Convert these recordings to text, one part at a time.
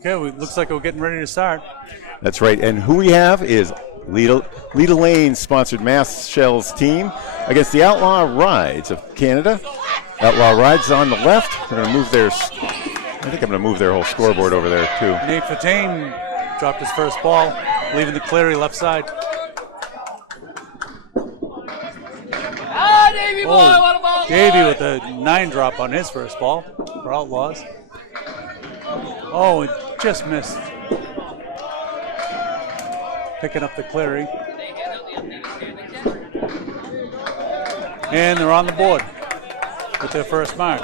Okay, looks like we're getting ready to start. That's right. And who we have is Leda Lanes sponsored Mass Shells team against the Outlaw Rides of Canada. Outlaw Rides on the left. We're going to move their, I think I'm going to move their whole scoreboard over there too. Nate Fontaine dropped his first ball, leaving the cleary left side. Davey boy, what a ball! Davey with a 9 drop on his first ball for Outlaws. Oh, it just missed. Picking up the cleary. And they're on the board with their first mark.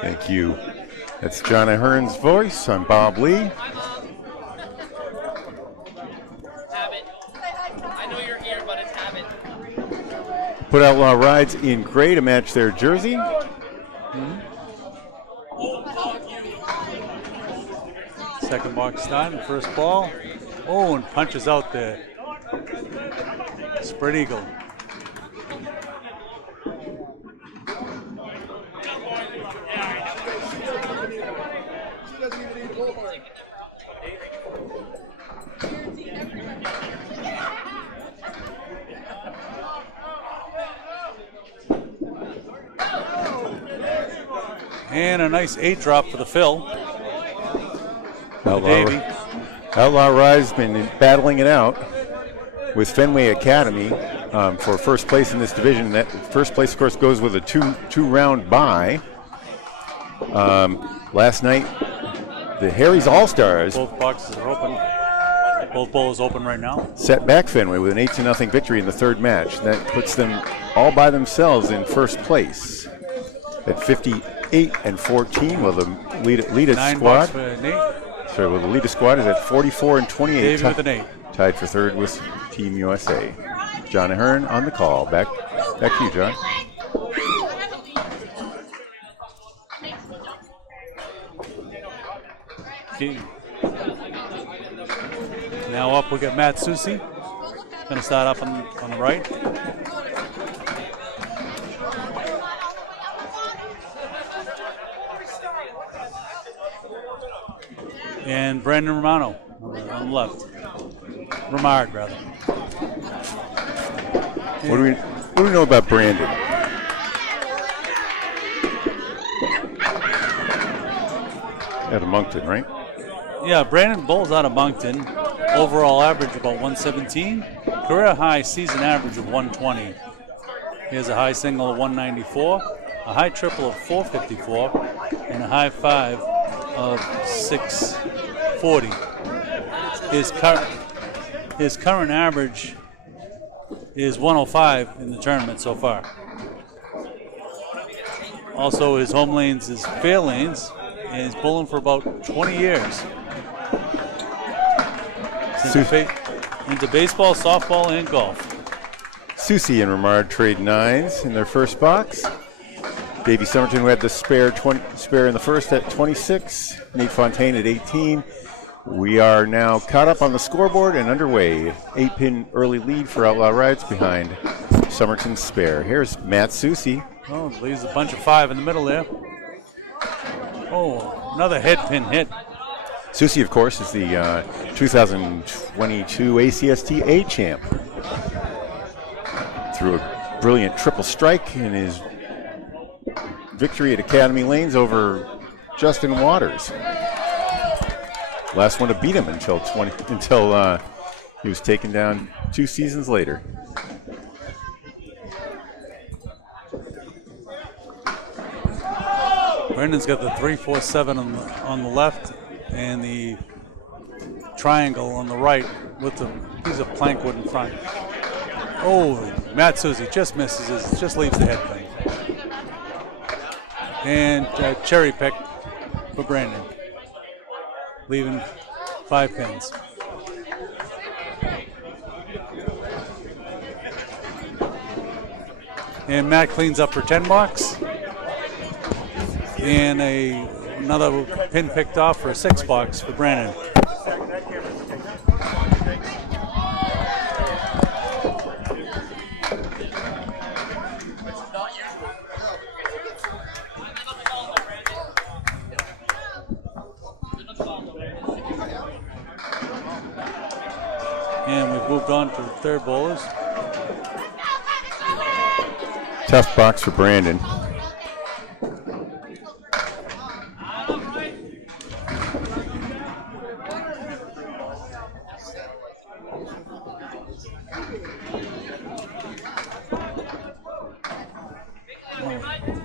Thank you. That's John Ahearn's voice. I'm Bob Lee. Put Outlaw Rides in gray to match their jersey. Second box time, first ball. Oh, and punches out the spread eagle. And a nice 8 drop for the fill. Outlaw Ride's been battling it out with Fenway Academy for first place in this division. That first place, of course, goes with a two-round bye. Last night, the Harry's All-Stars. Both boxes are open. Both bowls open right now. Set back Fenway with an 8-0 victory in the third match. That puts them all by themselves in first place at 58-14. Well, the Leda squad. Sorry, well, the Leda squad is at 44-28. David with an 8. Tied for third with Team USA. John Ahearn on the call. Back to you, John. Okay. Now up we got Matt Susi. Going to start up on the right. And Brandon Romano on the left. Ramard, rather. What do we know about Brandon? Out of Moncton, right? Yeah, Brandon bowls out of Moncton. Overall average about 117. Career high season average of 120. He has a high single of 194, a high triple of 454, and a high 5 of 640. His current average is 105 in the tournament so far. Also, his home lanes is fair lanes, and he's bowling for about 20 years. Into baseball, softball, and golf. Susi and Ramard trade 9s in their first box. Davey Somerton, who had the spare in the first at 26. Nate Fontaine at 18. We are now caught up on the scoreboard and underway. 8-pin early lead for Outlaw Rides behind Somerton's spare. Here's Matt Susi. Oh, leaves a bunch of 5 in the middle there. Oh, another head pin hit. Susi, of course, is the 2022 ACST A champ. Threw a brilliant triple strike in his victory at Academy Lanes over Justin Waters. Last one to beat him until he was taken down 2 seasons later. Brendan's got the 3-4-7 on the left and the triangle on the right with the piece of plank wood in front. Oh, Matt Susi just misses, just leaves the head pin. And cherry pick for Brandon, leaving 5 pins. And Matt cleans up for 10 box. And another pin picked off for a 6 box for Brandon. moved on to the third bowlers. Tough box for Brandon.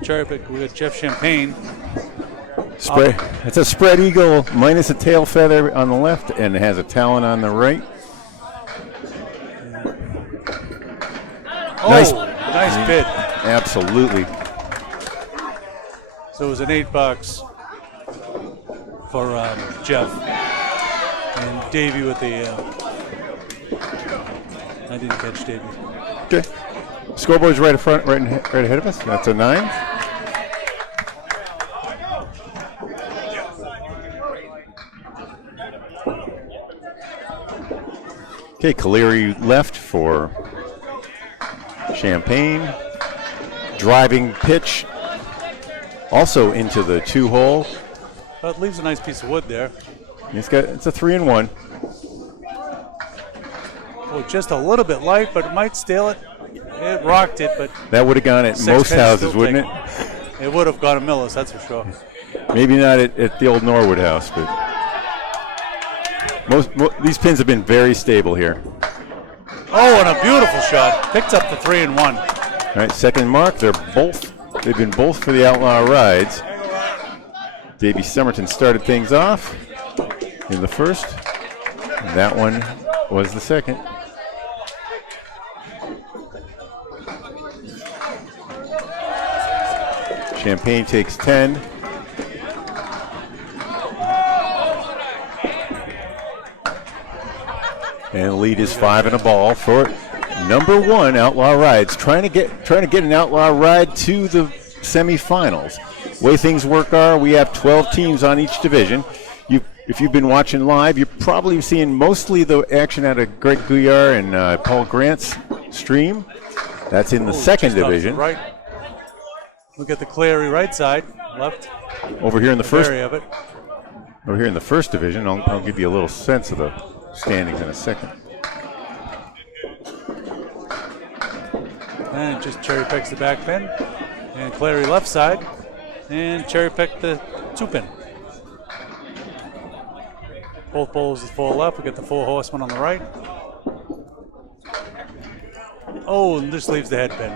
Cherry pick, we got Jeff Champagne. Spread. It's a spread eagle minus a tail feather on the left, and it has a talon on the right. Oh, nice bid. Absolutely. So it was an $8 for Jeff. And Davey with the. I didn't catch Davey. Okay. Scoreboard's right in front, right ahead of us. That's a 9. Okay, Caleri left for Champagne. Driving pitch also into the 2-hole. Well, it leaves a nice piece of wood there. It's a 3-1. Oh, just a little bit light, but it might steal it. It rocked it, but that would have gone at most houses, wouldn't it? It would have gone to Millis, that's for sure. Maybe not at the old Norwood house, but these pins have been very stable here. Oh, and a beautiful shot. Picked up the 3-1. All right, second mark. They've been both for the Outlaw Rides. Davey Somerton started things off in the first. That one was the second. Champagne takes 10. And the lead is 5 and a ball for number 1 Outlaw Rides. Trying to get an Outlaw Ride to the semifinals. Way things work are, we have 12 teams on each division. If you've been watching live, you're probably seeing mostly the action out of Greg Guyar and Paul Grant's stream. That's in the second division. Right. Look at the Clary right side, left. Over here in the first area of it. Over here in the first division, I'll give you a little sense of the standings in a second. And just cherry picks the back pin. And Clary left side. And cherry pick the 2-pin. Both bowls is 4 left. We got the 4 horsemen on the right. Oh, and this leaves the head pin.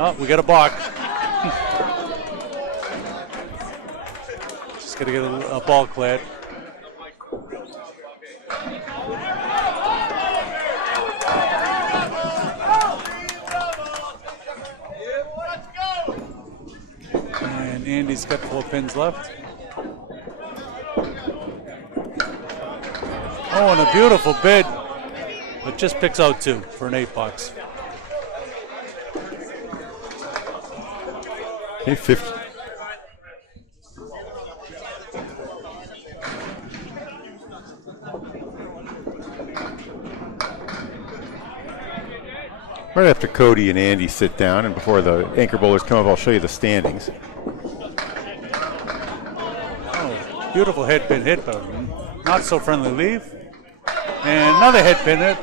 Oh, we got a balk. Just got to get a ball cleared. And Andy's got 4 pins left. Oh, and a beautiful bid, but just picks out 2 for an $8. Okay, 50. Right after Cody and Andy sit down, and before the anchor bowlers come up, I'll show you the standings. Oh, beautiful head pin hit, but not so friendly leave. And another head pin hit,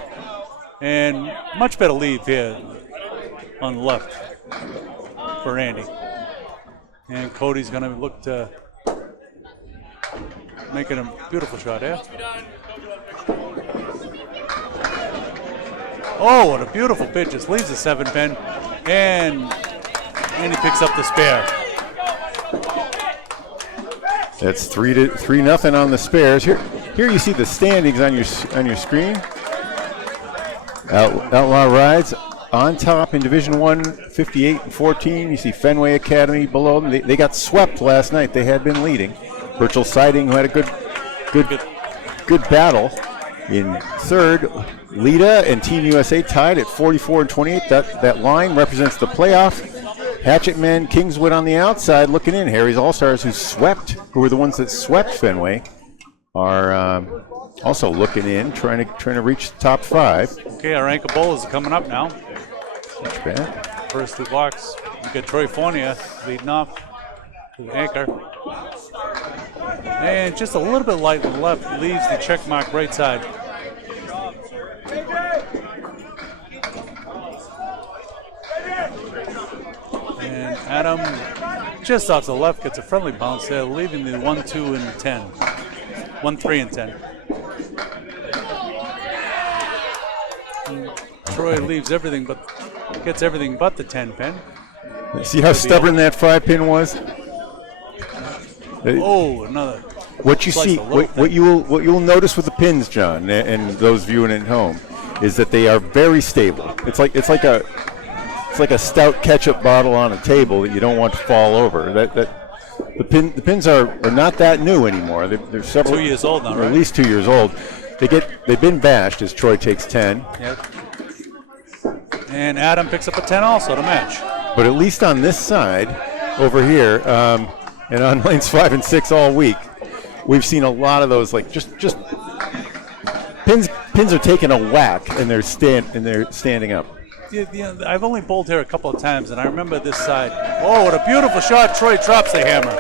and much better leave here on the left for Andy. And Cody's going to look to make it a beautiful shot here. Oh, what a beautiful pitch. Just leaves the 7-pin. And Andy picks up the spare. That's 3-0 on the spares. Here you see the standings on your screen. Outlaw Rides on top in Division 1, 58-14. You see Fenway Academy below them. They got swept last night. They had been leading. Birchall Siding, who had a good battle. In third, Leda and Team USA tied at 44-28. That line represents the playoff. Hatchet Men, Kingswood on the outside looking in. Harry's All-Stars, who were the ones that swept Fenway, are also looking in, trying to reach the top 5. Okay, our anchor bowlers are coming up now. Not bad. First 2 blocks. We got Troy Fournier leading off to the anchor. And just a little bit light on the left leaves the check mark right side. Adam, just off the left, gets a friendly bounce there, leaving the 1, 2, and 10. 1, 3, and 10. Troy leaves everything but, gets everything but the 10 pin. See how stubborn that 5-pin was? Oh, another. What you see, what you'll notice with the pins, John, and those viewing at home, is that they are very stable. It's like a stout ketchup bottle on a table that you don't want to fall over. The pins are not that new anymore. They're several 2 years old now, right? At least 2 years old. They've been bashed as Troy takes 10. Yep. And Adam picks up a 10 also to match. But at least on this side, over here, and on lanes 5 and 6 all week, we've seen a lot of those, like just pins are taking a whack and they're standing up. Yeah, I've only bowled here a couple of times, and I remember this side. Oh, what a beautiful shot! Troy drops the hammer.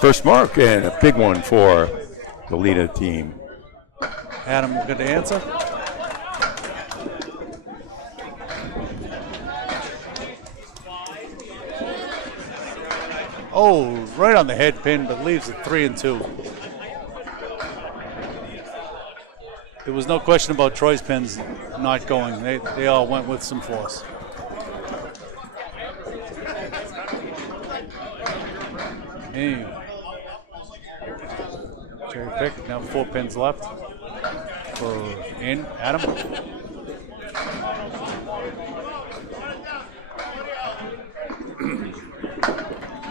First mark and a big one for the Leda team. Adam, good to answer. Oh, right on the head pin, but leaves it 3 and 2. There was no question about Troy's pins not going. They all went with some force. Hey. Cherry pick. Now 4 pins left for Adam.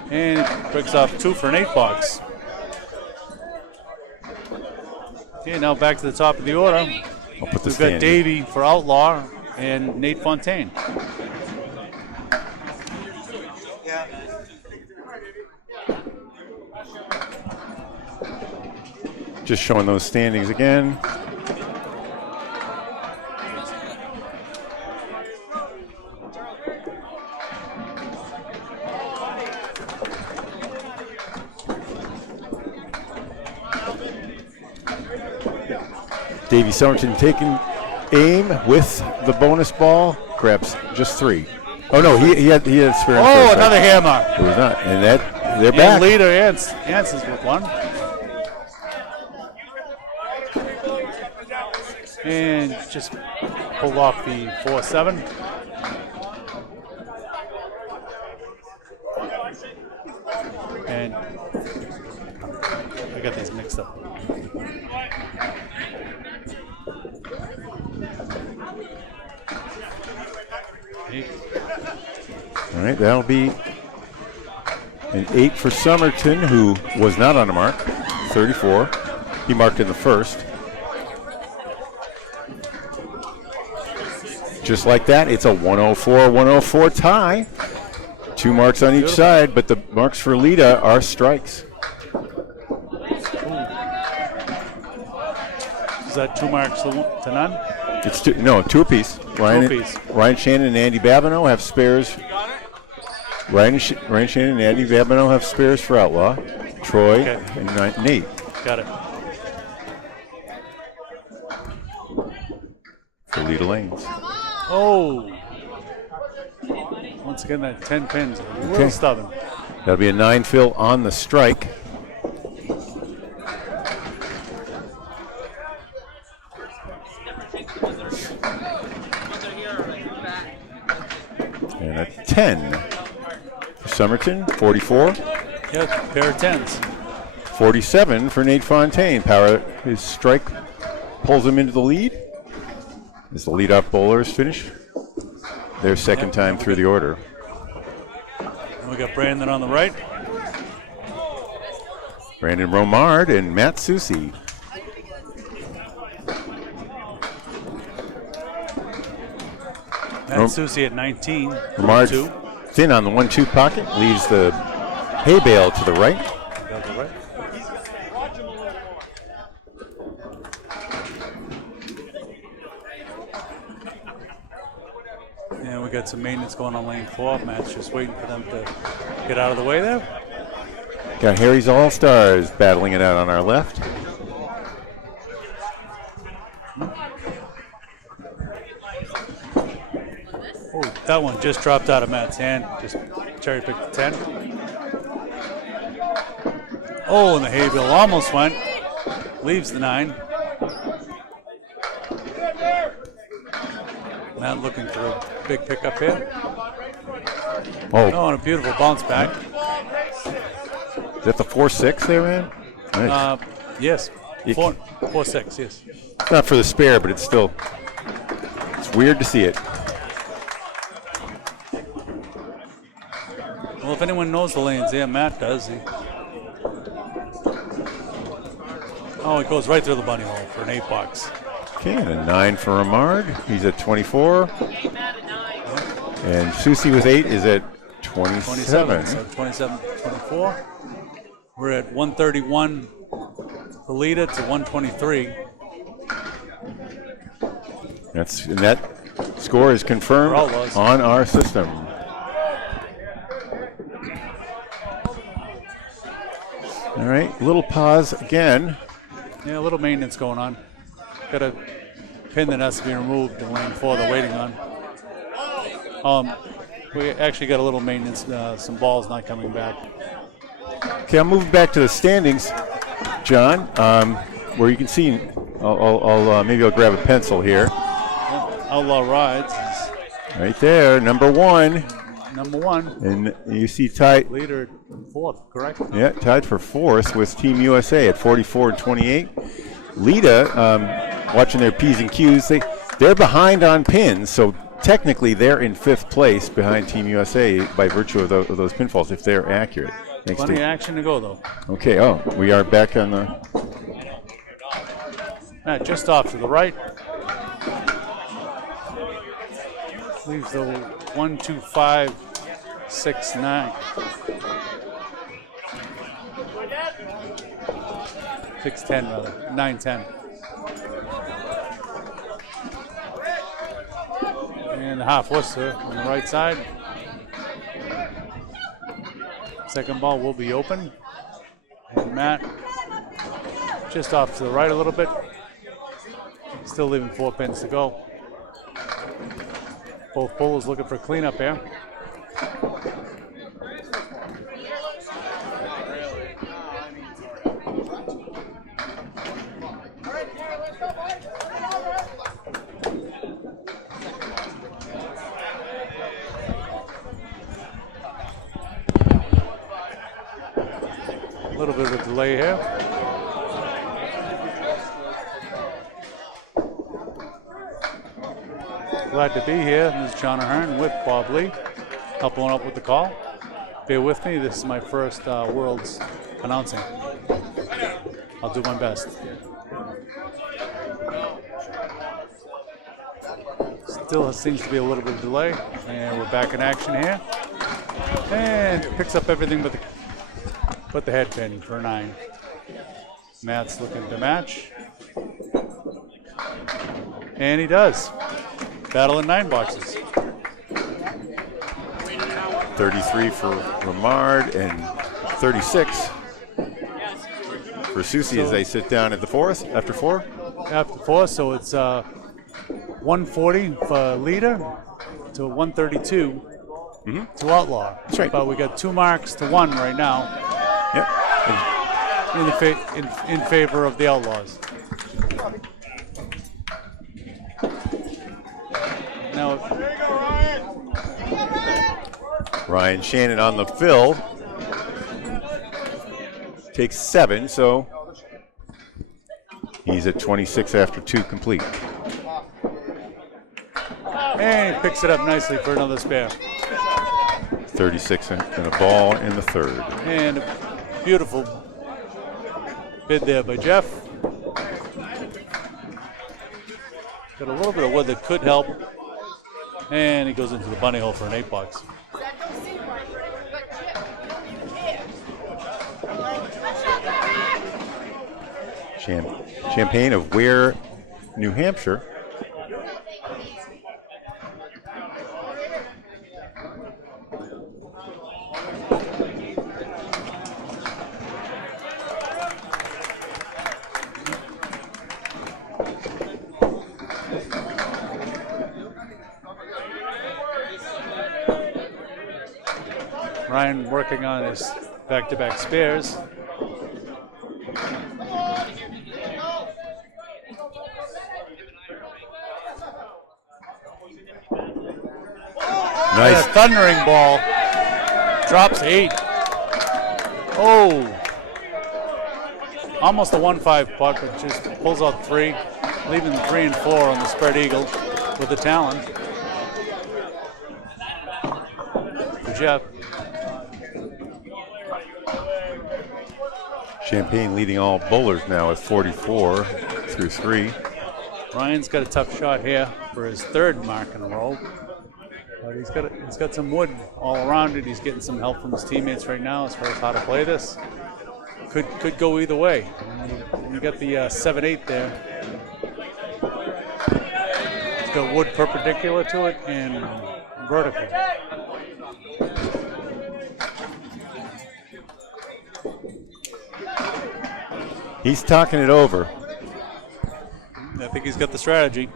And breaks off 2 for an 8 box. Okay, now back to the top of the order. We've got Davey for Outlaw and Nate Fontaine. Just showing those standings again. Davey Somerton taking aim with the bonus ball, grabs just 3. Oh no, he had spare. Oh, another hammer. It was not, and they're back. And Leda answers with one. And just pull off the 4-7. And I got these mixed up. All right, that'll be an 8 for Somerton, who was not on the mark, 34. He marked in the first. Just like that, it's a 104-104 tie. 2 marks on each side, but the marks for Leda are strikes. Is that 2 marks to none? It's 2 apiece. Ryan Shannon and Andy Babineau have spares. Ryan Shannon and Andy Babineau have spares for Outlaw. Troy and Nate. Got it. For Leda Lanes. Oh. Once again, that 10 pins. A little stubborn. That'll be a 9 fill on the strike. And a 10 for Somerton, 44. Yeah, pair of 10s. 47 for Nate Fontaine. His strike pulls him into the lead. As the leadoff bowlers finish their second time through the order. And we got Brandon on the right. Brandon Romard and Matt Susi. Matt Susi at 19. Romard thin on the 1-2 pocket, leaves the hay bale to the right. And we got some maintenance going on lane 4. Matt's just waiting for them to get out of the way there. Got Harry's All-Stars battling it out on our left. That one just dropped out of Matt's hand. Just cherry picked the 10. Oh, and the hay bill almost went. Leaves the 9. Matt looking for a big pickup here. Oh, and a beautiful bounce back. Is that the 4-6 there, man? Nice. Yes. 4-6, yes. It's not for the spare, but it's weird to see it. Well, if anyone knows the lanes here, Matt does. He goes right through the bunny hole for an $8. Okay, and a 9 for Ramard. He's at 24. And Susie with 8 is at 27. So 27-24. We're at 131 for Leda to 123. And that score is confirmed on our system. All right, little pause again. Yeah, a little maintenance going on. Got a pin that has to be removed in lane 4 they're waiting on. We actually got a little maintenance, some balls not coming back. Okay, I'm moving back to the standings, John, where you can see, maybe I'll grab a pencil here. Yeah, Outlaw Rides. Right there, number 1. Number 1. And you see tied. Leader 4th, correct? Yeah, tied for 4th with Team USA at 44-28. Leda, watching their P's and Q's, they're behind on pins, so technically they're in 5th place behind Team USA by virtue of those pinfalls, if they're accurate. Plenty of action to go, though. Okay, we are back on the... Matt, just off to the right. Leaves the 1-2-5-6-9. 6-10 rather, 9-10. And the half Worcester on the right side. Second ball will be open. And Matt just off to the right a little bit. Still leaving 4 pins to go. Both bowlers looking for cleanup here. A little bit of a delay here. Glad to be here. This is John Ahearn with Bob Lee, helping out with the call. Bear with me. This is my first Worlds announcing. I'll do my best. Still seems to be a little bit of delay, and we're back in action here. And picks up everything but the head pin for 9. Matt's looking to match. And he does. Battle in 9 boxes. 33 for Ramard and 36 for Susie as they sit down at the 4th, after 4? After 4, so it's 140 for Leda to 132 to Outlaw. That's right. But we got 2 marks to 1 right now. Yep. In favor of the Outlaws. Now, Ryan Shannon on the fill. Takes 7, so he's at 26 after 2 complete. and he picks it up nicely for another spare. 36 and a ball in the 3rd. And a beautiful bid there by Jeff. Got a little bit of wood that could help. And he goes into the bunny hole for an $8. Champagne of Ware, New Hampshire. Ryan working on his back-to-back spares. Nice. A thundering ball. Drops 8. Oh. Almost a 1-5 putt, but just pulls out 3, leaving 3 and 4 on the spread eagle with the talon. Good job. Champagne leading all bowlers now with 44 through 3. Ryan's got a tough shot here for his 3rd mark in a row. But he's got some wood all around it. He's getting some help from his teammates right now as far as how to play this. Could go either way. You got the 7-8 there. It's got wood perpendicular to it and vertical. He's talking it over. I think he's got the strategy.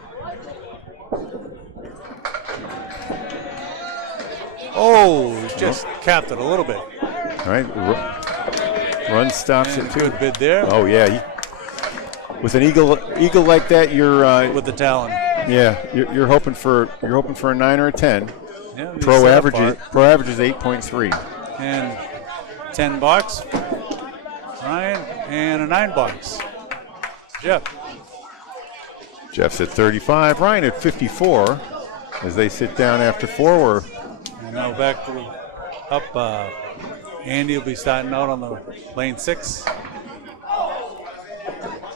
Oh, he's just capped it a little bit. All right, run stops And it too. good bid there. Oh yeah, with an eagle like that, you're With the talon. yeah, you're hoping for a 9 or a 10. Yeah, he's Pro set average apart. is 8.3. And 10 bucks. Ryan, and a 9 bucks. Jeff. Jeff's at 35. Ryan at 54. As they sit down after 4, we're And now back up. Andy will be starting out on the lane 6.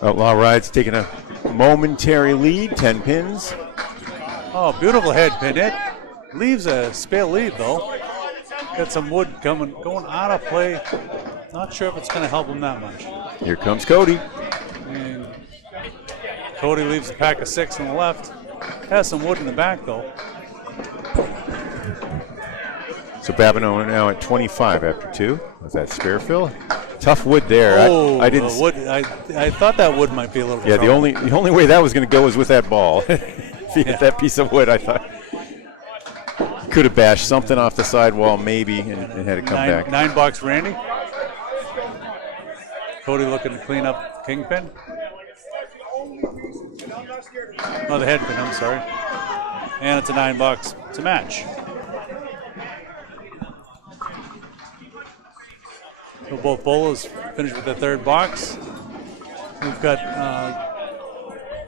Outlaw Rides taking a momentary lead, 10 pins. Oh, beautiful head pin. It leaves a spare lead though. Got some wood going out of play. Not sure if it's going to help him that much. Here comes Cody. And Cody leaves a pack of 6 on the left. Has some wood in the back though. So Babineau now at 25 after 2. Was that spare fill? Tough wood there. Oh, I didn't. wood. I thought that wood might be a little bit. Yeah, trouble. the only way that was going to go was with that ball. If he hit that piece of wood, I thought could have bashed something off the sidewall maybe and had it come back. 9 bucks, Randy. Cody looking to clean up kingpin. Oh, the head pin. I'm sorry. And it's a 9 bucks. It's a match. So both bowlers finished with the 3rd box. We've got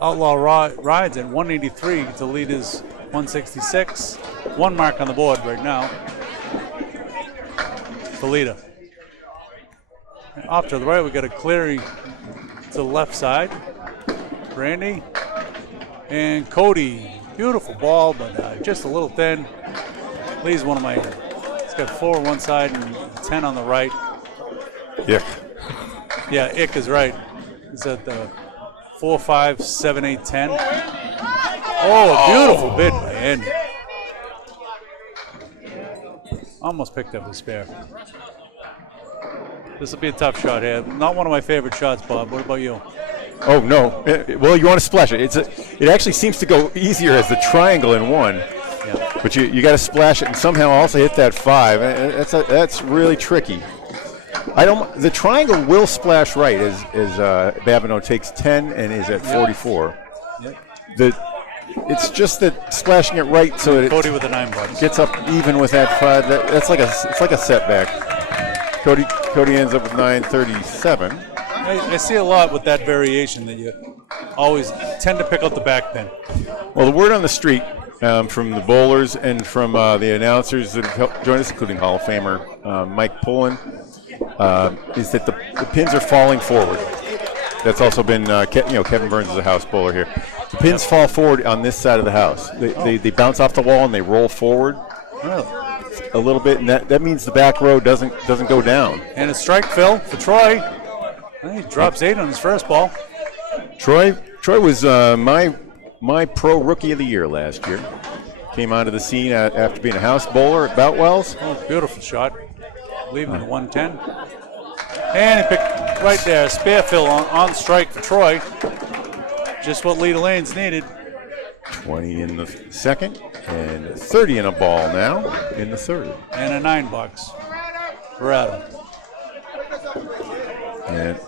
Outlaw Rides at 183 to lead his 166. 1 mark on the board right now for Leda. Off to the right, we got a Cleary to the left side. Randy and Cody. Beautiful ball, but just a little thin. Lee's one of my. It's got 4 on one side and 10 on the right. Yeah. Yeah, Ick is right. He's at the 4, 5, 7, 8, 10. Oh, a beautiful bid by Andy. Almost picked up his spare. This will be a tough shot here. Not one of my favorite shots, Bob. What about you? Oh no. Well, you want to splash it. It actually seems to go easier as the triangle in 1. Yeah. But you got to splash it and somehow also hit that 5. That's really tricky. The triangle will splash right as Babineau takes 10 and is at 44. Yep. It's just that splashing it right so that Cody with the 9 bucks. gets up even with that 5. It's like a setback. Cody ends up with 937. I see a lot with that variation that you always tend to pick out the back pin. Well, the word on the street from the bowlers and from the announcers that have helped join us, including Hall of Famer Mike Pullen, is that the pins are falling forward. That's also been, Kevin Burns is a house bowler here. The pins fall forward on this side of the house. They bounce off the wall and they roll forward a little bit, and that means the back row doesn't go down. And a strike fill for Troy. He drops 8 on his first ball. Troy was my pro rookie of the year last year. Came onto the scene after being a house bowler at Boutwell's. Oh, beautiful shot. Leaving the 110. And he picked right there. Spare fill on strike for Troy. Just what Leda Lanes needed. 20 in the second and 30 in a ball now in the third. And a 9 bucks. for Adam. And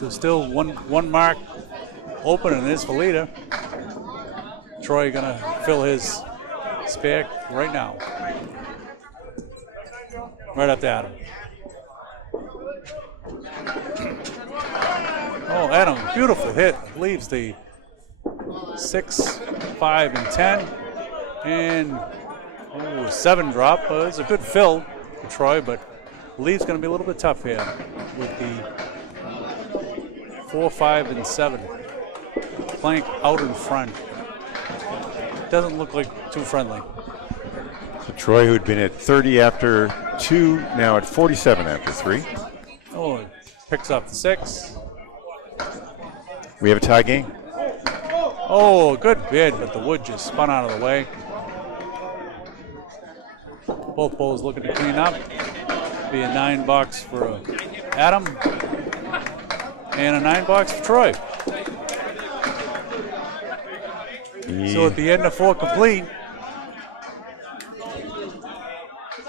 So still one mark open, and it is for Leda. Troy gonna fill his spare right now. Right up to Adam. Oh, Adam, beautiful hit. Leaves the 6, 5, and 10. And 7 drop. It's a good fill for Troy, but leaves going to be a little bit tough here with the 4, 5, and 7. Plank out in front. Doesn't look like too friendly. so Troy, who'd been at 30 after 2, now at 47 after 3. Oh, picks up the 6. We have a tie game. Oh, good bid, but the wood just spun out of the way. Both bowls looking to clean up. Be a $9 for Adam and a $9 for Troy. So at the end of 4 complete,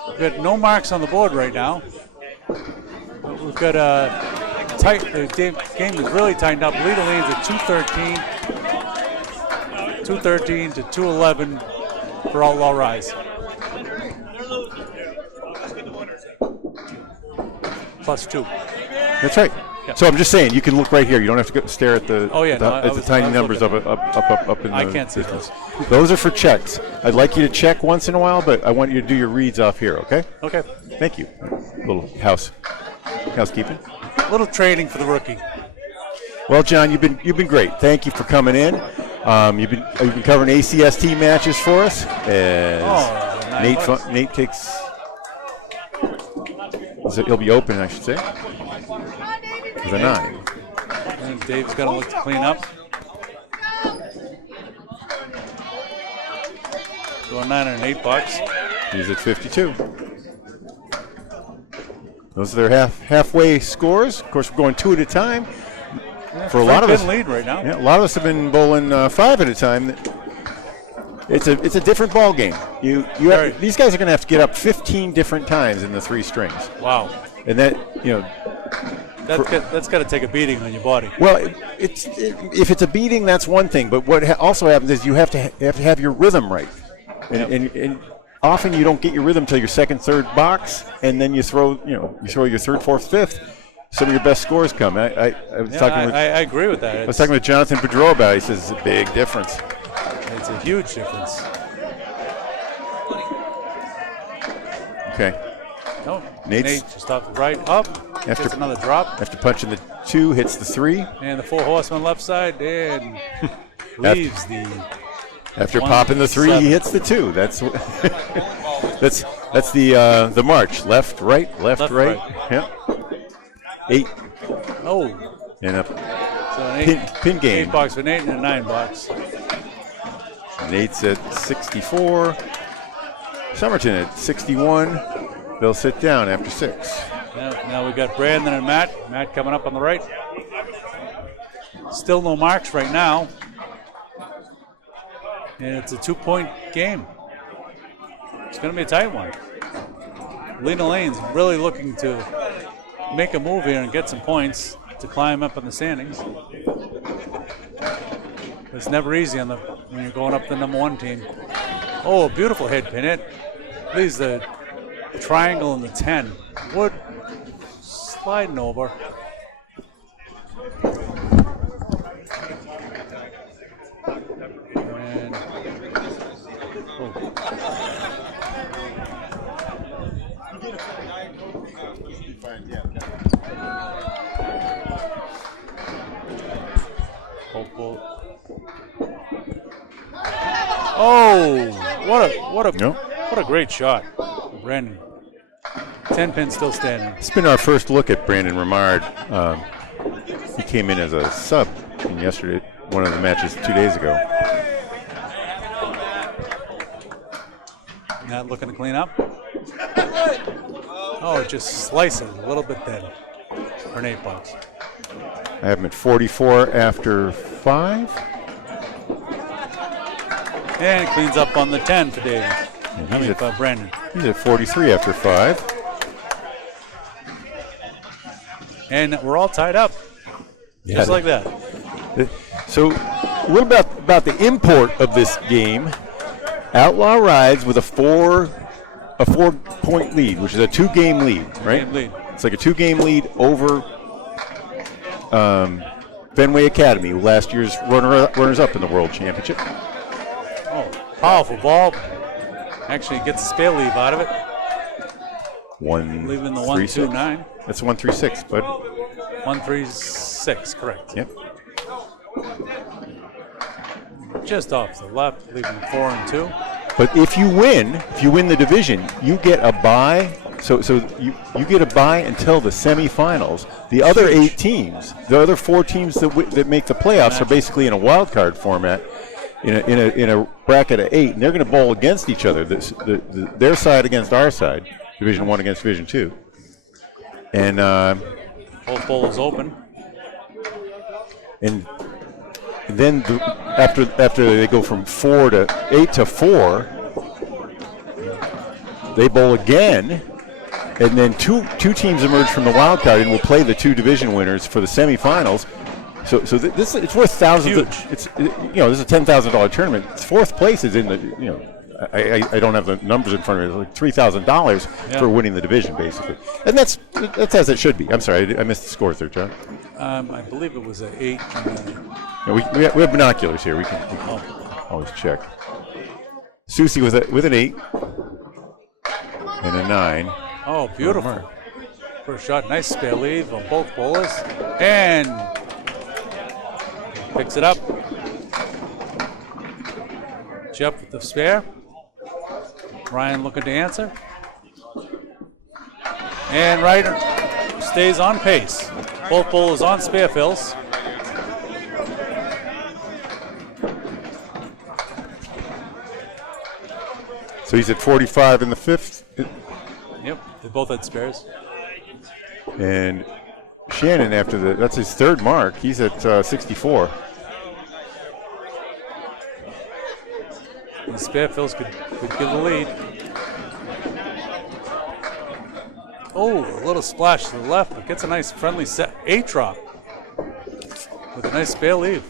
we've got no marks on the board right now. We've got the game is really tightened up. Leda Lanes at 213 to 211 for Outlaw Rides. +2. That's right. Yeah. So I'm just saying, you can look right here. You don't have to go stare at the, Oh, yeah, no, at the tiny numbers up in the I can't see distance. Those are for checks. I'd like you to check once in a while, but I want you to do your reads off here, okay? Okay. Thank you. Little housekeeping. Little trading for the rookie. Well, John, you've been great. Thank you for coming in. You've been covering ACST matches for us. As Nate takes. He'll be open, I should say. With a 9. And Dave's going to look to clean up. So a 9 and an $8. He's at 52. Those are their halfway scores. Of course, we're going 2 at a time. Yeah, for a lot of us, lead right now. Yeah, a lot of us have been bowling 5 at a time. It's a different ball game. These guys are going to have to get up 15 different times in the 3 strings. Wow. And that that's got to take a beating on your body. Well, if it's a beating, that's one thing. But what also happens is you have to have your rhythm right, and often you don't get your rhythm till your 2nd, 3rd box, and then you throw your 3rd, 4th, 5th. Some of your best scores come. I agree with that. I was talking with Jonathan Pedro about it. He says it's a big difference. It's a huge difference. Okay. No, Nate just off the right, up. Gets another drop. After punching the 2, hits the 3. And the 4 horseman left side, and leaves the. After popping the 3, he hits the 2. That's the march. Left, right, left, right. Yeah. 8. Oh. And a pin game. $8 for Nate and a $9. Nate's at 64. Somerton at 61. They'll sit down after 6. Now we got Brandon and Matt. Matt coming up on the right. Still no marks right now. And it's a 2-point game. It's going to be a tight one. Leda Lanes really looking to make a move here and get some points to climb up in the standings. It's never easy when you're going up the number 1 team. Oh, a beautiful head pin hit. Leaves the triangle in the 10. Wood sliding over. And what a great shot, Brandon. 10 pin still standing. It's been our first look at Brandon Remard. He came in as a sub in one of the matches 2 days ago. Not looking to clean up. Oh, just slices a little bit thin for an $8. I have him at 44 after 5. And cleans up on the 10 for David. Brandon. Brandon. He's at 43 after 5. And we're all tied up. Yeah. Just like that. So what about the import of this game? Outlaw Rides with a 4-point lead, which is a 2-game lead, right? Game lead. It's like a 2-game lead over Fenway Academy, last year's runners-up in the World Championship. Oh, powerful ball. Actually gets a spare leave out of it. Leaving the 1-2-9. That's 1-3-6, bud. 1-3-6, correct. Yep. Just off the left, leaving 4-2. But if you win the division, you get a bye. So you get a bye until the semifinals. The other 8 teams, the other 4 teams that make the playoffs are basically in a wild card format, in a bracket of 8, and they're going to bowl against each other. Their side against our side, Division 1 against Division 2, and both bowls open. And then after they go from 8 to 4, they bowl again. And then two teams emerge from the wild card and will play the 2 division winners for the semifinals. So this it's worth thousands. This is a $10,000 tournament. 4th place is in the I don't have the numbers in front of me. It's like $3,000 for winning the division, basically. And that's as it should be. I'm sorry, I missed the scores there, John. I believe it was an 8. We have binoculars here. We can always check. Susie with an 8 and a 9. Oh, beautiful. First shot, nice spare leave on both bowlers. And picks it up. Jeff with the spare. Ryan looking to answer. And Ryder stays on pace. Both bowlers on spare fills. So he's at 45 in the 5th. Yep, they both had spares. And Shannon, that's his 3rd mark. He's at 64. And spare fills could give the lead. Oh, a little splash to the left, but gets a nice friendly 8 drop with a nice spare leave.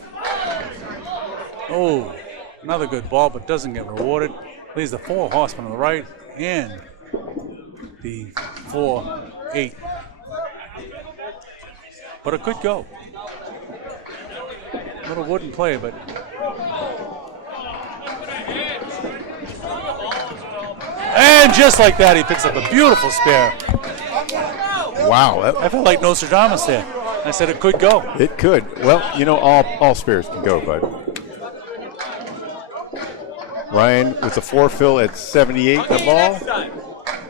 Oh, another good ball, but doesn't get rewarded. Leaves the 4 horsemen on the right and the 4-8. But it could go. Little wooden play, but and just like that, he picks up a beautiful spare. Wow. I felt like Nostradamus there. I said it could go. It could. Well, all spares can go, bud. Ryan with the 4 fill at 78 in the ball.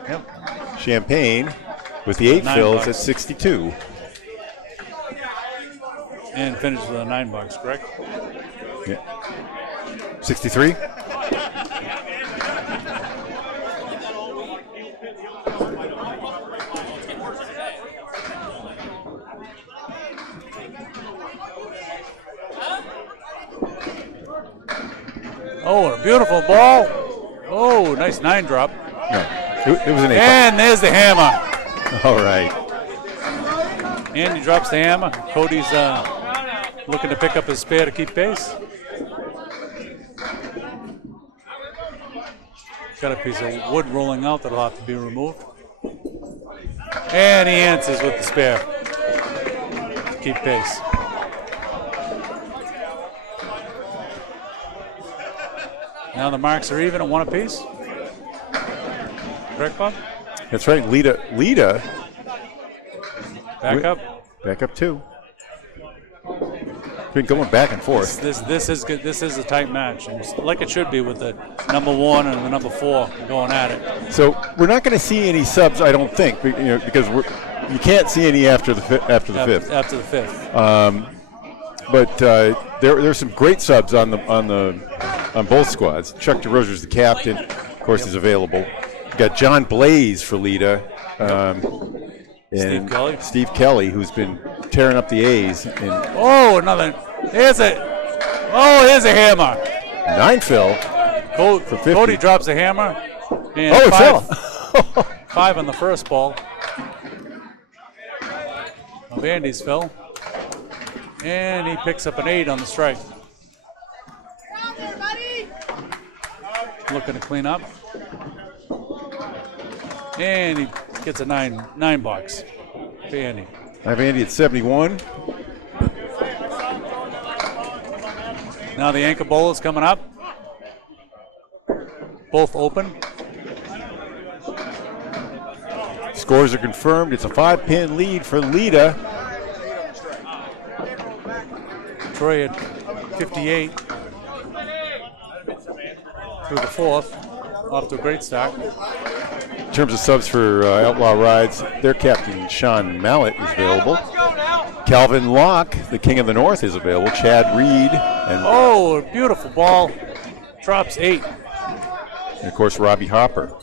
Yep. Champagne with the 8 fills at 62. And finishes with a $9, correct? Yeah. 63. Oh, a beautiful ball. Oh, nice 9 drop. No, it was an 8. And there's the hammer. All right. And he drops the hammer. Cody's looking to pick up his spare to keep pace. Got a piece of wood rolling out that'll have to be removed. And he answers with the spare to keep pace. Now the marks are even at 1 apiece. Correct, Bob? That's right. Leda. Back up. Back up 2. Been going back and forth. This is good. This is a tight match, and like it should be with the number 1 and the number 4 going at it. So we're not going to see any subs, I don't think, because you can't see any after the 5th. After the 5th. But there's some great subs on both squads. Chuck DeRozier's the captain, of course, is available. You got John Blaze for Leda. And Steve Kelly, who's been tearing up the A's. Here's a hammer. 9 fill. Cody drops a hammer. And it fell. 5 on the first ball. bandies, Phil. And he picks up an 8 on the strike. Looking to clean up. And he gets a 9 box. Bandy. I have Andy at 71. Now the anchor bowlers coming up. Both open. Scores are confirmed. It's a 5-pin lead for Leda. Troy at 58 through the fourth. Off to a great start. In terms of subs for Outlaw Rides, their captain, Sean Mallett, is available. Calvin Locke, the king of the north, is available. Chad Reed. And oh, a beautiful ball. Drops 8. And of course, Robbie Hopper.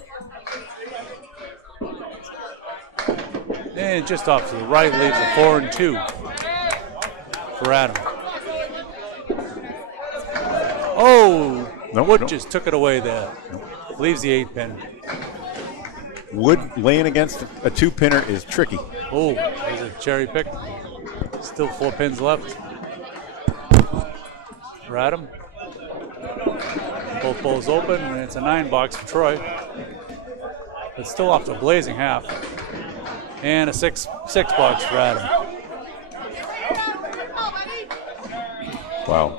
And just off to the right leaves a 4 and 2 for Adam. Oh, Wood just took it away there. Leaves the 8-pin. Wood laying against a 2-pinner is tricky. Oh, there's a cherry pick. Still 4 pins left for Adam. Both bowls open, and it's a 9 box for Troy. It's still off to a blazing half. And a 6 box for Adam. Wow.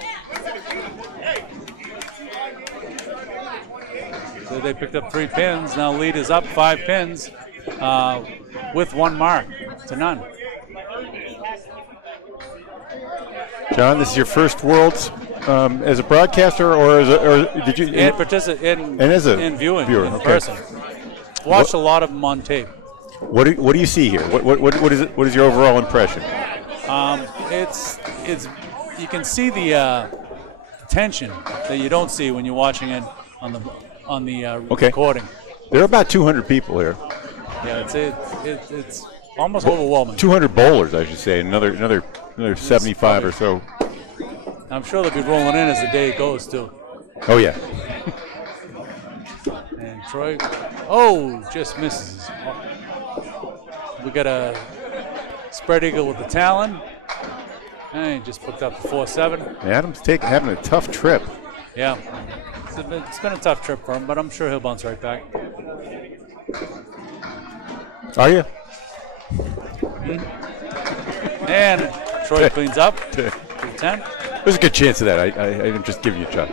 So they picked up 3 pins. Now lead is up 5 pins with 1 mark to none. John, this is your first Worlds as a broadcaster, or did you? And participate in viewing viewer, in okay. person. Watched a lot of them on tape. What do you see here? What is it? What is your overall impression? It's you can see the tension that you don't see when you're watching it on the okay. recording. There are about 200 people here. Yeah, it's almost overwhelming. 200 bowlers, I should say. Another 75 or so. I'm sure they'll be rolling in as the day goes too. Oh yeah. And Troy, just misses. We got a spread eagle with the Talon. And he just picked up the 4-7. Adam's having a tough trip. Yeah. It's been a tough trip for him, but I'm sure he'll bounce right back. Are you? And Troy cleans up to 10. There's a good chance of that. I'm just giving you a shot.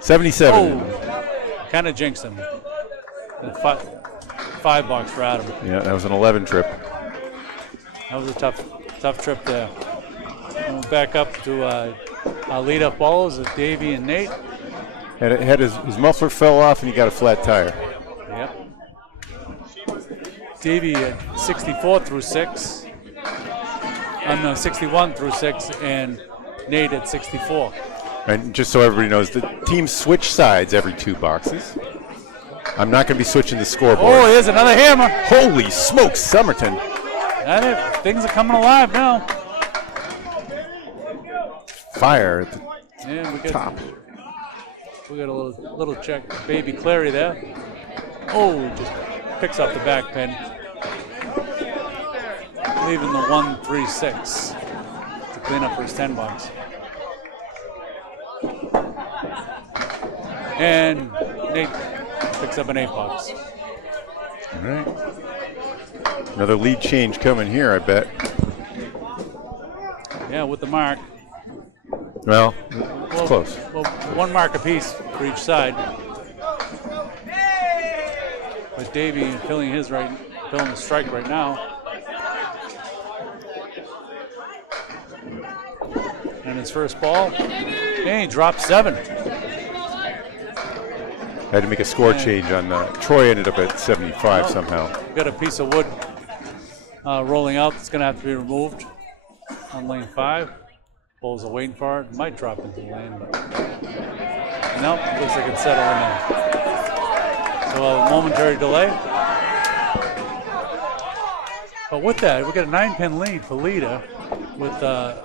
77. Kind of jinxed him. 5 box for Adam. Yeah, that was an 11 trip. That was a tough trip there. And we're back up to our lead-up balls with Davey and Nate. Had his muffler fell off and he got a flat tire. Yep. Davey at 64 through 6. 61 through 6, and Nate at 64. And just so everybody knows, the teams switch sides every 2 boxes. I'm not going to be switching the scoreboard. Oh, here's another hammer. Holy smokes, Somerton. Things are coming alive now. Fire at the top. We got a little check. Baby Clary there. Oh, just picks up the back pin. Leaving the 1-3-6 to clean up for his 10 box. And Nate picks up an 8 box. All right. Another lead change coming here, I bet. Yeah, with the mark. Well, it's close. Well, 1 mark apiece for each side. But Davey filling the strike right now. And his first ball, and he dropped 7. Had to make a score change on Troy. Ended up at 75 somehow. Got a piece of wood rolling out that's going to have to be removed on lane 5. Bulls are waiting for it. Might drop into the lane, but nope, looks like it's settling in. So a momentary delay. But with that, we got a 9-pin lead for Leda with a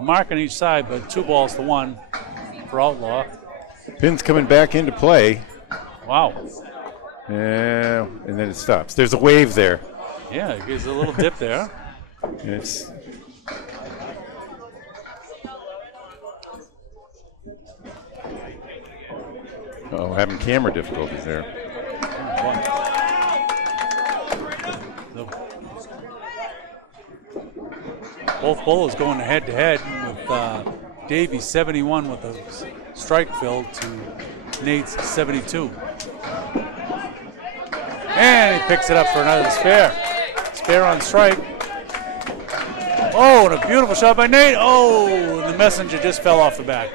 mark on each side, but 2 balls to 1 for Outlaw. Pin's coming back into play. Wow. Yeah, and then it stops. There's a wave there. Yeah, it gives a little dip there. And it's having camera difficulties there. Both bowlers going head-to-head with Davey 71 with a strike fill to Nate's 72. And he picks it up for another spare. Spare on strike. Oh, and a beautiful shot by Nate. Oh, the messenger just fell off the back.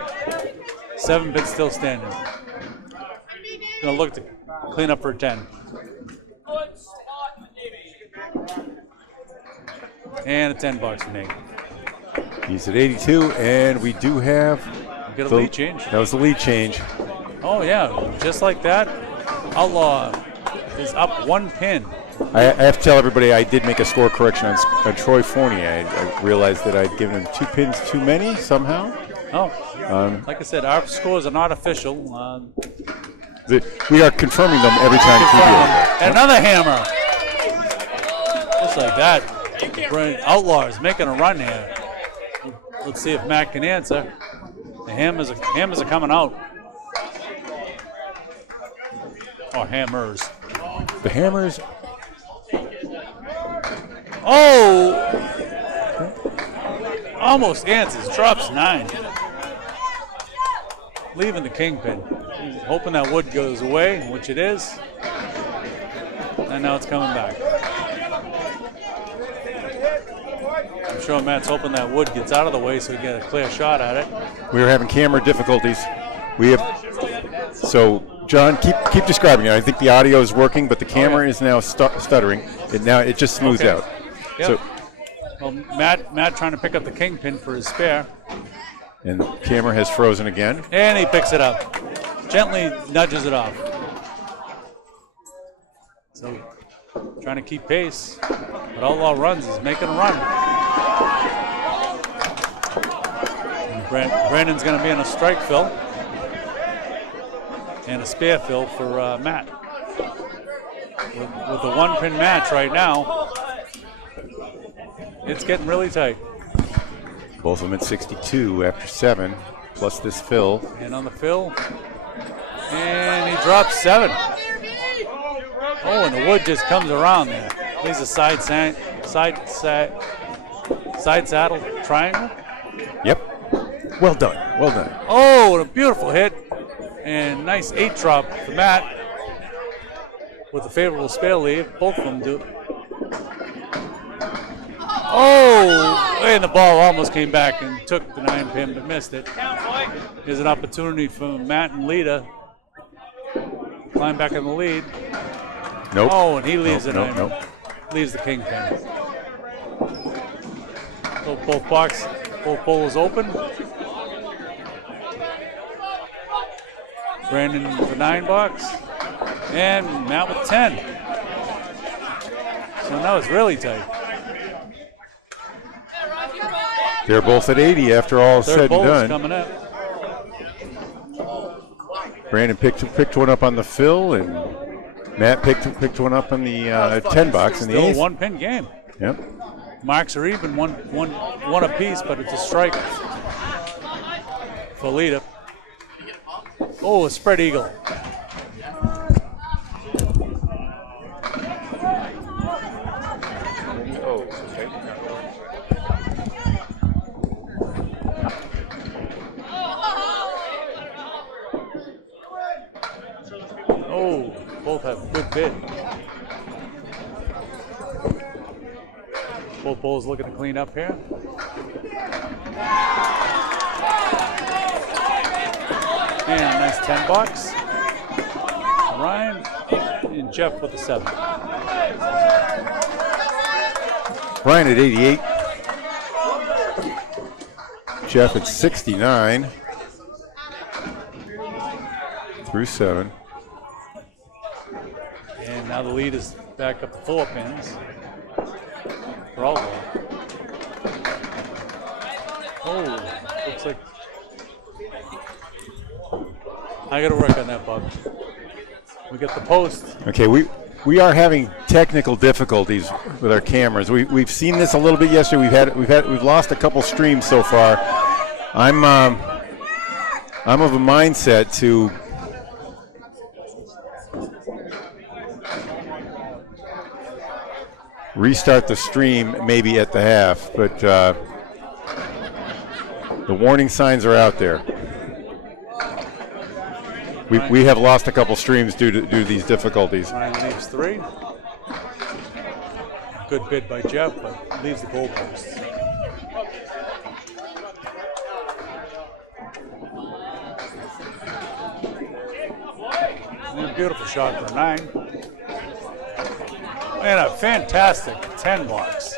7 bits still standing. Gonna look to clean up for a 10. And a $10 for Nate. He's at 82, and we do have Get a lead change. That was the lead change. Oh yeah, just like that. Outlaw is up 1 pin. I have to tell everybody I did make a score correction on Troy Fournier. I realized that I'd given him 2 pins too many somehow. Oh, like I said, our scores are not official. We are confirming them every time. And another hammer. Just like that. Outlaw is making a run here. Let's see if Matt can answer. The hammers are coming out. Oh, hammers. The hammers. Oh! Almost answers. Drops 9. Leaving the kingpin. He's hoping that wood goes away, which it is. And now it's coming back. I'm sure Matt's hoping that wood gets out of the way so he get a clear shot at it. We are having camera difficulties. So John, keep describing it. I think the audio is working, but the camera is now stuttering. It just smooths out. Yep. So, well, Matt trying to pick up the kingpin for his spare. And the camera has frozen again. And he picks it up. Gently nudges it off. So trying to keep pace. But Outlaw runs. He's making a run. And Brandon's going to be in a strike fill. And a spare fill for Matt. With a 1-pin match right now, it's getting really tight. Both of them at 62 after 7, plus this fill. And on the fill, and he drops 7. Oh, and the wood just comes around there. Leaves a side saddle triangle. Yep. Well done. Well done. Oh, and a beautiful hit. And nice 8 drop for Matt with a favorable spare lead. Both of them do. Oh, and the ball almost came back and took the 9-pin, but missed it. Here's an opportunity for Matt and Leda. Climb back in the lead. Nope. Oh, and he leaves it. Nope. Leaves the kingpin. So both bowls open. Brandon with the 9 box, and Matt with 10. So now it's really tight. They're both at 80 after all is said and done. Coming up. Brandon picked one up on the fill, and Matt picked one up on the 10 box in the 8th. Still a 1-pin game. Yep. Marks are even, one apiece, but it's a strike for Leda. Oh, a spread eagle. Oh, both have good bid. Both bowls looking to clean up here. And a nice 10 bucks. Ryan and Jeff with the 7. Ryan at 88. Jeff at 69. Through 7. And now the lead is back up to 4 pins for Outlaw. Oh, looks like I got to work on that, Bob. We get the post. Okay, We are having technical difficulties with our cameras. We've seen this a little bit yesterday. We've lost a couple streams so far. I'm of a mindset to restart the stream maybe at the half, but the warning signs are out there. We have lost a couple streams due to these difficulties. Ryan leaves 3. Good bid by Jeff, but leaves the goalpost. And a beautiful shot for a 9. And a fantastic 10 box.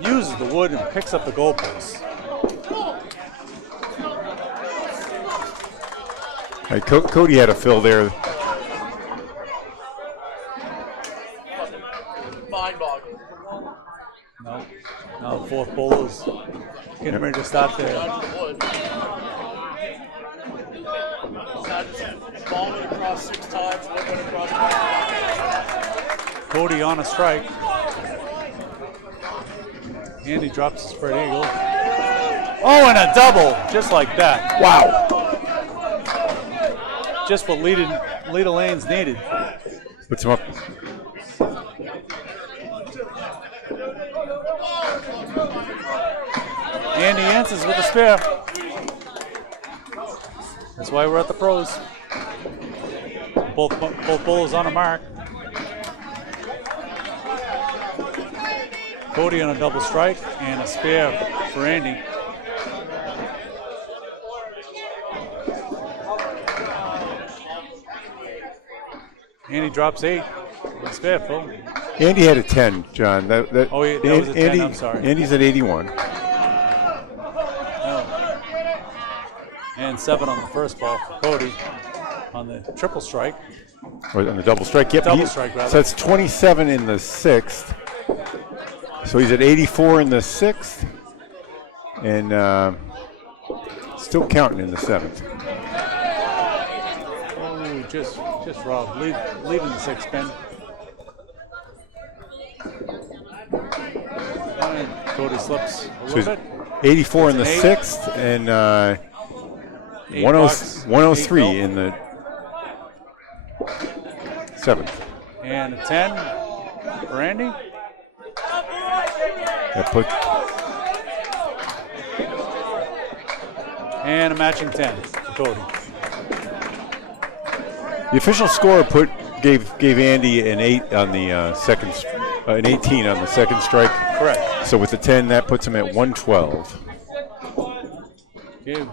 Uses the wood and picks up the goalpost. Right, Cody had a fill there. No, fourth bowler's getting ready to start there. Cody on a strike. Andy drops his spread eagle. Oh, and a double, just like that. Wow. Just what Leda Lanes needed. Puts him up. Andy answers with a spare. That's why we're at the pros. Both bowlers on a mark. Cody on a double strike and a spare for Andy. Andy drops 8. Spare, Phil. Andy had a 10, John. That was a 10, I'm sorry. Andy's at 81. And 7 on the first ball for Cody on the triple strike. Or on the double strike. Yep, double strike, rather. So that's 27 in the 6th. So he's at 84 in the 6th. And still counting in the 7th. Oh, just robbed. Leaving the 6th pin. And Cody slips a little bit. 84 in the 6th and 103 in the 7th. And a 10 for Andy. And a matching 10 for Cody. The official score gave Andy an 8 on the second, an 18 on the second strike. Correct. So with the 10, that puts him at 112. Okay,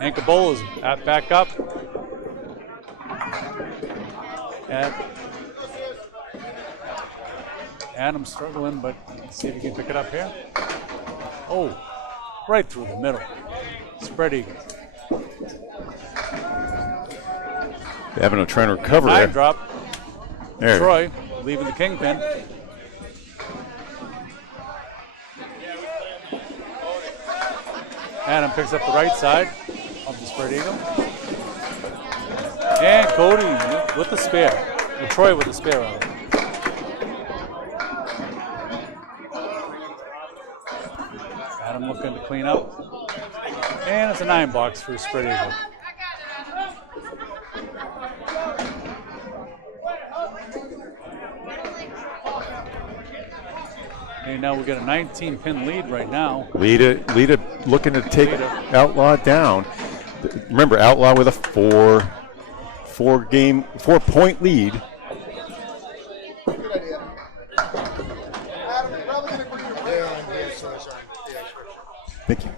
Anchor Bowl is back up. Adam's struggling, but let's see if he can pick it up here. Oh, right through the middle. Spread eagle. Avenue trying to recover 9 there. drop. There. Troy leaving the kingpin. Adam picks up the right side of the spread eagle. And Cody with the spare. And Troy with the spare on it. Adam looking to clean up. And it's a 9 box for his spread eagle. And now we've got a 19-pin lead right now. Leda looking to take Outlaw down. Remember, Outlaw with a 4-point lead. Thank you.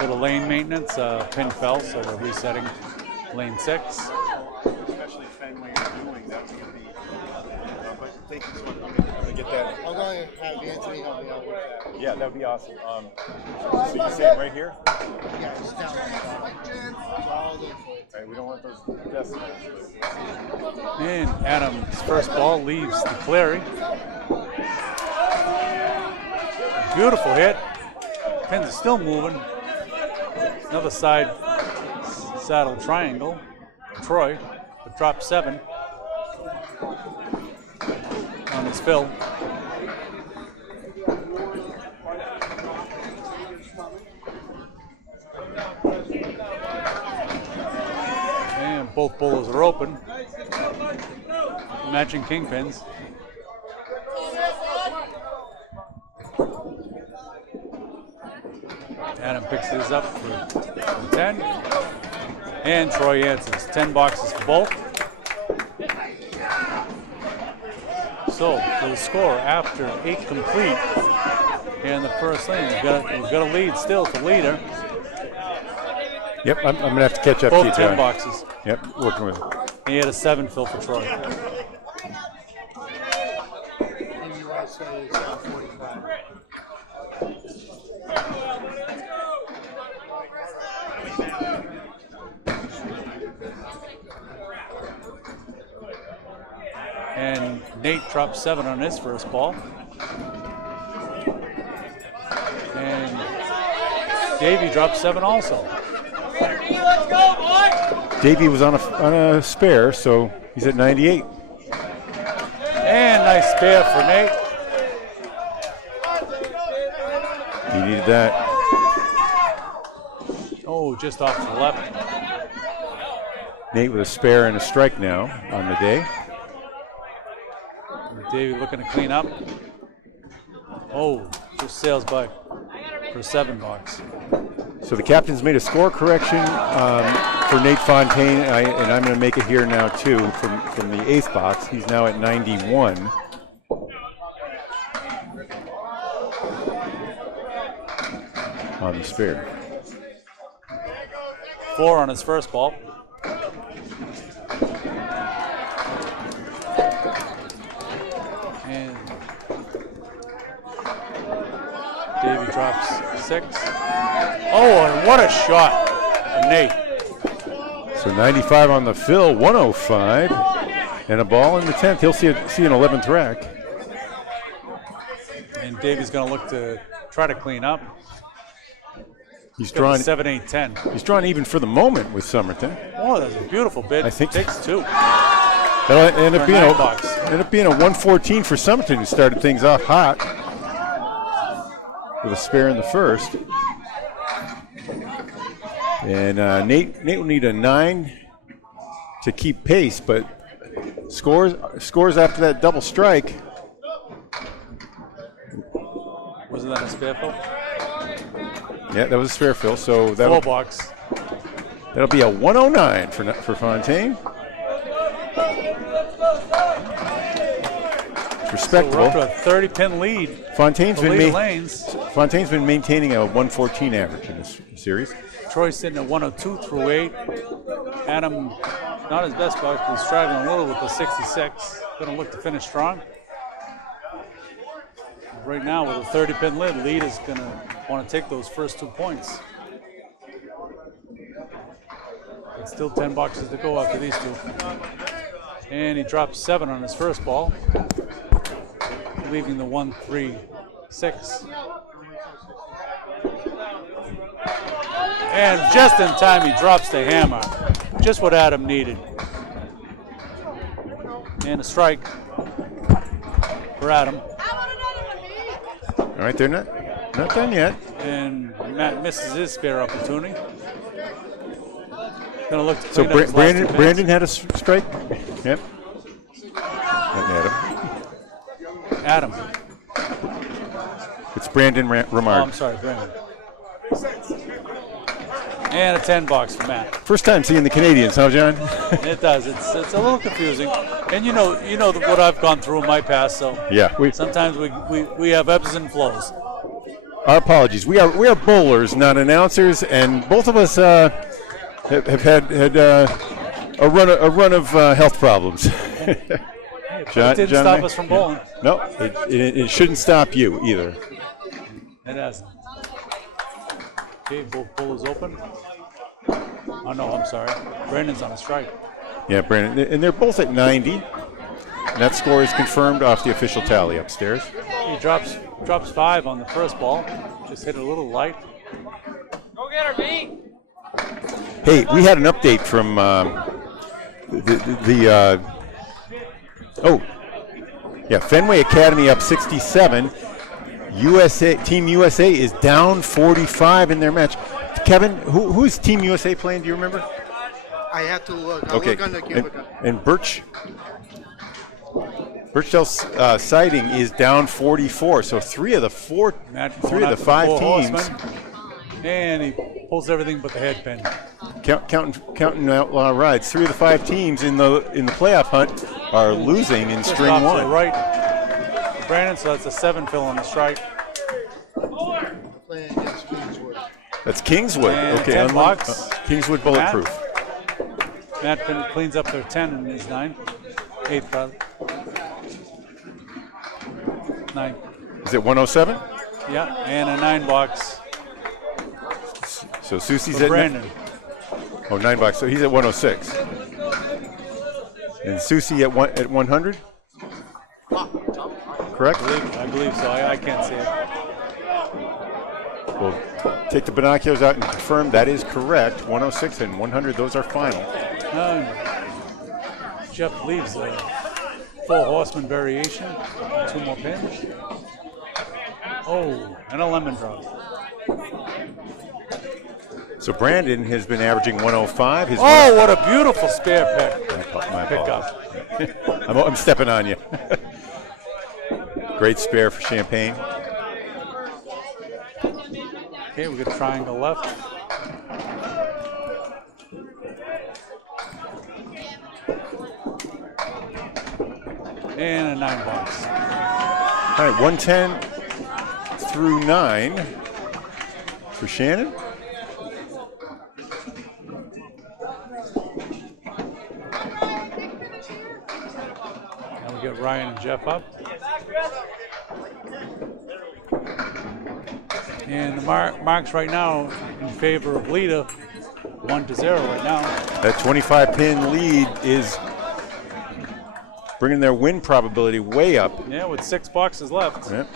Little lane maintenance, pin fell, so we're resetting lane 6. Especially Fenway are doing, that's going to be, but thank you so much to get that. I'm going to have Anthony help me out with that. Yeah, that would be awesome. So you say it right here? Yeah, just down on the bottom. All the Right, we don't want those decimals. And Adam's first ball leaves the Clary. Beautiful hit. Pins are still moving. Another side saddle triangle. Troy. dropped 7 on his fill. And both bowlers are open. Matching kingpins. Adam picks his up for 10. And Troy answers. 10 boxes for both. So for the score after 8 complete and the first lane, we've got a lead still to Leda. Yep, I'm going to have to catch up Both to you, 10 John. boxes. Yep, working with it. He had a 7 fill for Troy. And USA is 45. And Nate dropped 7 on his first ball. And Davey dropped 7 also. Davey was on a spare, so he's at 98. And nice spare for Nate. He needed that. Oh, just off to the left. Nate with a spare and a strike now on the day. Davey looking to clean up. Oh, just sails by for 7 box. So the captain's made a score correction for Nate Fontaine, and I'm going to make it here now too from the 8th box. He's now at 91. On the spare. 4 on his first ball. And Davey drops 6. Oh, and what a shot from Nate. So 95 on the fill, 105, and a ball in the 10th. He'll see an 11th rack. And Davey's going to look to try to clean up. He's Got drawn the 7, 8, 10. He's drawn even for the moment with Somerton. Oh, that's a beautiful bid. I think Takes 2. That'll end For up a being 9 box. end up being a 114 for Somerton, who started things off hot with a spare in the first. And Nate will need a 9 to keep pace, but scores after that double strike. Wasn't that a spare fill? Yeah, that was a spare fill, so 4 that'll box. be a 109 for Fontaine. So we're Respectable. up to a 30-pin lead. Fontaine's for been Leda Lanes. Fontaine's been maintaining a 114 average in this series. Troy's sitting at 102 through 8. Adam, not his best box, but struggling a little with the 66. Going to look to finish strong. Right now, with a 30-pin lead, Leda's going to want to take those first 2 points. It's still 10 boxes to go after these 2. And he drops 7 on his first ball, leaving the 1, 3, 6. And just in time, he drops the hammer. Just what Adam needed. And a strike for Adam. All right, they're not done yet. And Matt misses his spare opportunity. Gonna look to So clean up his last 2 pins. Brandon had a strike. Yep. Adam. Adam. It's Brandon Oh, Ramard. I'm sorry, Brandon. And a 10 box for Matt. First time seeing the Canadians, huh, John? It does. It's a little confusing, and you know what I've gone through in my past. So Yeah. sometimes we have ebbs and flows. Our apologies. We are bowlers, not announcers, and both of us have had a run of health problems. It didn't John stop us from bowling. No, it shouldn't stop you either. It hasn't. Okay, both bowlers open. Oh no, I'm sorry. Brandon's on a strike. Yeah, Brandon, and they're both at 90. And that score is confirmed off the official tally upstairs. He drops 5 on the first ball. Just hit a little light. Go get her, B. Hey, we had an update from Fenway Academy up 67. Team USA is down 45 in their match. Kevin, who's Team USA playing? Do you remember? I have to look. I'll look on the camera. And Birchdale Siding is down 44. So three of the five teams. Horsemen. And he pulls everything but the headpin. Counting Outlaw Rides, 3 of the 5 teams in the playoff hunt are losing in string off to 1. the right, Brandon. So that's a 7 fill on the strike. Playing against Kingswood. That's Kingswood. And Okay, 10 bucks. Kingswood Bulletproof. Matt cleans up their 10 in his 9. 8th, brother. 9. Is it 107? Yeah, and a 9 box. So Susie's For at Brandon. 9 bucks. So he's at 106. And Susie at 100. Correct. I believe so. I can't see it. We'll take the binoculars out and confirm that is correct. 106 and 100. Those are final. Jeff leaves a 4 horseman variation. 2 more pins. Oh, and a lemon drop. So Brandon has been averaging 105. What a beautiful spare pick. My Pick apologies. up. I'm stepping on you. Great spare for Champagne. Okay, we get triangle left. And a 9 box. All right, 110 through 9 for Shannon. Now we get Ryan and Jeff up. And the marks right now in favor of Leda, 1-0 right now. That 25-pin lead is bringing their win probability way up. Yeah, with 6 boxes left. Yep.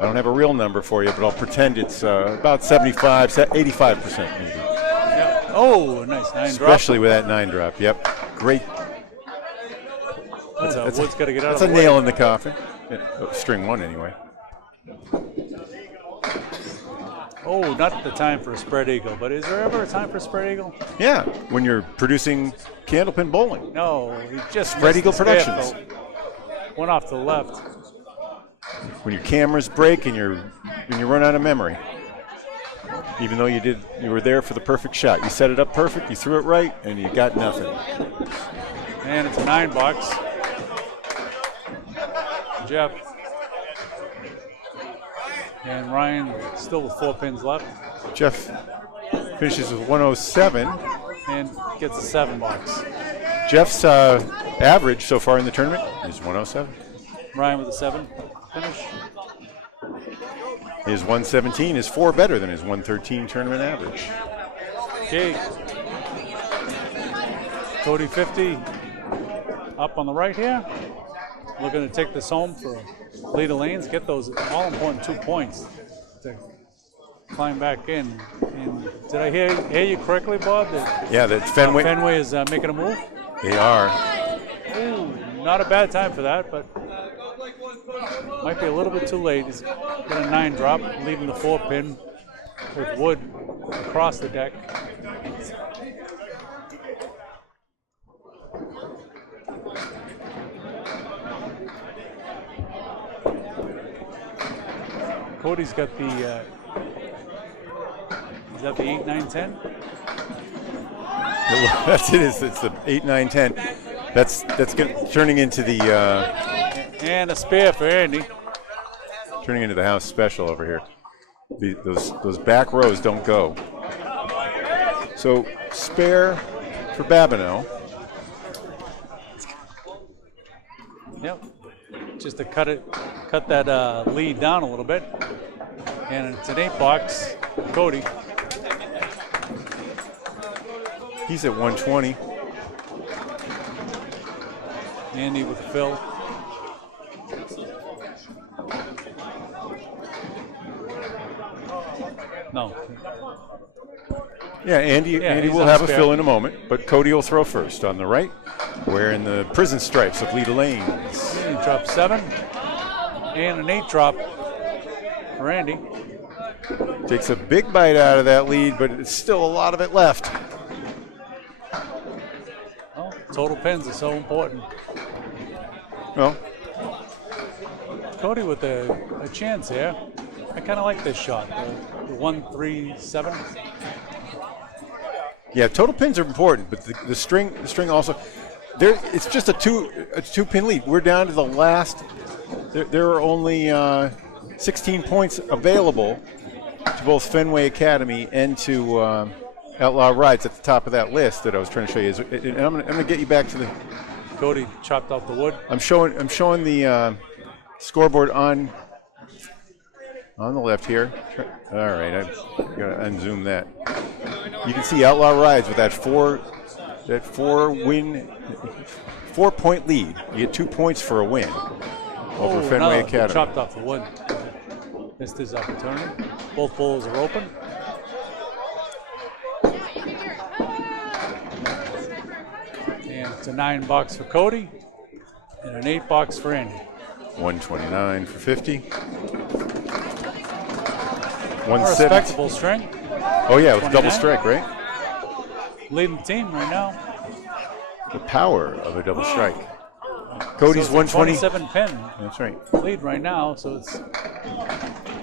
I don't have a real number for you, but I'll pretend it's about 75, 85% maybe. Yeah. Oh, a nice 9 drop. Especially with that 9 drop. Yep. Great. Wood's got to get out That's of a the way. nail in the coffin. Yeah, string 1 anyway. Oh, not the time for a spread eagle, but is there ever a time for a spread eagle? Yeah, when you're producing Candlepin bowling. No, he just Spread missed Eagle the spare Productions. fill. One off to the left. When your cameras break and you run out of memory. Even though you were there for the perfect shot. You set it up perfect, you threw it right, and you got nothing. And it's a 9 box. Jeff. And Ryan still with 4 pins left. Jeff finishes with 107. And gets a 7 box. Jeff's average so far in the tournament is 107. Ryan with a 7 finish. His 117 is 4 better than his 113 tournament average. Okay. Cody 50 up on the right here. Looking to take this home for Leda Lanes, get those all important 2 points to climb back in. And did I hear you correctly, Bob? That Fenway. Fenway is making a move? They are. Ooh, not a bad time for that, but might be a little bit too late. He's got a 9 drop, leaving the 4 pin with Wood across the deck. Cody's got the, is that the 8, 9, 10? That's it. It's the 8, 9, 10. That's turning into the and a spare for Andy. Turning into the house special over here. Those back rows don't go. So spare for Babineau. Yep. Just to cut that lead down a little bit. And it's an 8 box. Cody. He's at 120. Andy with the fill. No. Yeah, Andy he's will on have a spare. fill in a moment, but Cody will throw first on the right, wearing the prison stripes of Leda Lanes. He dropped 7 and an 8 drop for Andy. Takes a big bite out of that lead, but it's still a lot of it left. Well, total pins are so important. Well, Cody with a chance here. I kind of like this shot, the 1-3-7. yeah, total pins are important, but the string also. It's just a two pin lead. We're down to the last. There are only 16 points available to both Fenway Academy and to Outlaw Rides at the top of that list that I was trying to show you. And I'm going to get you back to the. Cody chopped out the wood. I'm showing the scoreboard on the left here. All right, I've got to unzoom that. You can see Outlaw Rides with that 4-point lead. You get 2 points for a win over Fenway Academy. Chopped off the wood. Missed his opportunity. Both bowls are open. And it's a 9 box for Cody and an 8 box for Andy. 129 for 50. A 170. respectable string. Oh yeah, with 29. double strike, right? Leading the team right now. The power of a double strike. Cody's So it's a 120. 27 pin That's right. lead right now, so it's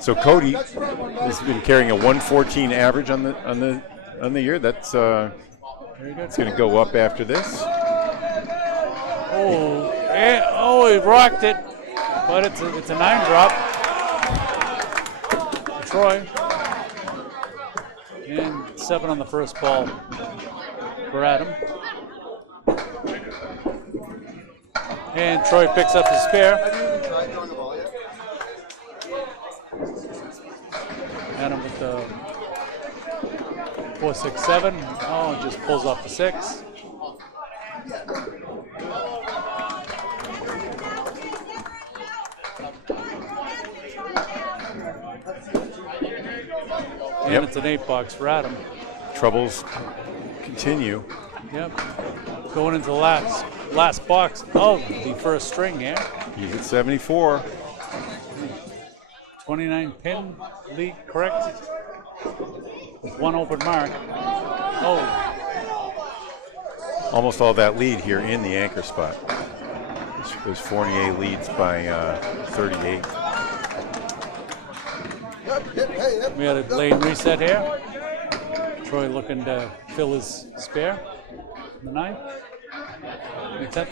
So Cody has been carrying a 114 average on the year. That's very good. it's going to go up after this. He rocked it, but it's a 9 drop. Troy. And 7 on the first ball for Adam. And Troy picks up the spare. Adam with the 4-6-7. Oh, just pulls off the 6. And Yep. it's an 8 box for Adam. Troubles continue. Yep. Going into the last box of the first string here. He's at 74. 29 pin lead, correct? With 1 open mark. Oh, Almost all that lead here in the anchor spot. As Fournier leads by 38. we had a lane reset here. Troy looking to fill his spare. The 9. Except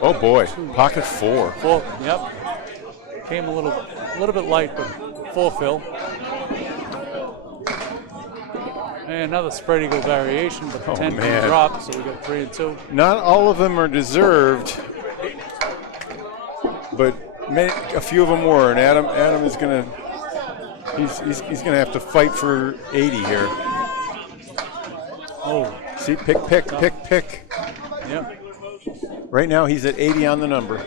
Oh boy, pocket 4. 4. Yep. Came a little bit light, but full fill. And another spread eagle variation, but the 10 man. drop, so we got 3 and 2. Not all of them are deserved, but a few of them were. And Adam is gonna he's gonna have to fight for 80 here. Oh, See, pick. yep. Right now he's at 80 on the number.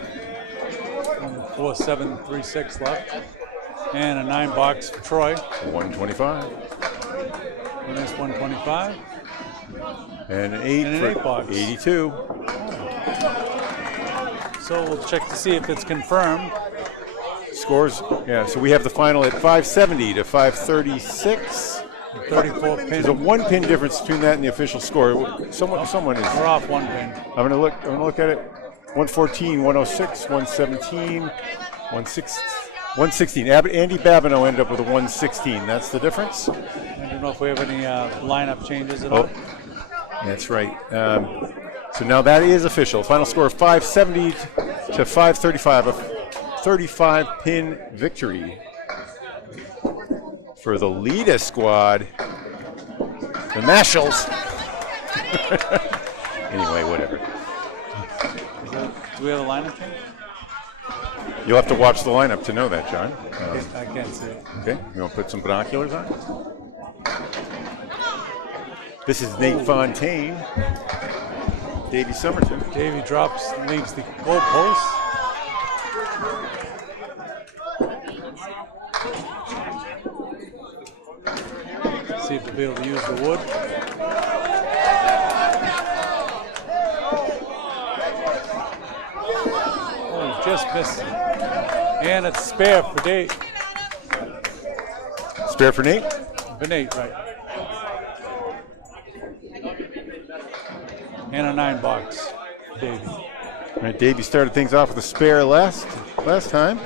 4-7-3-6 left. And a 9 box for Troy. 125. A nice 125. And an 8 And an for 8 box. 82. So we'll check to see if it's confirmed. Scores, yeah, so we have the final at 570 to 536. 34 pin. There's a 1 pin difference between that and the official score. Someone is. We're off 1 pin. I'm gonna look at it. 114, 106, 117, 116. Andy Babineau ended up with a 116. That's the difference. I don't know if we have any lineup changes at all. That's right. So now that is official. Final score of 570 to 535. A 35 pin victory for the Leda squad. The Nationals. Anyway, whatever. Do we have a lineup change? You'll have to watch the lineup to know that, John. I can't see it. Okay, you want to put some binoculars on? This is Nate Fontaine. Davey Somerton. Davey drops and leaves the goal post. be able to use the wood. Oh, just missed. And it's spare for Dave. Spare for Nate? For Nate, right. And a 9 box, Davey. All right, Davey started things off with a spare last time.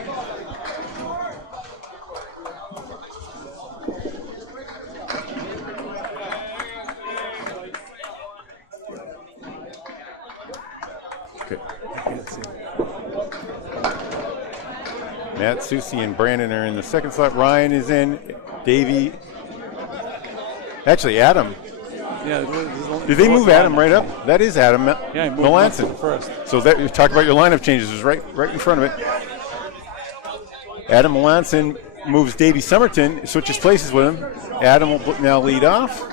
Matt, Susie, and Brandon are in the second slot. Ryan is in. Davey. Actually, Adam. Yeah. Did they move Adam right up? That is Adam Yeah, he moved Melanson. up first. So that you talk about your lineup changes is right in front of it. Adam Melanson moves Davey Somerton, switches places with him. Adam will now lead off.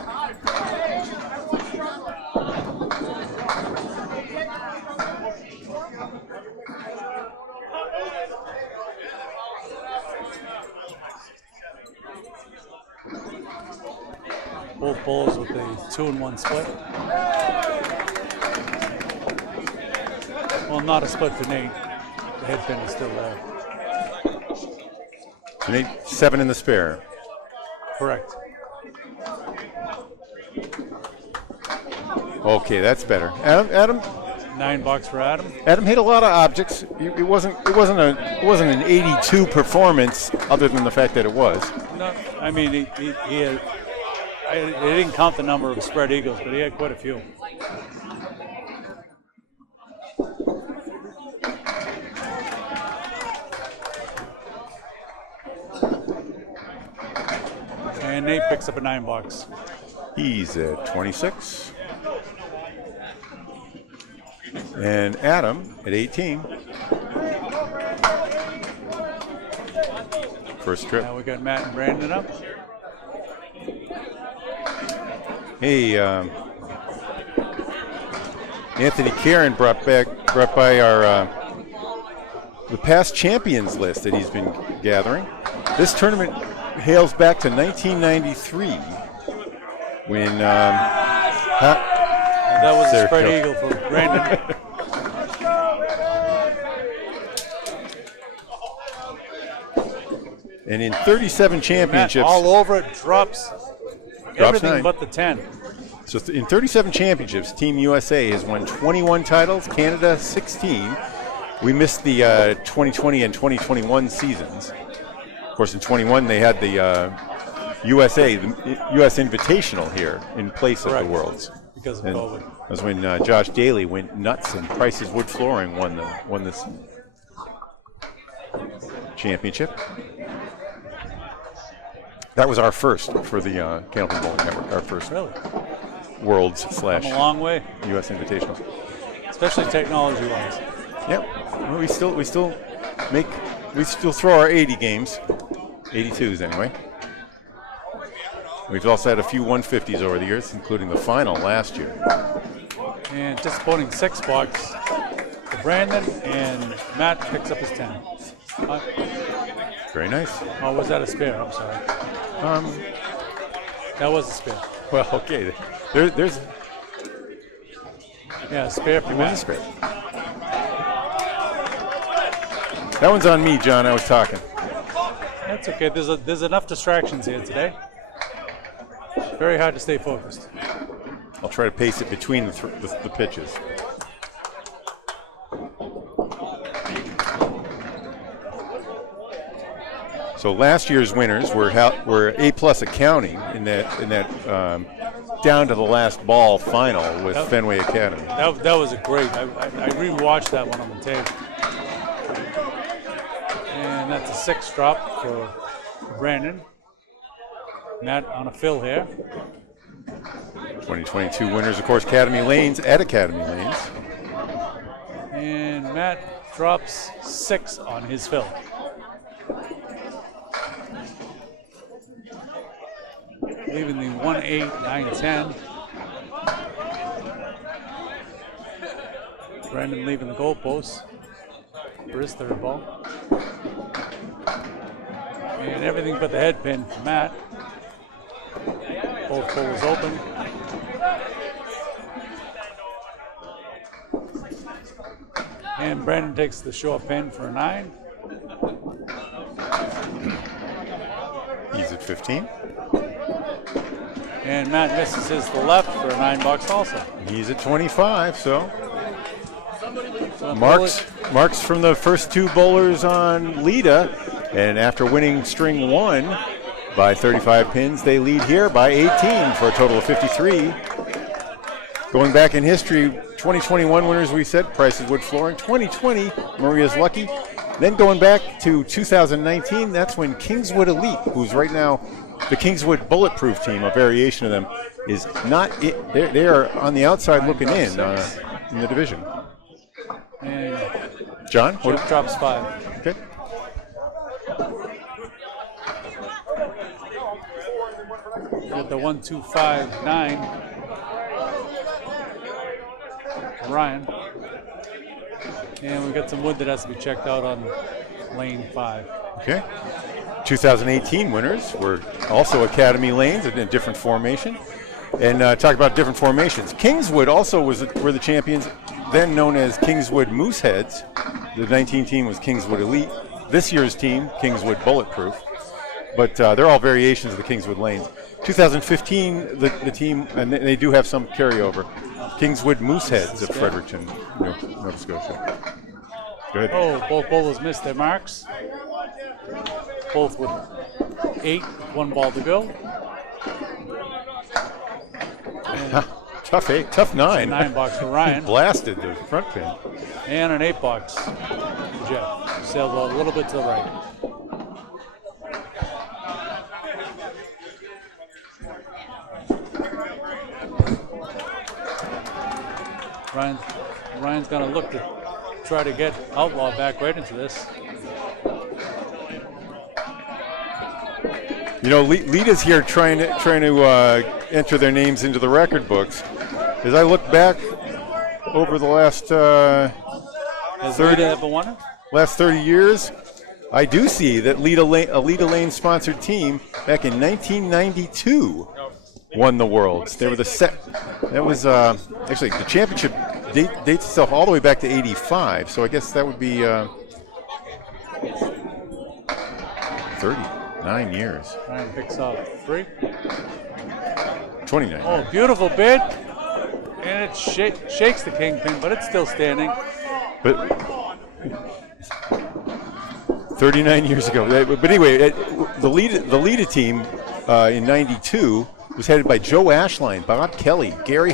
Both bowls with a 2-1 split. Well, not a split for Nate. The head pin is still there. Nate, 7 in the spare. Correct. Okay, that's better. Adam 9 box for Adam. Adam hit a lot of objects. It wasn't an 82 performance, other than the fact that it was. No, I mean he had. I didn't count the number of spread eagles, but he had quite a few. And Nate picks up a 9 box. He's at 26. And Adam at 18. First trip. Now we got Matt and Brandon up. Hey, Anthony Caron brought by our the past champions list that he's been gathering. This tournament hails back to 1993 when That was a spread eagle for Brandon. and in 37 championships, Matt all over it, drops everything 9. but the 10. So in 37 championships, Team USA has won 21 titles, Canada 16. We missed the 2020 and 2021 seasons. Of course, in 21 they had the US Invitational here in place of the Worlds. Because of And COVID. that was when Josh Daly went nuts and Price's Wood Flooring won this championship. That was our first for the Candlepin Bowling Network, our first Really? Worlds / Come a long way, US Invitational. especially technology-wise. Yep. Well, we still throw our 80 games, 82s anyway. We've also had a few 150s over the years, including the final last year. And disappointing 6 box for Brandon, and Matt picks up his 10. Very nice. Oh, was that a spare? I'm sorry. That was a spare. Well, okay. There's Yeah, spare for one Matt. spare. That one's on me, John. I was talking. That's okay. There's enough distractions here today. Very hard to stay focused. I'll try to pace it between the pitches. So last year's winners were A+ accounting in that down to the last ball final with Fenway Academy. That was a great. I rewatched that one on the tape. And that's a 6 drop for Brandon. Matt on a fill here. 2022 winners, of course, Academy Lanes at Academy Lanes. And Matt drops 6 on his fill. Leaving the 1, 8, 9, 10. Brandon leaving the goalpost for his 3rd ball. And everything but the head pin for Matt. Both poles open. And Brandon takes the short pin for a 9. He's at 15. And Matt misses his to the left for a $9 also. He's at 25, so marks from the first 2 bowlers on Leda, and after winning string 1 by 35 pins, they lead here by 18 for a total of 53. Going back in history, 2021 winners, we said, Price's Wood Flooring. 2020, Maria's Lucky. Then going back to 2019, that's when Kingswood Elite, who's right now the Kingswood Bulletproof team, a variation of them, is not it. They are on the outside looking in the division. And John? Jeff drops 5. Okay. With the 1, 2, 5, 9. Ryan. And we got some wood that has to be checked out on lane 5. Okay. 2018 winners were also Academy lanes in a different formation. And talk about different formations. Kingswood also were the champions, then known as Kingswood Mooseheads. The 19 team was Kingswood Elite. This year's team, Kingswood Bulletproof. But they're all variations of the Kingswood lanes. 2015, the team, and they do have some carryover, Kingswood Mooseheads of Fredericton, Nova Scotia. Go ahead. Oh, both bowlers missed their marks. Both with 8, 1 ball to go. Tough 8, tough 9. $9 for Ryan. Blasted the front pin. And an $8 for Jeff. Sailed a little bit to the right. Ryan's going to look to try to get Outlaw back right into this. You know, Leda's here trying to enter their names into the record books. As I look back over the last Has Leda ever won it? Last 30 years, I do see that a Leda Lane sponsored team back in 1992 won the Worlds. They were the set. That was actually the championship dates itself all the way back to '85. So I guess that would be 39 years. Ryan picks up 3. 29. Oh, beautiful bid. And it shakes the kingpin, but it's still standing. But 39 years ago. But anyway, the Leda team in '92 was headed by Joe Ashline, Bob Kelly, Gary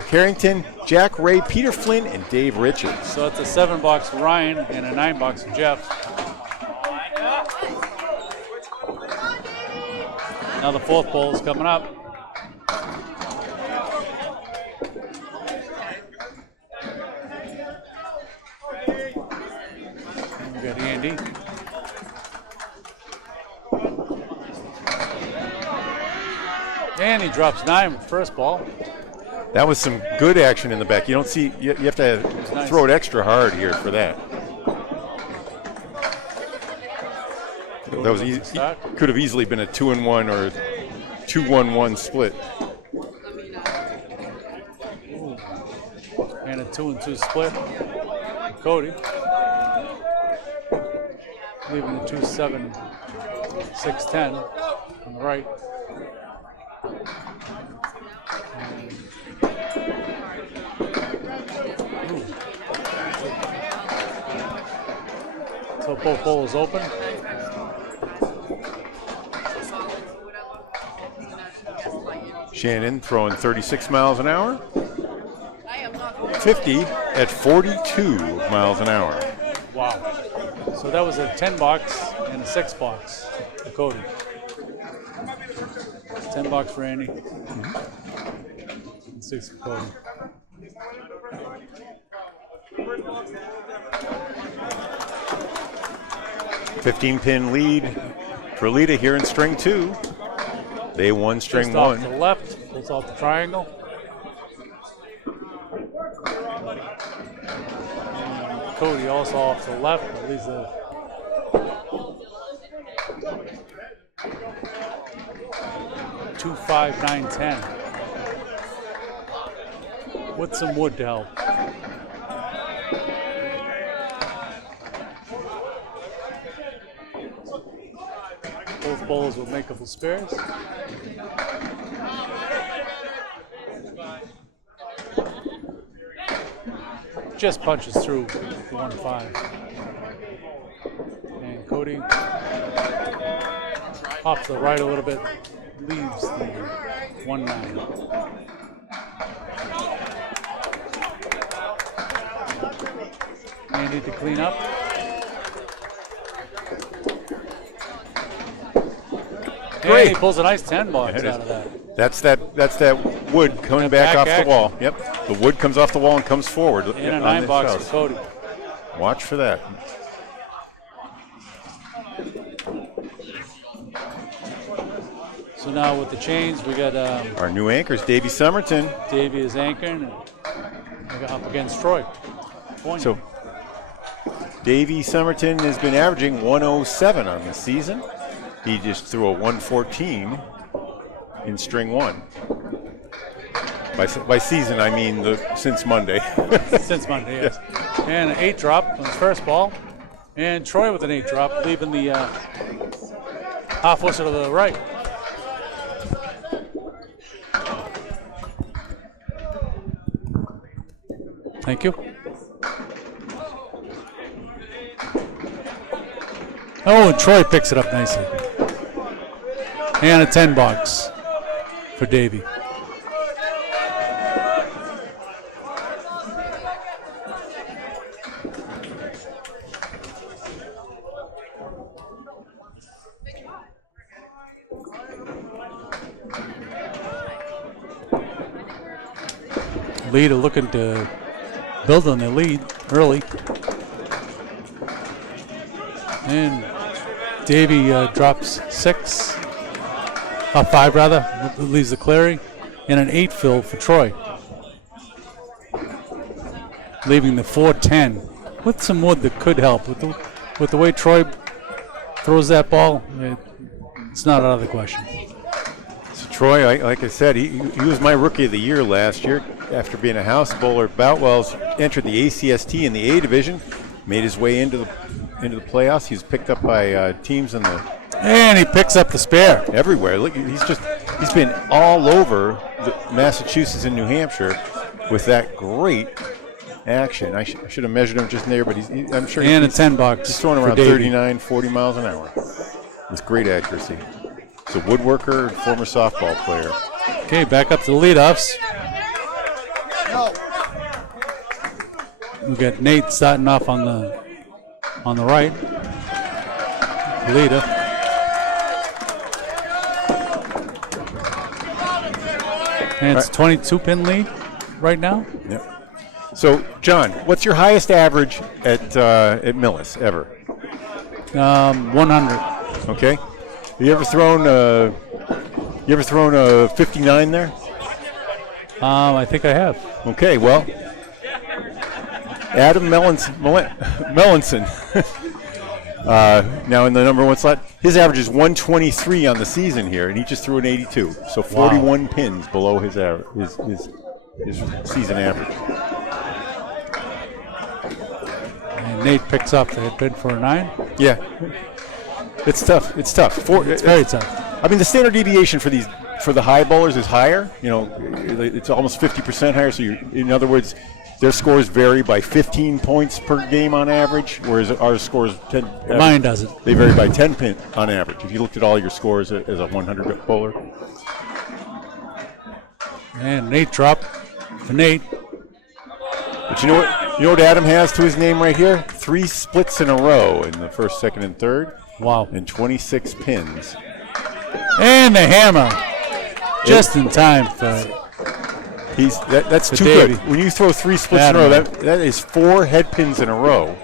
Carrington, Jack Ray, Peter Flynn, and Dave Richards. So it's a $7 for Ryan and a $9 for Jeff. Now the 4th bowl is coming up. And we got Andy. And he drops 9 with first ball. That was some good action in the back. You don't see, you have to throw it extra hard here for that. That was easy. Could have easily been a 2-1 or 2-1-1 split. Ooh. And a 2-2 split. Cody. Leaving the 2-7, 6-10 on the right. So both bowls open. Shannon throwing 36 miles an hour. 50 at 42 miles an hour. Wow. So that was a $10 and a $6 for Cody. $10 for Andy. And 6 for Cody. $15-pin lead for Leda here in string 2. They won string 1. Off to the left, pulls off the triangle. And Cody also off to the left, but leaves the 2.5, 9.10. With some wood to help. Both bowlers will make up the spares. Just punches through the 1.5. And Cody pops to the right a little bit, leaves the 1.9. And need to clean up. Great. And he pulls a nice 10 box out of that. That's that wood coming back off the wall. Yep. The wood comes off the wall and comes forward. And a 9 box for Cody. Watch for that. So now with the chains, we got our new anchors, Davey Somerton. Davey is anchoring, and we got up against Troy. So Davey Somerton has been averaging 107 on the season. He just threw a 114 in string 1. By season, I mean since Monday. Since Monday, yes. And an 8 drop on his first ball. And Troy with an 8 drop, leaving the half whistle to the right. Thank you. Oh, and Troy picks it up nicely. And a 10 box for Davey. Leda looking to build on their lead early. And Davey drops 5 rather, leaves the clearing, and an 8 fill for Troy. Leaving the 4-10 with some wood that could help. With the way Troy throws that ball, it's not out of the question. So Troy, like I said, he was my rookie of the year last year after being a house bowler. Boutwell's entered the ACST in the A division, made his way into the playoffs. He's picked up by teams in the... And he picks up the spare. Everywhere. Look, he's been all over Massachusetts and New Hampshire with that great action. I should have measured him just there, but I'm sure and a 10 box. He's throwing around 39, 40 miles an hour with great accuracy. He's a woodworker and former softball player. Okay, back up to the leadoffs. We got Nate starting off on the right. Leda. And it's 22-pin lead right now. Yep. So, John, what's your highest average at Millis ever? 100. Okay. Have you ever thrown a 59 there? I think I have. Okay. Well, Adam Mellinson. Now in the number 1 slot, his average is 123 on the season here, and he just threw an 82. So 41 pins below his average, his season average. And Nate picks up the head pin for a 9. Yeah, it's tough. It's tough. It's very tough. I mean, the standard deviation for the high bowlers is higher. You know, it's almost 50% higher. So in other words, their scores vary by 15 points per game on average, whereas our scores mine doesn't. They vary by 10 pin on average. If you looked at all your scores as a 100 bowler. And Nate drop for Nate. But you know what Adam has to his name right here? 3 splits in a row in the first, second, and third. Wow. And 26 pins. And the hammer. Just in time for... That's too Davey. good. When you throw 3 splits in a row, that is 4 head pins in a row.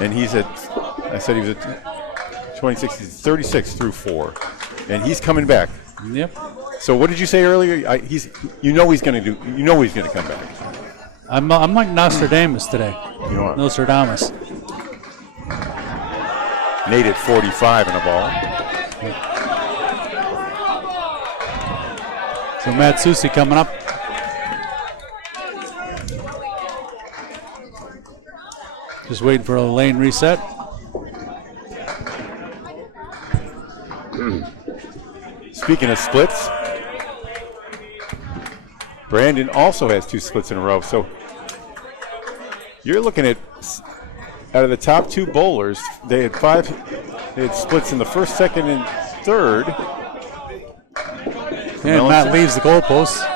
And he's at 26. He's 36 through 4, and he's coming back. Yep. So what did you say earlier? He's going to come back. I'm like Nostradamus today. You know what? Nostradamus. Nate at 45 in a ball. So Matt Susi coming up. Just waiting for a lane reset. Speaking of splits, Brandon also has 2 splits in a row. So you're looking at, out of the top 2 bowlers, they had splits in the first, second, and third. And Matt leaves the goalpost.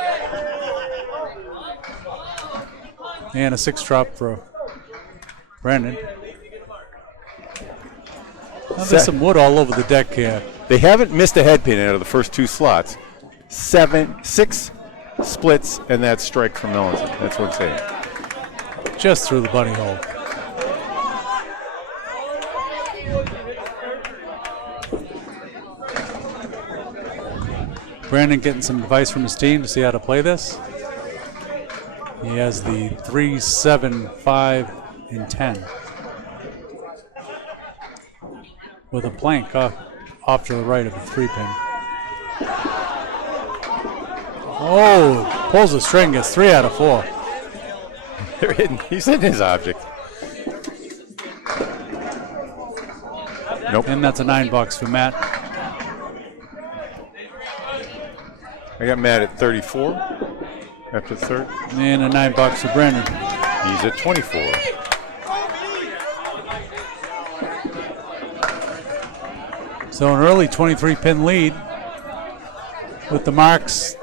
And a 6 drop for Brandon. Now there's some wood all over the deck here. They haven't missed a headpin out of the first 2 slots. 6 splits, and that strike from Melanson. That's what I'm saying. Just through the bunny hole. Brandon getting some advice from his team to see how to play this. He has the 3, 7, 5, and 10. With a plank off to the right of the 3-pin. Oh, pulls the string, gets 3 out of 4. He's hitting his object. Nope. And that's a $9 for Matt. I got Matt at 34 after the third. And a $9 for Brandon. He's at 24. So an early 23-pin lead with the marks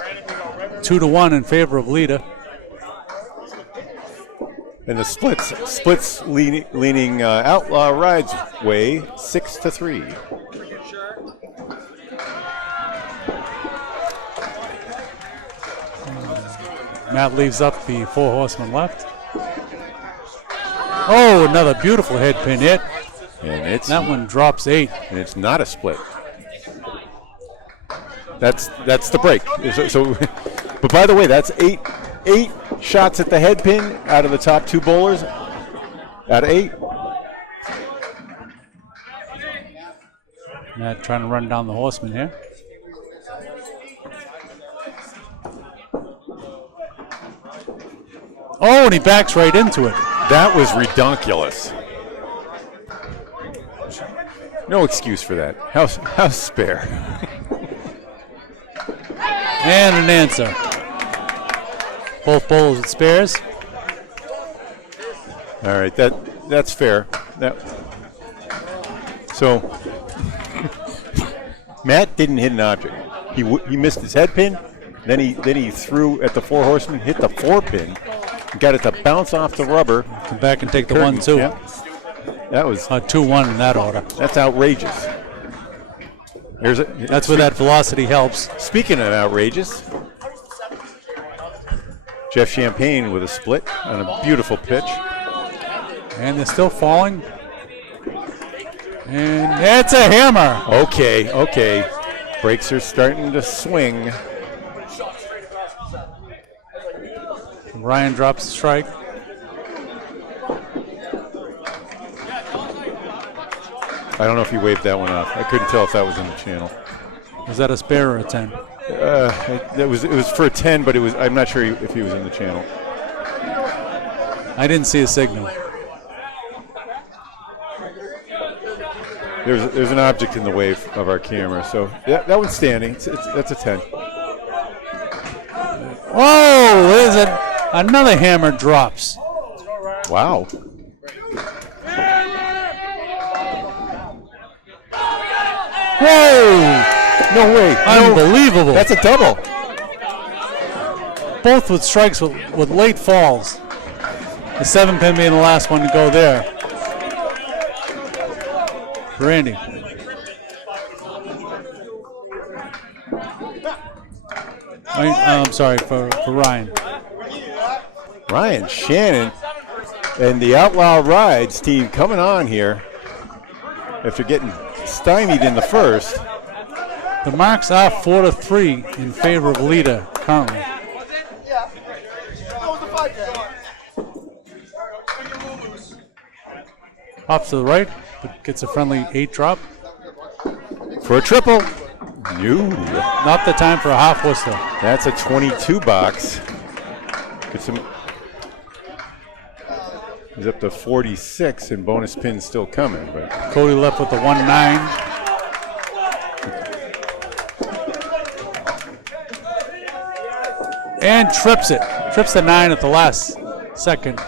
2-1 in favor of Leda. And the splits leaning Outlaw Rides way 6-3. Matt leaves up the 4 horsemen left. Oh, another beautiful head pin hit. And that one drops 8. And it's not a split. That's the break. So, but by the way, that's eight shots at the head pin out of the top 2 bowlers. Out of 8. Matt trying to run down the horseman here. Oh, and he backs right into it. That was redonkulous. No excuse for that. How spare. And an answer. Both bowlers with spares. All right, that's fair. So Matt didn't hit an object. He missed his head pin. Then he threw at the 4 horsemen, hit the 4-pin, got it to bounce off the rubber. Come back and take the 1-2. Yeah. That was 2-1 in that order. That's outrageous. That's where that velocity helps. Speaking of outrageous, Jeff Champagne with a split on a beautiful pitch. And they're still falling. And it's a hammer. Okay. Brakes are starting to swing. Ryan drops the strike. I don't know if he waved that one off. I couldn't tell if that was in the channel. Was that a spare or a 10? It was for a 10, but I'm not sure if he was in the channel. I didn't see a signal. There's an object in the way of our camera, so that one's standing. That's a 10. Oh, there's another hammer drops. Wow. Whoa! No way. Unbelievable. That's a double. Both with strikes with late falls. The 7-pin being the last one to go there. For Andy. I'm sorry, for Ryan. Ryan Shannon and the Outlaw Rides team coming on here after getting stymied in the first. The marks are 4-3 in favor of Leda currently. Off to the right, but gets a friendly 8 drop. For a triple. New. Not the time for a half whistle. That's a 22 box. Get some. He's up to 46, and bonus pin's still coming. But Cody left with the 1-9. And trips it. Trips the 9 at the last second.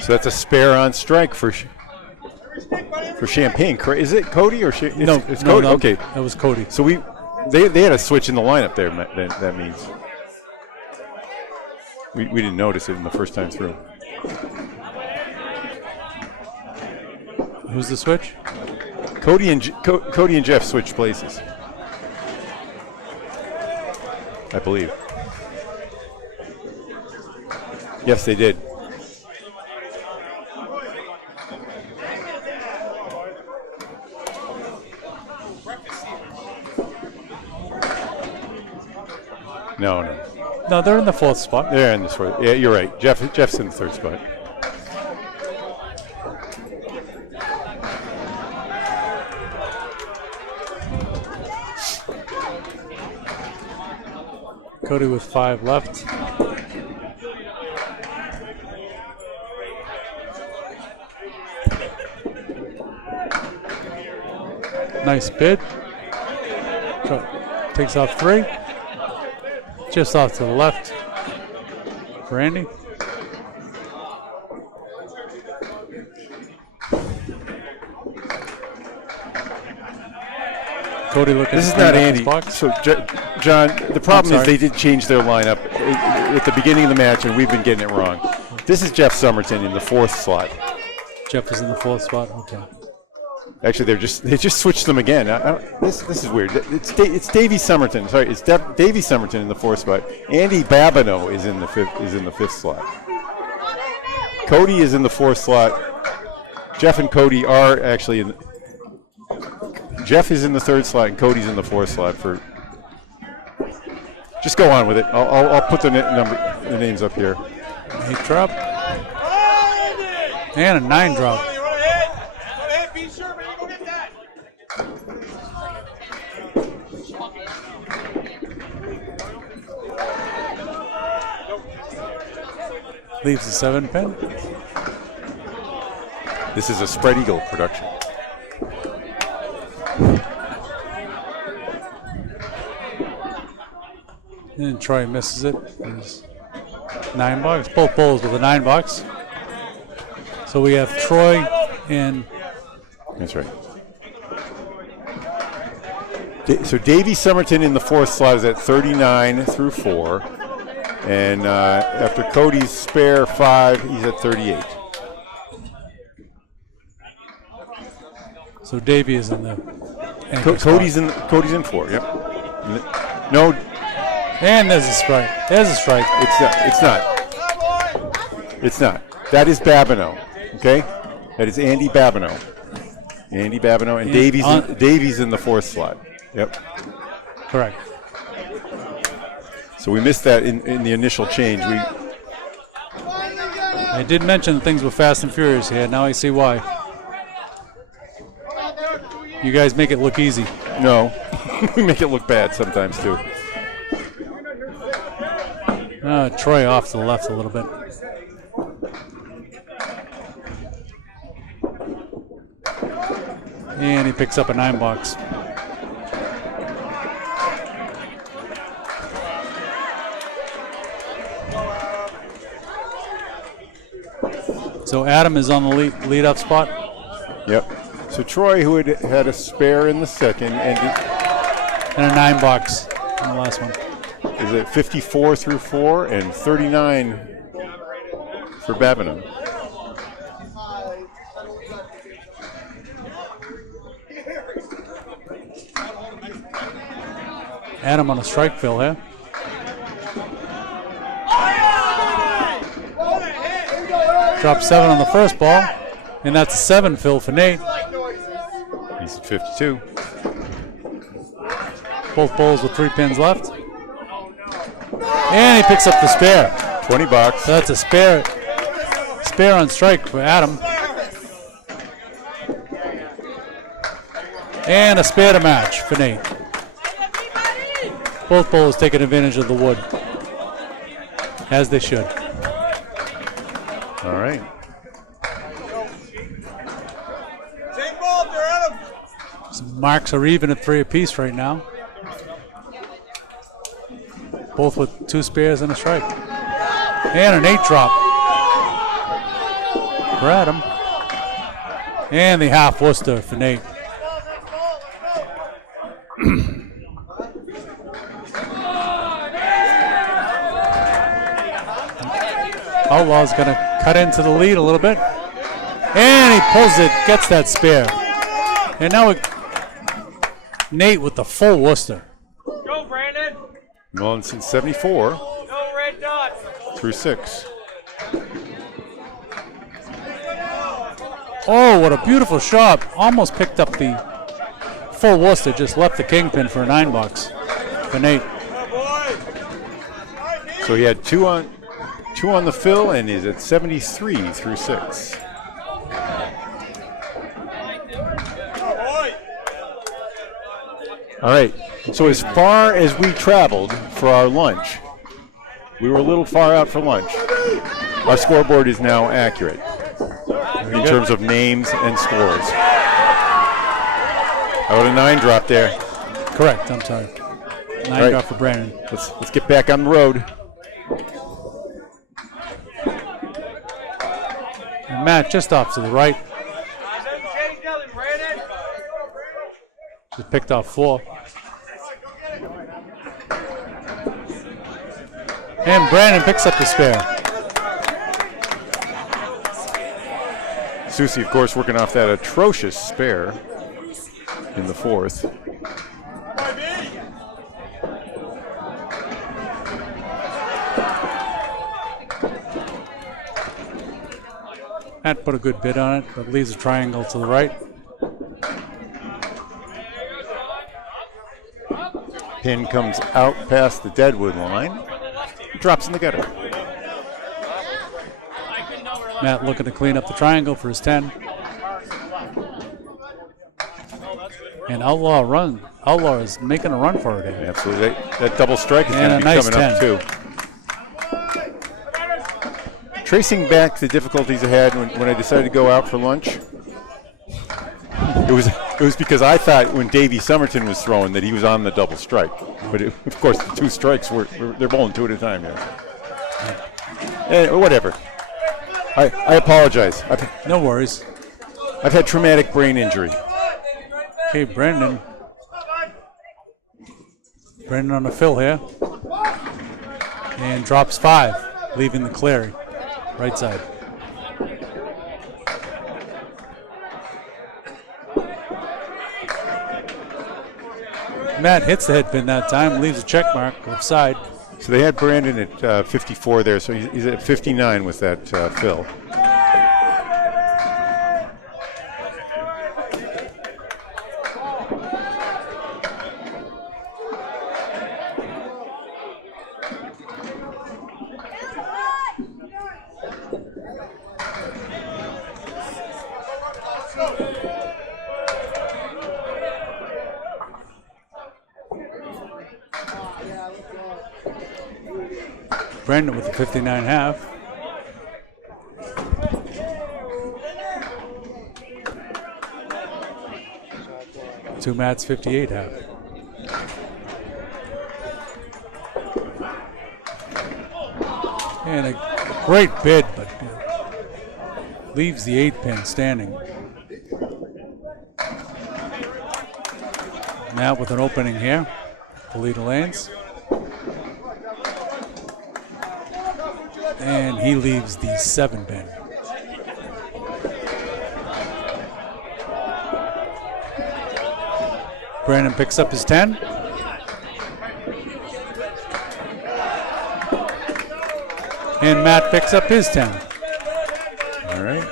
so that's a spare on strike for Champagne. Is it Cody or No, it's no, Cody? no, Okay, that was Cody. so they had a switch in the lineup there. That means we didn't notice it in the first time through. Who's the switch? Cody and Jeff switched places, I believe. Yes, they did. No. No, they're in the 4th spot. They're in the fourth. Yeah, you're right. Jeff's in the 3rd spot. Cody with 5 left. Nice bid. Takes off 3. Just off to the left for Andy. Cody looking. This is not Andy. Box. So, John, the problem is they did change their lineup at the beginning of the match, and we've been getting it wrong. This is Jeff Somerton in the 4th slot. Jeff is in the 4th spot. Okay. Actually, they just switched them again. This is weird. It's Davey Somerton. Sorry, it's Davey Somerton in the 4th spot. Andy Babineau is in the 5th slot. Cody is in the 4th slot. Jeff and Cody are actually in. Jeff is in the 3rd slot and Cody's in the 4th slot. Just go on with it. I'll put the names up here. 8 drop and a 9 drop. Leaves the 7 pin. This is a Spread Eagle production. And Troy misses it. There's 9 bucks. Both bowls with a 9 bucks. So we have Troy and. That's right. So Davey Somerton in the 4th slot is at 39 through 4. And after Cody's spare 5, he's at 38. So Davey is in the. Cody's in 4. Yep. No. And there's a strike. There's a strike. It's not. That is Babineau. Okay. That is Andy Babineau. Andy Babineau and Davey's in the 4th slot. Yep. Correct. So we missed that in the initial change. I did mention things were fast and furious here. Now I see why. You guys make it look easy. No, we make it look bad sometimes too. Troy off to the left a little bit. And he picks up a 9 box. So Adam is on the lead up spot. Yep. So Troy, who had a spare in the 2nd, and a 9 box in the last one. Is at 54 through 4 and 39 for Babineau. Adam on a strike fill here. Drop 7 on the first ball, and that's a 7 fill for Nate. He's at 52. Both bowls with 3 pins left. And he picks up the spare. 20 bucks. So that's a spare on strike for Adam. And a spare to match for Nate. Both bowlers taking advantage of the wood, as they should. All right. Some marks are even at 3 apiece right now. Both with 2 spares and a strike. And an 8 drop for Adam. And the half Worcester for Nate. Outlaw's going to cut into the lead a little bit. And he pulls it, gets that spare. And now Nate with the full Worcester. Go, Brandon. Mullen since 74 Go, red dot. through 6. Oh, what a beautiful shot. Almost picked up the full Worcester, just left the kingpin for $9 for Nate. So he had two on the fill, and he's at 73 through 6. All right, so as far as we traveled for our lunch, we were a little far out for lunch. Our scoreboard is now accurate in terms of names and scores. How about a 9 drop there? Correct, I'm sorry. 9 drop for Brandon. Let's get back on the road. And Matt just off to the right. Just picked off 4. And Brandon picks up the spare. Susie, of course, working off that atrocious spare in the 4th. Matt put a good bid on it, but leaves a triangle to the right. Pin comes out past the Deadwood line, drops in the gutter. Matt looking to clean up the triangle for his 10. And Outlaw is making a run for it here. Absolutely. That double strike is going to be nice coming 10. up too. Tracing back the difficulties I had when I decided to go out for lunch, it was because I thought when Davey Somerton was throwing that he was on the double strike. But of course, the 2 strikes they're bowling 2 at a time. Yeah. Whatever. I apologize. No worries. I've had traumatic brain injury. Okay, Brandon. Brandon on the fill here. And drops 5, leaving the clearing. Right side. Matt hits the head pin that time, leaves a check mark offside. So they had Brandon at 54 there, so he's at 59 with that fill. Brandon with the 59 half. To Matt's 58 half. And a great bid, but leaves the 8 pin standing. Matt with an opening here. The Leda Lanes. And he leaves the 7 pin. Brandon picks up his 10. And Matt picks up his 10. All right.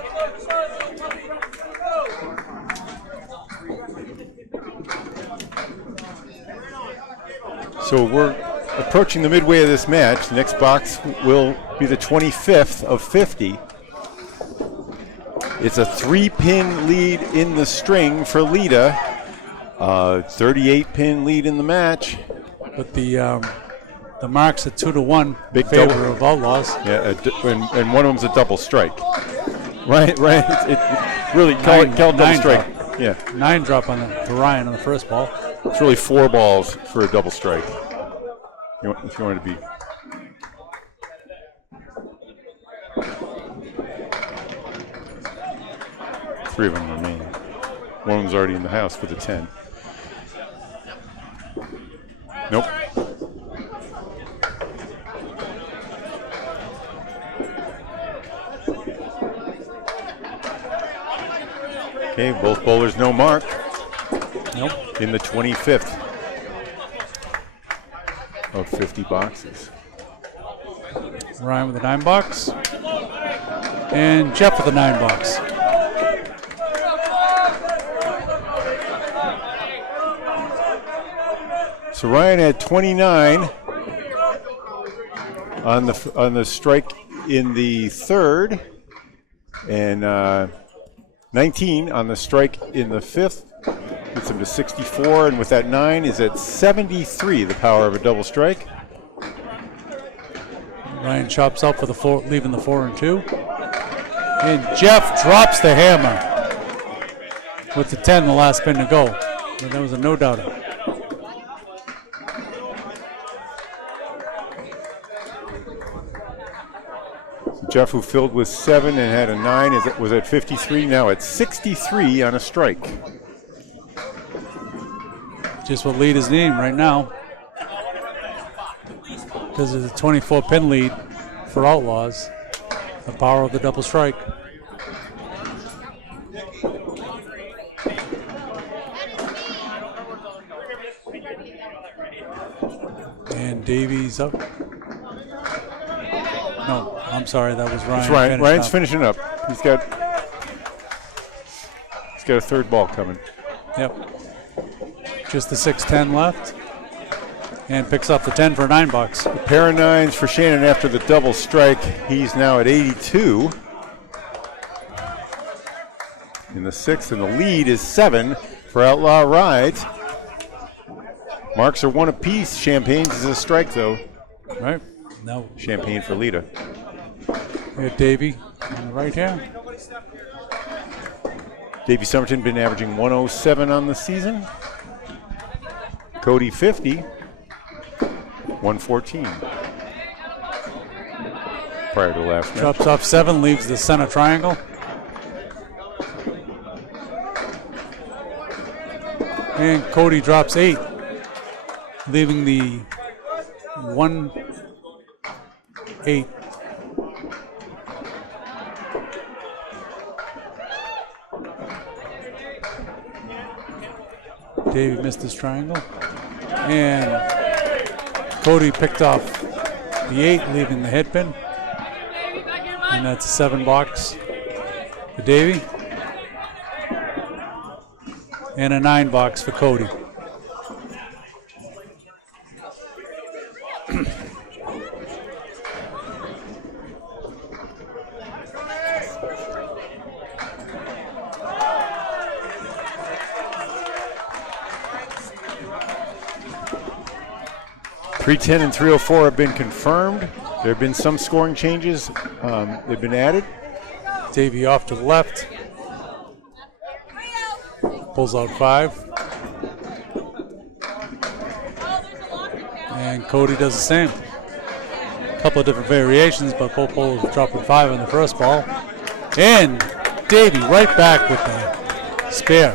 So we're approaching the midway of this match. The next box will be the 25th of 50. It's a 3-pin lead in the string for Leda. 38-pin lead in the match. But the marks at 2-1 Big favor double. of Outlaws. Yeah, and one of them's a double strike. Right. It really call it double strike. Drop. Yeah, 9 drop for Ryan on the first ball. it's really 4 balls for a double strike. If you want to be. Three of them remain. One of them's already in the house for the 10. Nope. Okay, both bowlers no mark. Nope. In the 25th of 50 boxes. Ryan with the 9 box. And Jeff with the 9 box. So Ryan had 29 on the strike in the third, and 19 on the strike in the fifth. Gets him to 64, and with that 9 is at 73. The power of a double strike. Ryan chops up for the 4, leaving the 4 and 2. And Jeff drops the hammer with the 10, the last pin to go. And that was a no doubter. Jeff, who filled with 7 and had a 9, was at 53. Now at 63 on a strike. Just what lead is named right now. Because of the 24-pin lead for Outlaws. The power of the double strike. And Davies up. No, I'm sorry, that was Ryan. It's Ryan. Ryan's up. finishing up. He's got a third ball coming. Yep. Just the 6-10 left. And picks up the 10 for $9. A pair of 9s for Shannon after the double strike. He's now at 82 in the 6th, and the lead is 7 for Outlaw Rides. Marks are 1 apiece. Champagne's is a strike, though. Right. No. Champagne for Leda. We have Davey on the right here. Davey Somerton been averaging 107 on the season. Cody 50. 114 prior to last match. Drops off 7, leaves the center triangle. And Cody drops 8, leaving the 1-8. Davey missed his triangle. And Cody picked off the 8, leaving the head pin. And that's a 7 box for Davey. And a 9 box for Cody. .310 and .304 have been confirmed. There have been some scoring changes. They've been added. Davey off to the left. Pulls out 5. And Cody does the same. A couple of different variations, but both bowlers dropping 5 on the first ball. And Davey right back with the spare.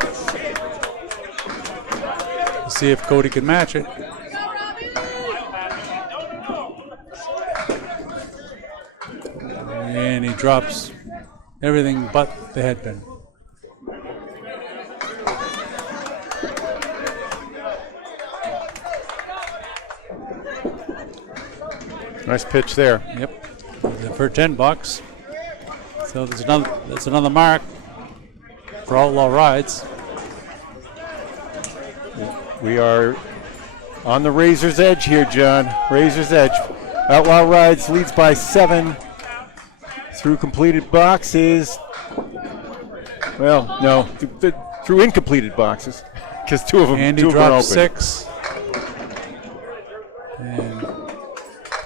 Let's see if Cody can match it. And he drops everything but the head pin. Nice pitch there. Yep. For 10 bucks. So that's another mark for Outlaw Rides. We are on the razor's edge here, John. Razor's edge. Outlaw Rides leads by 7 through completed boxes. Well, no, through incompleted boxes. Because two of them Andy two of them are drops open. 6. And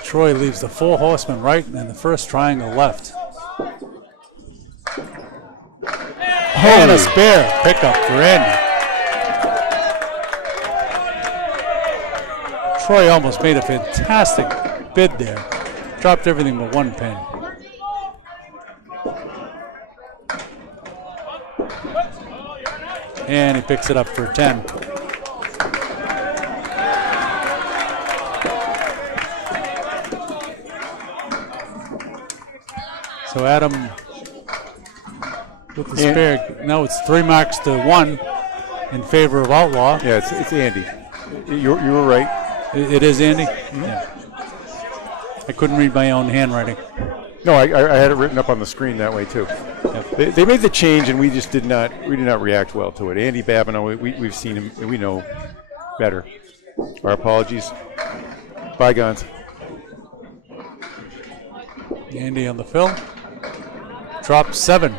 Troy leaves the 4 horsemen right and the first triangle left. And a spare pickup for Andy. Troy almost made a fantastic bid there. Dropped everything but 1 pin. And he picks it up for 10. So Adam with the spare. Now it's 3 marks to 1 in favor of Outlaw. Yeah, it's Andy. You were right. It is Andy? Yeah. I couldn't read my own handwriting. No, I had it written up on the screen that way too. They made the change, and we just did not react well to it. Andy Babineau, we've seen him, and we know better. Our apologies. Bygones. Andy on the fill. Drop 7.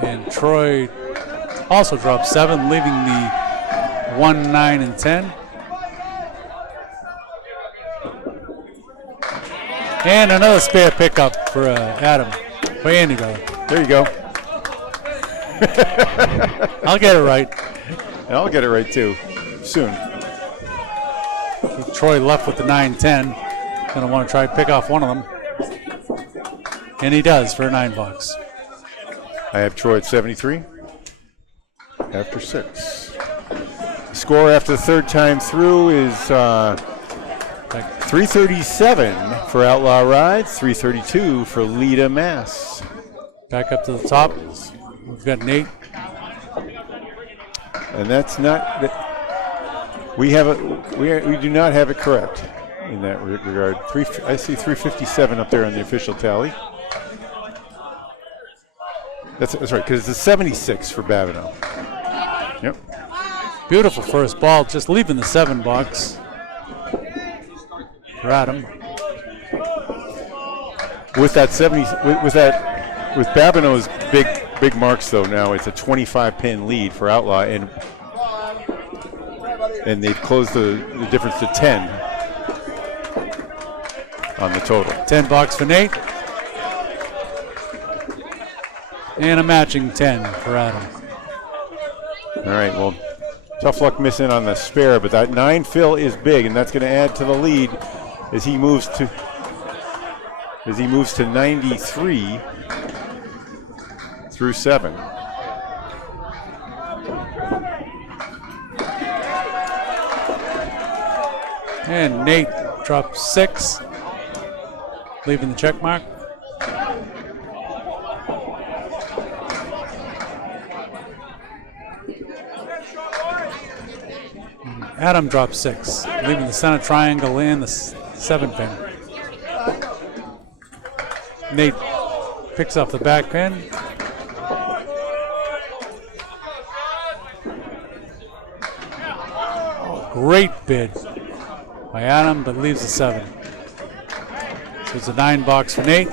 And Troy also drops 7, leaving the 1, 9, and 10. And another spare pickup for Adam. For Andy, rather. There you go. I'll get it right. And I'll get it right too, soon. Troy left with the 9-10. Gonna want to try to pick off one of them. And he does for a $9. I have Troy at 73 after 6. The score after the third time through is 337 for Outlaw Rides, 332 for Leda, Mass. Back up to the top. We've got Nate. And that's not we do not have it correct in that regard. I see 357 up there on the official tally. That's right, because it's a 76 for Babineau. Yep. Beautiful first ball, just leaving the $7 for Adam. With that 70, with Babineau's big marks though, now it's a 25-pin lead for Outlaw, and they've closed the difference to 10 on the total. $10 for Nate. And a matching 10 for Adam. All right, well, tough luck missing on the spare, but that 9 fill is big, and that's going to add to the lead as he moves to 93 through 7. And Nate drops 6, leaving the check mark. Adam drops 6, leaving the center triangle and the 7 pin. Nate picks off the back pin. Oh, great bid by Adam, but leaves the 7. So it's a $9 for Nate.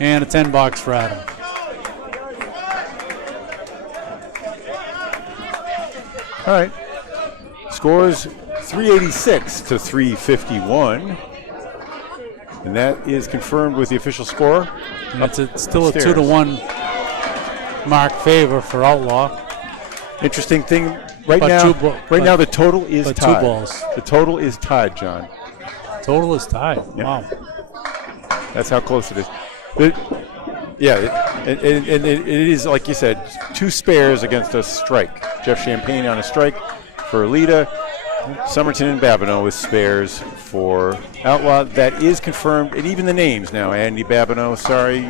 And a $10 for Adam. All right. Scores 386 to 351. And that is confirmed with the official score. And it's still upstairs. a 2-1 mark favor for Outlaw. Interesting thing, right But now the total is but tied. 2 balls. The total is tied, John. Total is tied. Yep. Wow. That's how close it is. And it is, like you said, 2 spares against a strike. Jeff Champagne on a strike for Leda. Somerton and Babineau with spares for Outlaw. That is confirmed, and even the names now. Andy Babineau, sorry,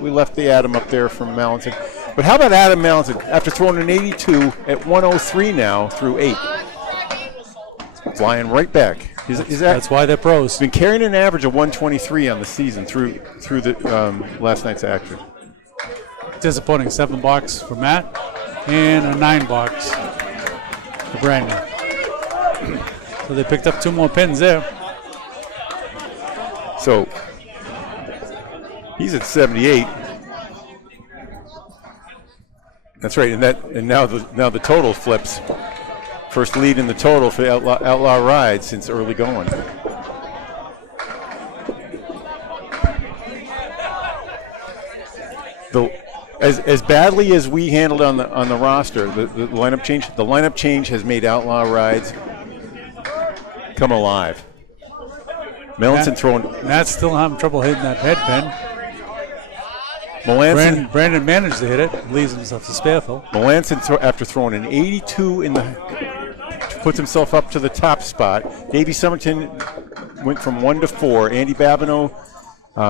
we left the Adam up there from Mallinson. But how about Adam Mallinson after throwing an 82 at 103 now through 8? Flying right back. That's why they're pros. He's been carrying an average of 123 on the season through the last night's action. Disappointing $7 for Matt and a $9 for Brandon. So they picked up 2 more pins there. So he's at 78. That's right, and now the total flips. First lead in the total for Outlaw Rides since early going. As badly as we handled on the roster, the lineup change has made Outlaw Rides come alive. Melanson throwing. Matt's still having trouble hitting that head pin. Melanson, Brandon managed to hit it, leaves himself to spare fill. Melanson after throwing an 82 puts himself up to the top spot. Davey Somerton went from 1 to 4. Andy Babineau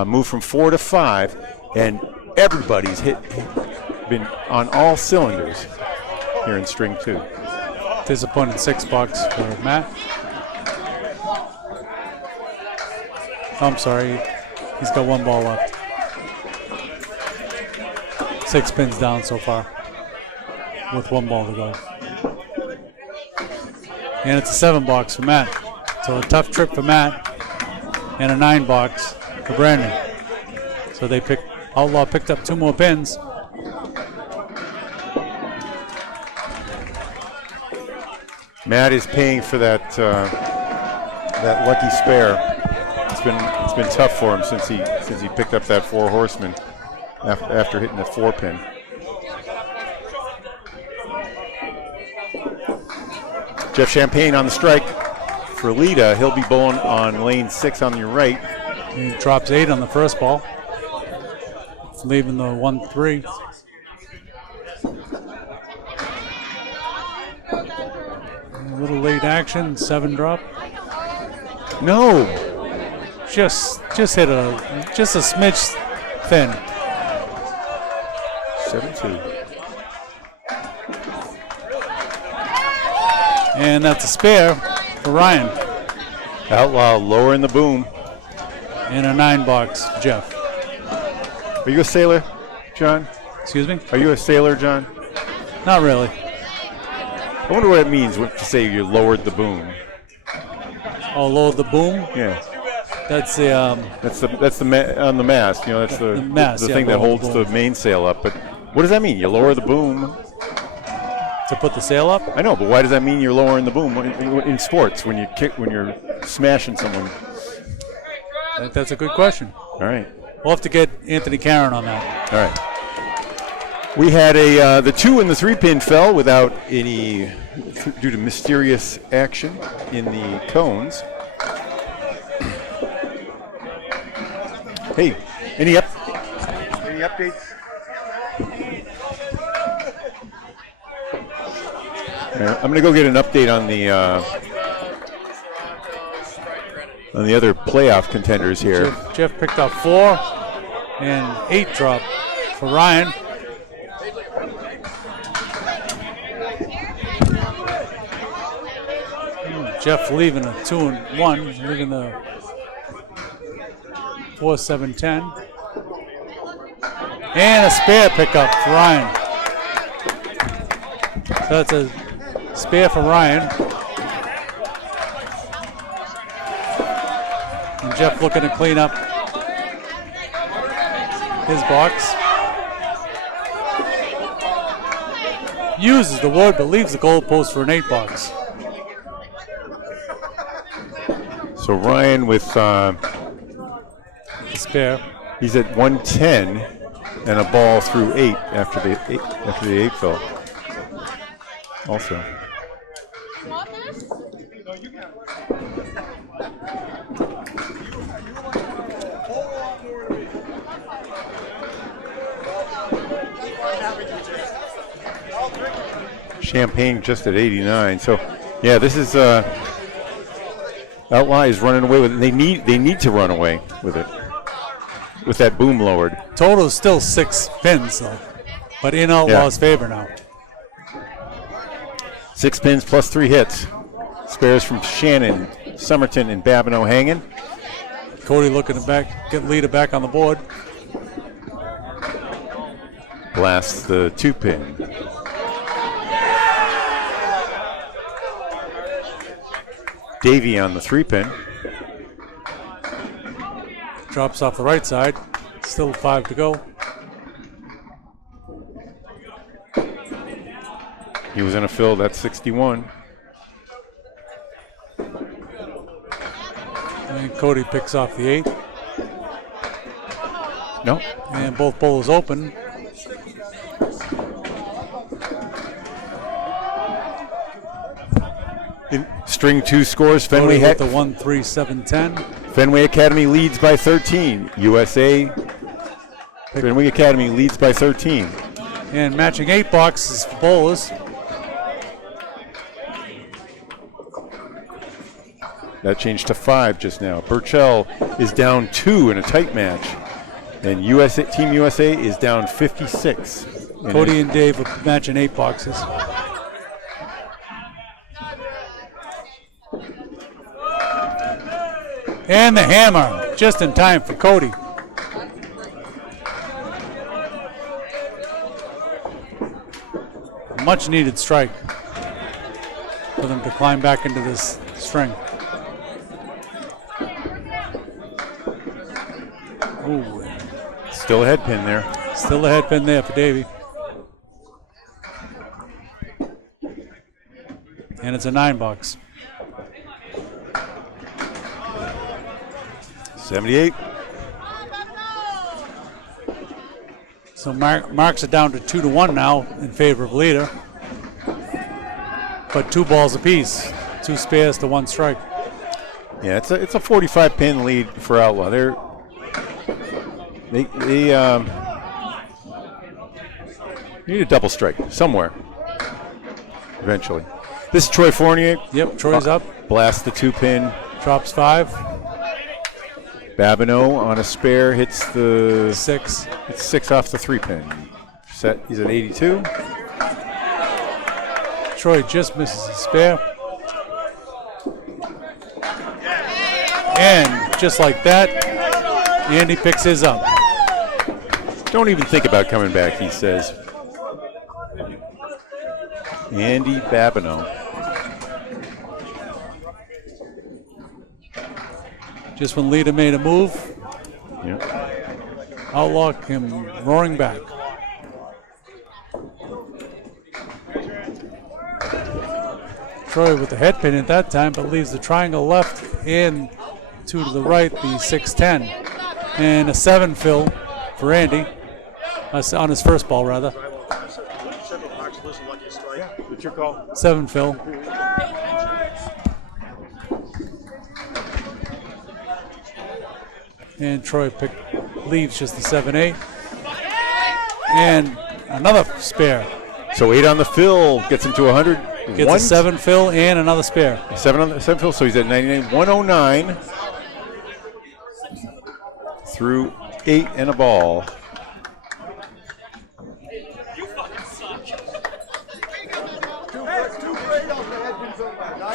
moved from 4 to 5, and everybody's been on all cylinders here in string 2. Disappointing $6 for Matt. Oh, I'm sorry, he's got 1 ball left. 6 pins down so far with 1 ball to go. And it's a $7 for Matt. So a tough trip for Matt and a $9 for Brandon. So Outlaw picked up 2 more pins. Matt is paying for that lucky spare. It's been tough for him since he picked up that 4 horseman after hitting the 4 pin. Jeff Champagne on the strike for Leda. He'll be bowling on lane 6 on your right. He drops 8 on the first ball, leaving the 1-3. A little late action, 7 drop. No, Just hit a smidge thin. 7-2. And that's a spare for Ryan. Outlaw lowering the boom. And a $9, Jeff. Are you a sailor, John? Excuse me? Are you a sailor, John? Not really. I wonder what it means to say you lowered the boom. Oh, lowered the boom? Yeah. That's the on the mast. You know, that's the mast, thing that holds the mainsail up. But what does that mean? You lower the boom to put the sail up? I know, but why does that mean you're lowering the boom in sports when you're smashing someone? I think that's a good question. All right. We'll have to get Anthony Caron on that. All right. We had the 2 and the 3 pin fell without any due to mysterious action in the cones. Hey, any updates? I'm going to go get an update on the other playoff contenders here. Jeff picked up 4 and 8 drop for Ryan. Jeff leaving a 2 and 1, leaving the 4, 7, 10. And a spare pickup for Ryan. So that's a spare for Ryan. And Jeff looking to clean up his box. Uses the wood but leaves the goalpost for an $8. So Ryan with the spare. He's at 110 and a ball through 8 after the 8 fell. Also. Champagne just at 89. So, yeah, this is Outlaw is running away with it. They need to run away with it. With that boom lowered. Total is still 6 pins, though, but in Outlaw's favor now. 6 pins plus 3 hits. Spares from Shannon, Somerton, and Babineau hanging. Cody looking to get Leda back on the board. Blasts the 2 pin. Davey on the 3-pin. Drops off the right side. Still 5 to go. He was in a fill. That's 61. And Cody picks off the 8. No. And both bowlers open. In string 2 scores. Cody with the 1-3-7-10. Fenway Academy leads by 13. Fenway Academy leads by 13. And matching 8 boxes for bowlers. That changed to 5 just now. Burchell is down 2 in a tight match. And Team USA is down 56. Cody and Dave are matching 8 boxes. And the hammer, just in time for Cody. A much needed strike for them to climb back into this string. Ooh. Still a head pin there. Still a head pin there for Davey. And it's a 9 box. 78. So marks it down to 2-1 now in favor of Leda. But 2 balls apiece. 2 spares to 1 strike. Yeah, it's a 45 pin lead for Outlaw. They need a double strike somewhere eventually. This is Troy Fournier. Yep, Troy's up. Blast the 2-pin. Drops 5. Babineau on a spare hits the 6. It's 6 off the 3-pin. Set. He's at 82. Troy just misses his spare. And just like that, Andy picks his up. Don't even think about coming back, he says. Andy Babineau. Just when Leda made a move, Yep. Outlaw came roaring back. Troy with the head pin at that time, but leaves the triangle left and 2 to the right, the 6-10. And a 7 fill for Andy, on his first ball rather. It's your call. 7 fill. And Troy leaves just the 7-8. And another spare. So 8 on the fill gets him to 100. Gets a 7 fill and another spare. 7 on the 7 fill, so he's at 99. 109 through 8 and a ball.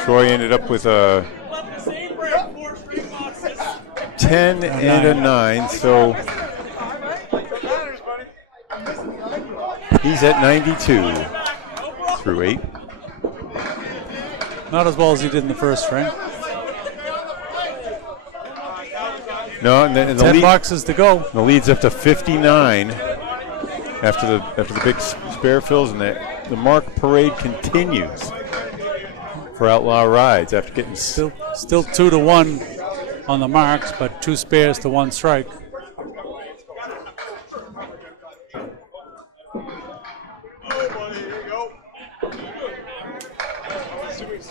Troy ended up with a 10 and a 9, so he's at 92 through 8. Not as well as he did in the first string. No, and the 10 lead, boxes to go. the lead's up to 59 after the big spare fills, and the mark parade continues for Outlaw Rides after getting Still 2-1 on the marks, but 2 spares to 1 strike.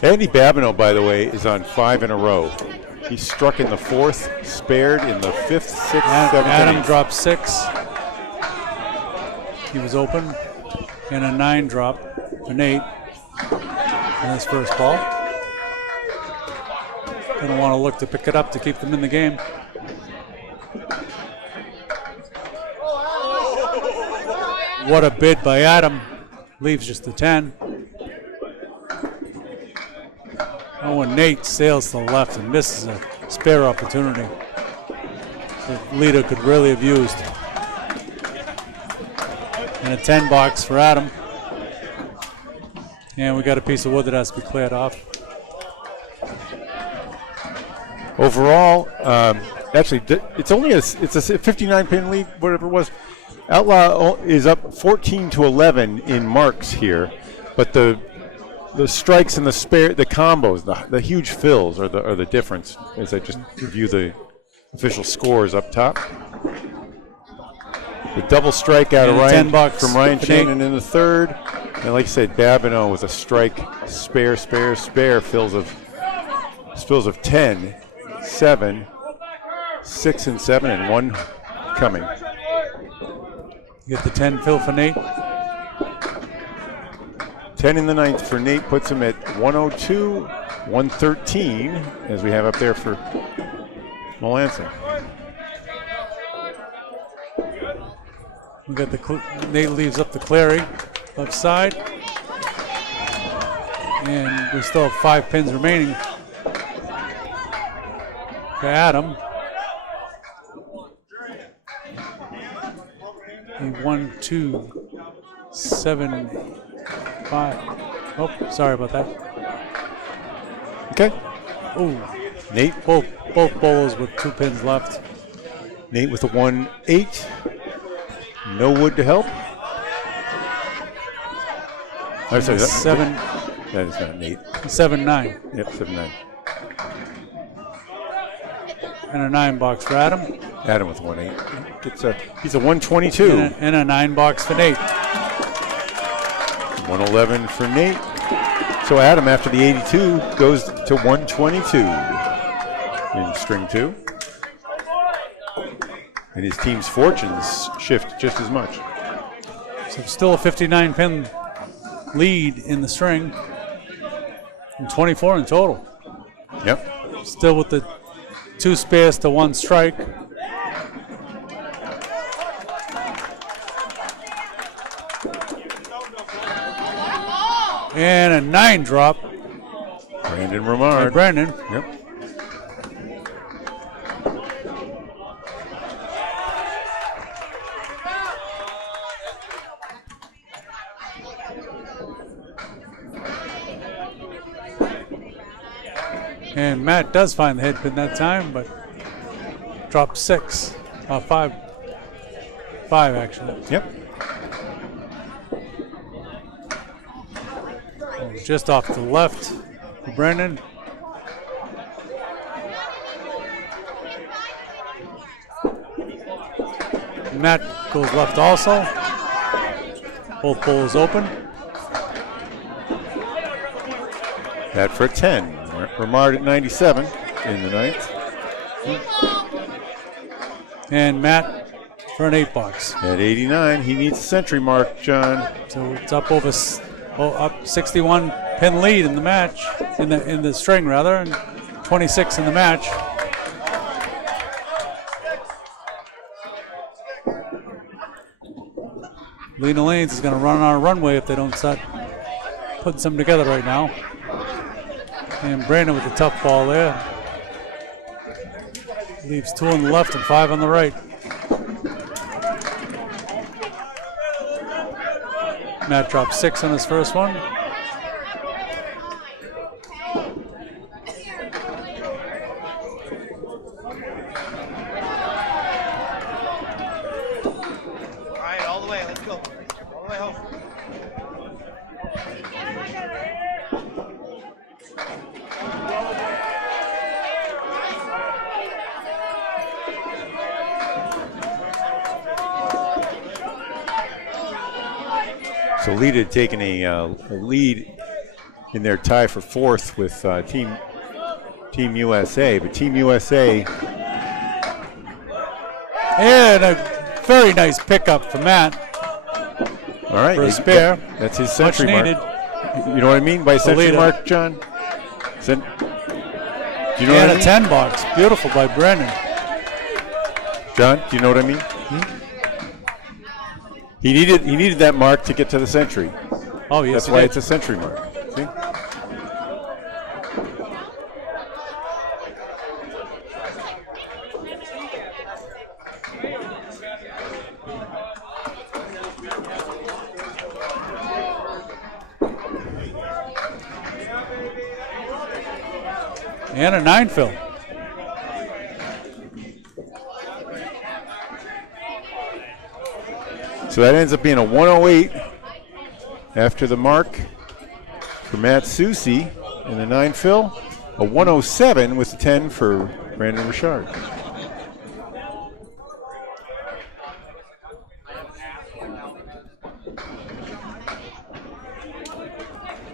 Andy Babineau, by the way, is on 5 in a row. He struck in the 4th, spared in the 5th, 6th, 7th. Adam dropped 6. He was open. And a 9 drop for Nate on his first ball. Gonna want to look to pick it up to keep them in the game. What a bid by Adam. Leaves just the 10. Oh, and Nate sails to the left and misses a spare opportunity that Leda could really have used. And a 10 box for Adam. And we got a piece of wood that has to be cleared off. Overall, actually, it's only it's a 59-pin lead, whatever it was. Outlaw is up 14-11 in marks here, but the strikes and the combos, the huge fills are the difference. As I just review the official scores up top. The double strike out of Ryan from Ryan Shannon in the third, and like I said, Babineau with a strike, spare fills of 10, 7, 6 and 7, and 1 coming. You get the 10 fill for Nate. 10 in the ninth for Nate puts him at 102, 113, as we have up there for Melanson. We got Nate leaves up the Clary left side, and we still have 5 pins remaining. For Adam. 1, 2, 7, 5. Oh, sorry about that. Okay. Ooh. Nate. Both bowlers with 2 pins left. Nate with a 1-8. No wood to help. I'm sorry, 7. That is not Nate. 7-9. Yep, 7-9. And a 9 box for Adam. Adam with 1-8. He's a 122. And a 9 box for Nate. 111 for Nate. So Adam, after the 82, goes to 122 in string 2. And his team's fortunes shift just as much. So still a 59 pin lead in the string. And 24 in total. Yep. Still with the 2 spares to 1 strike. And a 9 drop. Brandon Ramard. Brandon. Yep. And Matt does find the head pin that time, but dropped 6. 5. 5 actually. Yep. Just off to the left for Brendan. Matt goes left also. Both bowls open. That for a 10. Ramard at 97 in the ninth. And Matt for an 8 box. At 89, he needs a century mark, John. So it's up over up 61 pin lead in the match, in the string rather, and 26 in the match. Leda Lanes is going to run on a runway if they don't start putting something together right now. And Brandon with the tough ball there. Leaves 2 on the left and 5 on the right. Matt dropped 6 on his first one. All the way, let's go. All the way home. So Leda had taken a lead in their tie for 4th with Team USA, but Team USA. And a very nice pickup for Matt. All right, for a spare. That's his century Much mark. needed. You know what I mean by century Leda. mark, John? Do you know And what I a mean? 10 box. Beautiful by Brendan. John, do you know what I mean? He needed that mark to get to the century. Oh, yes. That's why it's a century mark. See? And a 9 fill. So that ends up being a 108 after the mark for Matt Susi in the 9 fill. A 107 with the 10 for Brandon Richard.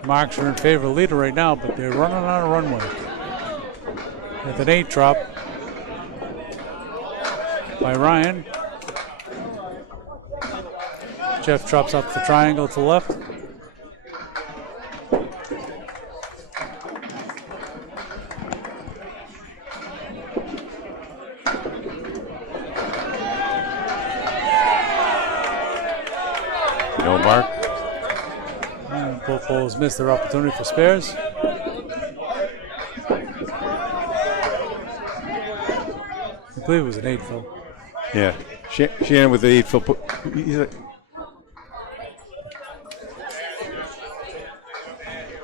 Marks are in favor of Leda right now, but they're running on a runway. With an 8 drop by Ryan. Jeff drops up the triangle to the left. No mark. And both bowlers missed their opportunity for spares. I believe it was an 8 fill. Yeah. Shannon with the 8 fill.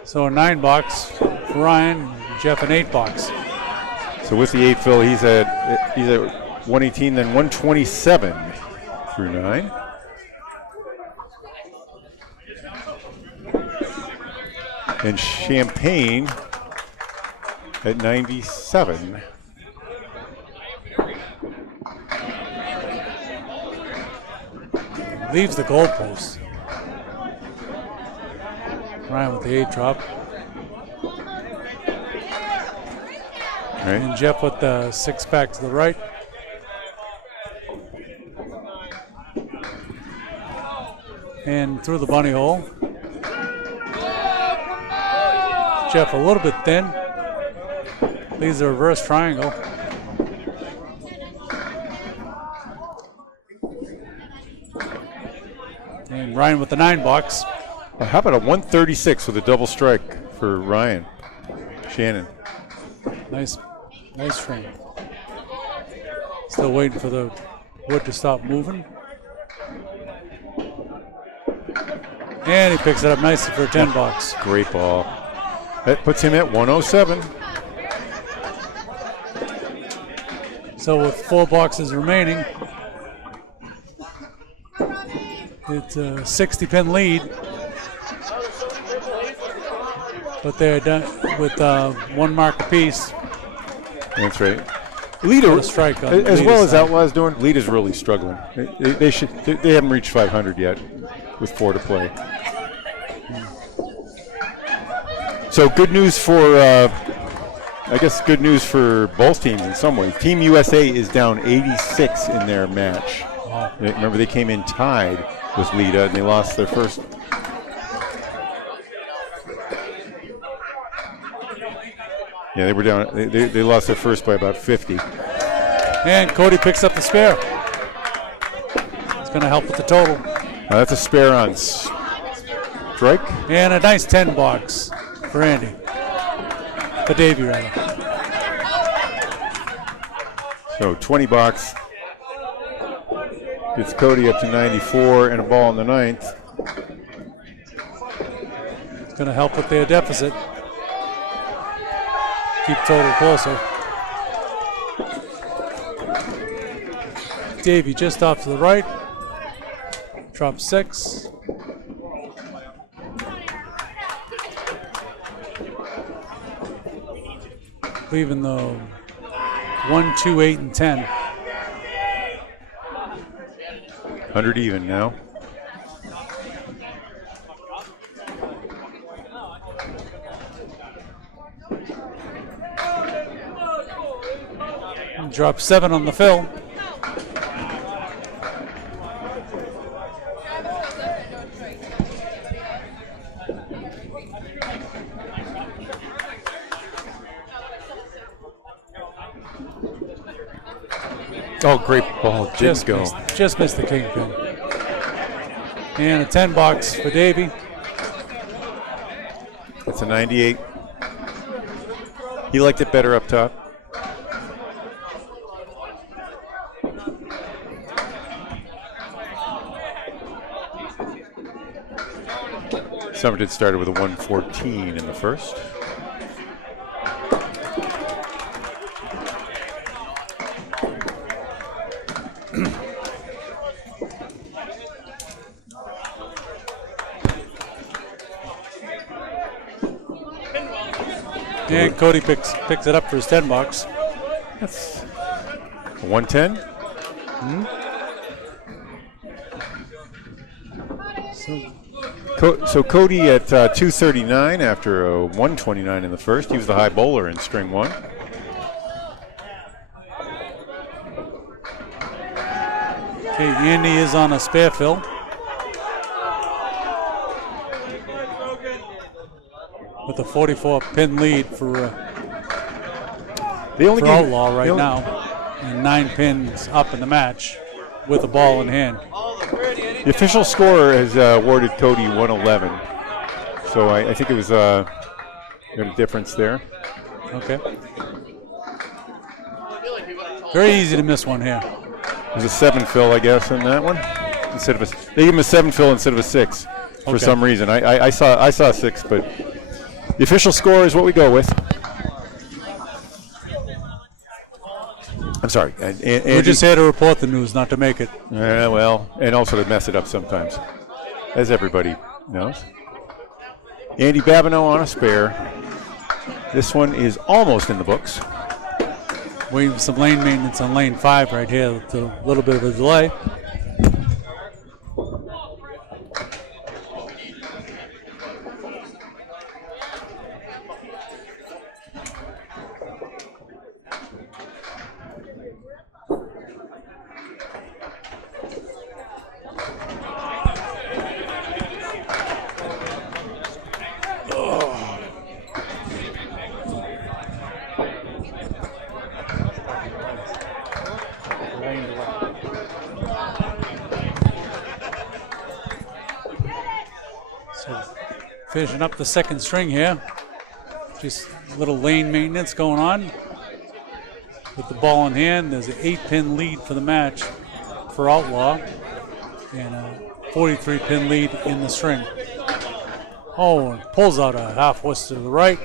So a 9 box for Ryan, Jeff an 8 box. So with the 8 fill, he's at 118, then 127 through 9. And Champagne at 97. Leaves the goalpost. Ryan with the 8 drop. Right. And Jeff with the 6 back to the right. And through the bunny hole. Jeff a little bit thin. Leaves a reverse triangle. And Ryan with the 9 box. Well, how about a 136 with a double strike for Ryan? Shannon. Nice frame. Still waiting for the wood to stop moving. And he picks it up nicely for a 10 box. Great ball. That puts him at 107. So with 4 boxes remaining, it's a 60-pin lead. But they're done with 1 mark apiece. That's right. Leda, strike on as Leda's well as side. Outlaw's doing, Leda's really struggling. They haven't reached 500 yet with 4 to play. So good news for, I guess good news for both teams in some ways. Team USA is down 86 in their match. Wow. Remember, they came in tied with Leda and they lost their first. Yeah, they were down. They lost their first by about 50. And Cody picks up the spare. It's going to help with the total. That's a spare on strike. And a nice 10 box for Andy. For Davey, rather. So 20 box. Gets Cody up to 94 and a ball in the 9th. It's going to help with their deficit. Keep total closer. Davey just off to the right. Drop 6. Leaving the 1, 2, 8, and 10. 100 even now. Drop 7 on the fill. Oh, great ball. Just go. Just missed the kingpin. And a 10 box for Davey. That's a 98. He liked it better up top. Somerton started with a 114 in the first. And Cody picks it up for his 10 bucks. That's 110. So Cody at 239 after a 129 in the first. He was the high bowler in string 1. Okay, Andy is on a spare fill. With a 44-pin lead for Outlaw right now. And 9 pins up in the match with the ball in hand. The official scorer has awarded Cody 111. So I think it was a difference there. Okay. Very easy to miss one here. It was a 7 fill, I guess, on that one. They gave him a 7 fill instead of a 6 for some reason. I saw 6, but the official score is what we go with. I'm sorry. We're just here to report the news, not to make it. Well, and also to mess it up sometimes, as everybody knows. Andy Babineau on a spare. This one is almost in the books. Waiting for some lane maintenance on lane 5 right here with a little bit of a delay. Finishing up the second string here. Just a little lane maintenance going on. With the ball in hand, there's an 8-pin lead for the match for Outlaw. And a 43-pin lead in the string. Oh, and pulls out a half horse to the right.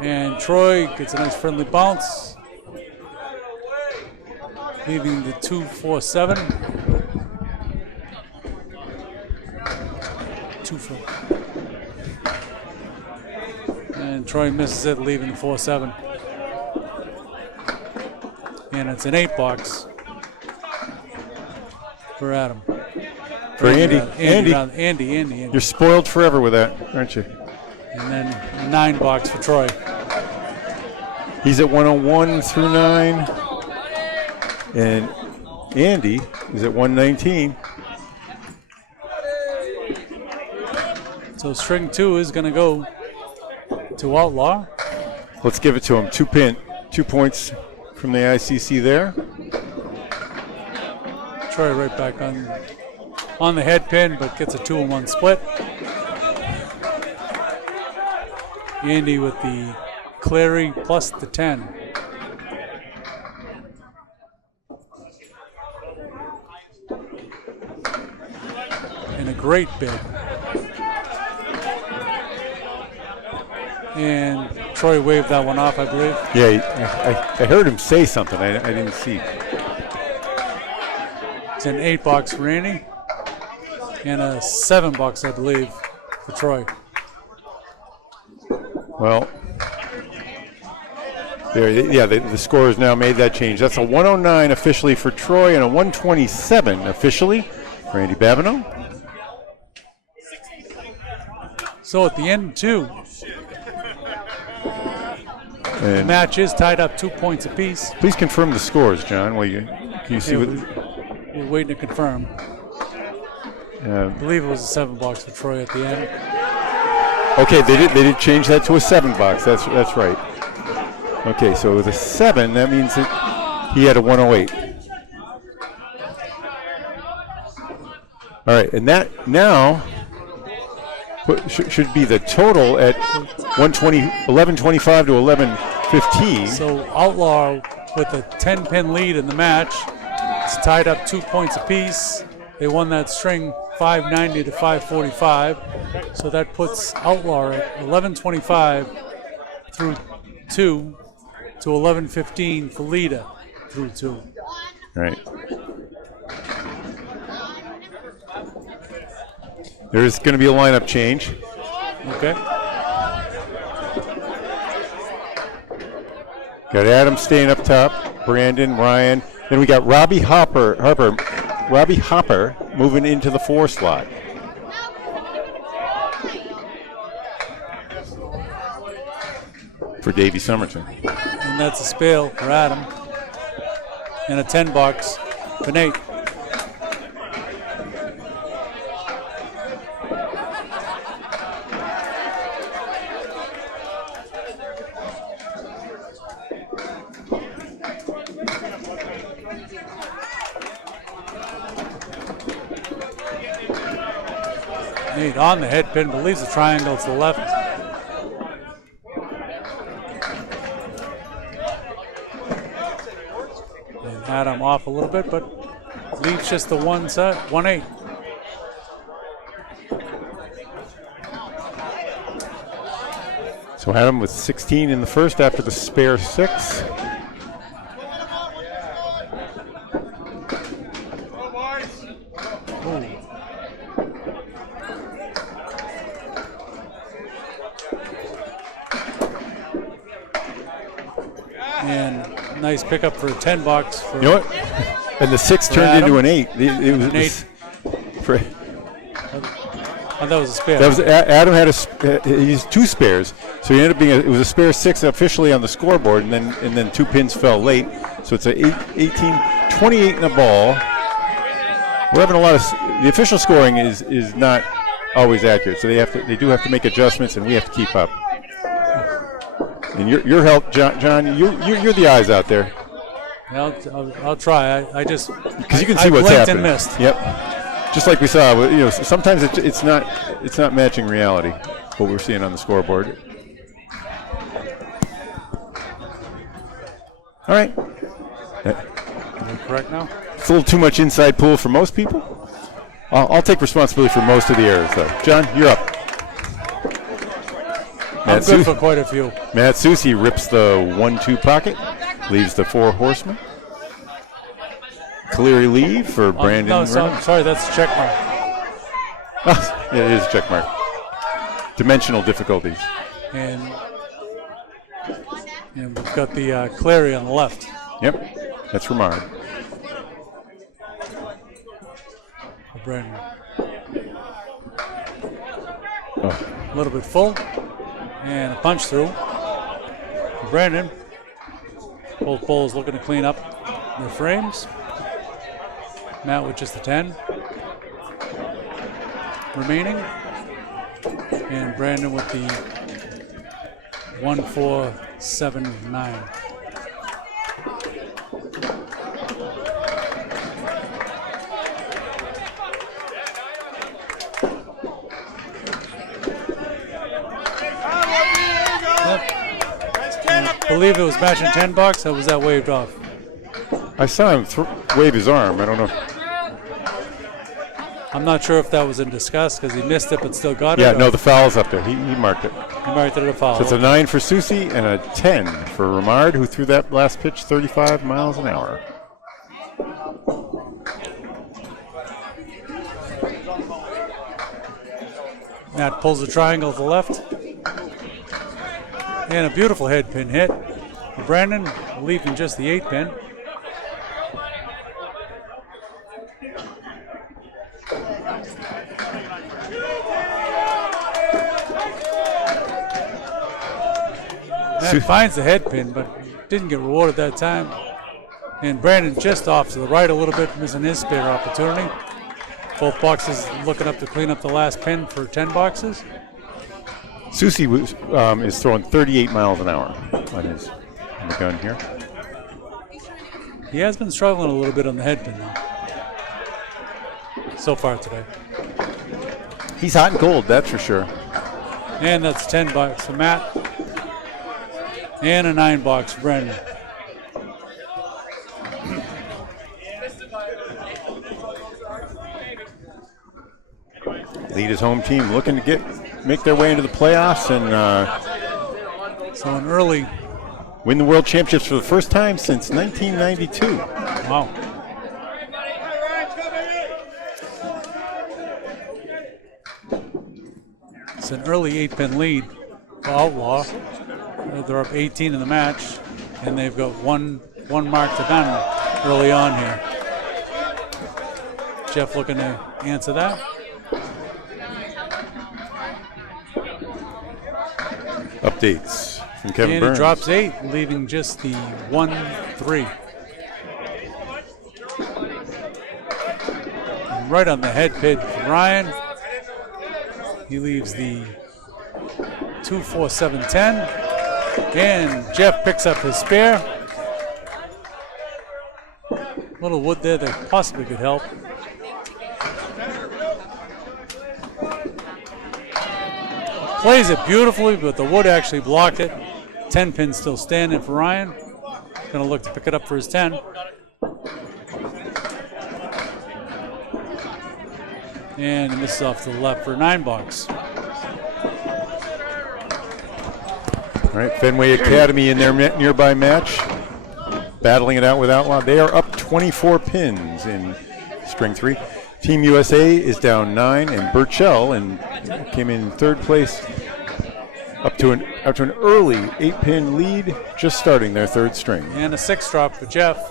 And Troy gets a nice friendly bounce. Leaving the 2-4-7. 2-4. And Troy misses it, leaving the 4-7. And it's an 8 box for Adam. For Andy. You're spoiled forever with that, aren't you? And then a 9 box for Troy. He's at 101 through 9. And Andy is at 119. So string 2 is going to go to Outlaw. Let's give it to him. 2 points from the ICC there. Troy right back on the head pin, but gets a 2-1 split. Andy with the Clary plus the 10. And a great bid. And Troy waved that one off, I believe. Yeah, I heard him say something. I didn't see. It's an 8 box for Andy. And a 7 box, I believe, for Troy. Well, the score has now made that change. That's a 109 officially for Troy and a 127 officially for Andy Babineau. So at the end, 2. The match is tied up 2 points apiece. Please confirm the scores, John. Can you see what? We're waiting to confirm. I believe it was a 7 box for Troy at the end. Okay, they did change that to a 7 box. That's right. Okay, so with a 7, that means that he had a 108. All right, and that now should be the total at 1125 to 1115. So Outlaw with a 10-pin lead in the match. It's tied up 2 points apiece. They won that string 590 to 545. So that puts Outlaw at 1125 through 2 to 1115 for Leda through 2. Right. There's going to be a lineup change. Okay. Got Adam staying up top, Brandon, Ryan. Then we got Robbie Hopper moving into the 4 slot. For Davey Somerton. And that's a spale for Adam. And a 10 bucks for Nate. Nate on the head pin, but leaves the triangle to the left. And Adam off a little bit, but leaves just the 1-8. So Adam with 16 in the first after the spare 6. And nice pickup for 10 bucks. For, you know what? And the 6 turned Adam. into an 8. It was An 8. For, Oh, that was a spare. that was Adam had he used 2 spares, so he ended up being it was a spare 6 officially on the scoreboard, and then 2 pins fell late, so it's a 28 in the ball. We're having a lot of the official scoring is not always accurate, so they do have to make adjustments, and we have to keep up. And your help, John, you're the eyes out there. I'll try. I just because you can see what's blinked happening. and missed. Yep. Just like we saw, sometimes it's not matching reality what we're seeing on the scoreboard. All right. Am I correct now? It's a little too much inside pool for most people. I'll take responsibility for most of the errors, though. John, you're up. I'm good for quite a few. Matt Susi rips the 1-2 pocket, leaves the 4 horsemen. Cleary leave for Brandon. No, sorry, that's a check mark. Yeah, it is a check mark. Dimensional difficulties. And we've got the Cleary on the left. Yep, that's Ramard. Brandon. Oh. A little bit full. And a punch through. For Brandon. Both bowls looking to clean up their frames. Matt with just the 10 remaining. And Brandon with the 1-4-7-9. I believe it was matching 10 bucks. Or was that waved off? I saw him wave his arm. I don't know. I'm not sure if that was in discuss because he missed it but still got it. Yeah, no, the foul's up there. He marked it. He marked it a foul. So it's a 9 for Susi and a 10 for Ramard, who threw that last pitch 35 miles an hour. Matt pulls the triangle to the left. And a beautiful head pin hit. Brandon leaving just the 8 pin. Matt finds the head pin, but didn't get rewarded that time. And Brandon just off to the right a little bit, missing his spare opportunity. Both boxes looking up to clean up the last pin for 10 boxes. Susi is throwing 38 miles an hour on the gun here. He has been struggling a little bit on the head pin though, so far today. He's hot and cold, that's for sure. And that's 10 bucks for Matt. And a 9 bucks for Brandon. Leda's home team looking to make their way into the playoffs and so an early win the World Championships for the first time since 1992. Wow. It's an early 8-pin lead for Outlaw. They're up 18 in the match. And they've got one mark to none early on here. Jeff looking to answer that. Updates from Kevin And Burns. he drops 8, leaving just the 1-3. Right on the head pin for Ryan. He leaves the 2-4-7-10. And Jeff picks up his spare. Little wood there that possibly could help. Plays it beautifully, but the wood actually blocked it. 10 pin still standing for Ryan. Gonna look to pick it up for his 10. And he misses off to the left for 9 bucks. All right, Fenway Academy in their nearby match, battling it out with Outlaw. They are up 24 pins in string 3. Team USA is down 9, and Burchell came in 3rd place, up to an early 8-pin lead, just starting their 3rd string. And a 6 drop for Jeff.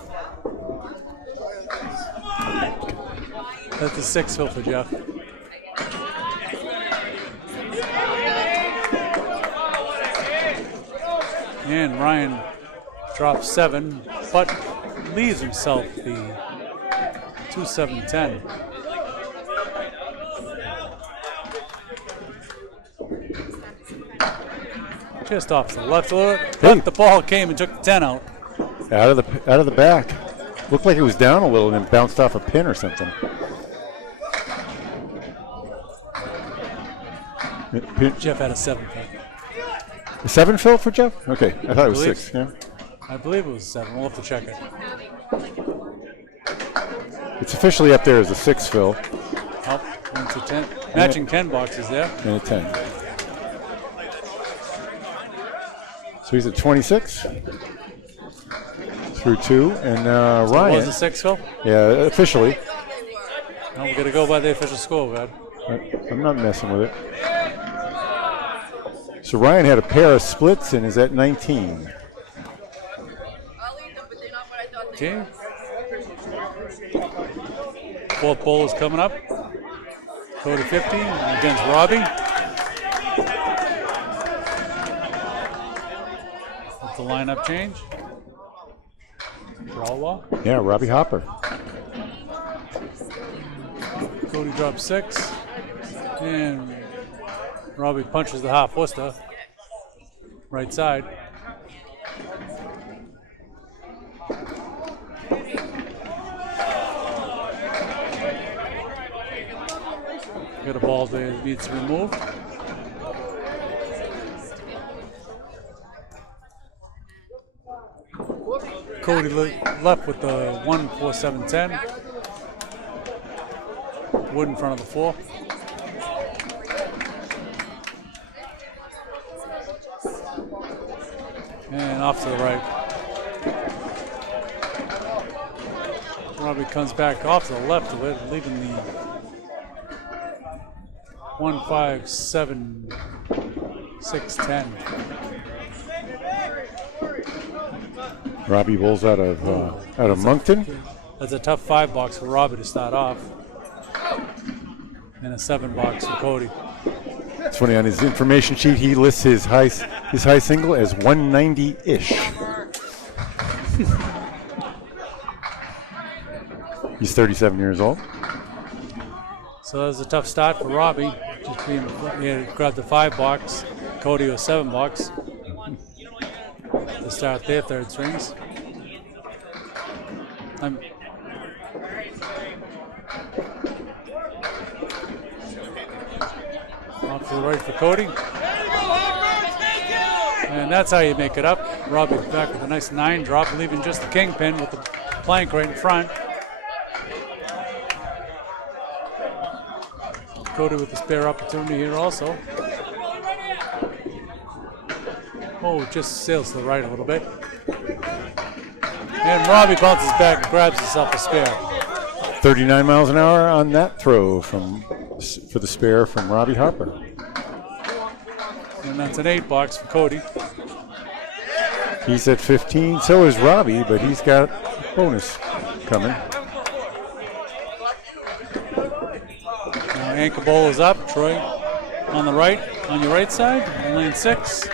That's a 6 fill for Jeff. And Ryan drops 7, but leaves himself the 2-7-10. Just off to the left a little bit. But the ball came and took the 10 out. Out of the back. Looked like it was down a little and then bounced off a pin or something. Jeff had a 7 fill. A 7 fill for Jeff? Okay, I thought it was 6. Yeah. I believe it was 7. We'll have to check it. It's officially up there as a 6 fill. Oh, it's a 10. Matching 10 boxes there. And a 10. So he's at 26 through 2, and So Ryan. it was a 6 fill? Yeah, officially. No, we're going to go by the official score, I'm not messing with it. So Ryan had a pair of splits and is at 19. Okay. 4th bowl is coming up. Cody 50 against Robbie. That's the lineup change. For Outlaw. Yeah, Robbie Hopper. Cody drops 6. And Robbie punches the half Worcester. Right side. Got a ball that needs to remove. Cody left with the 1-4-7-10. Wood in front of the 4. And off to the right. Robbie comes back off to the left of it, leaving the 1-5-7-6-10. Robbie bowls out of Moncton. That's a tough 5 box for Robbie to start off. And a 7 box for Cody. It's funny, on his information sheet he lists his high single as 190-ish. He's 37 years old. So that was a tough start for Robbie. Just being, he had to grab the 5 box. Cody was 7 box to start their 3rd strings. Off to the right for Cody. And that's how you make it up. Robbie back with a nice 9 drop, leaving just the kingpin with the plank right in front. Cody with the spare opportunity here also. Oh, just sails to the right a little bit. And Robbie bounces back and grabs himself a spare. 39 miles an hour on that throw for the spare from Robbie Harper. And that's an 8 box for Cody. He's at 15. So is Robbie, but he's got bonus coming. Now ankle bowl is up. Troy on the right, on your right side, in lane 6.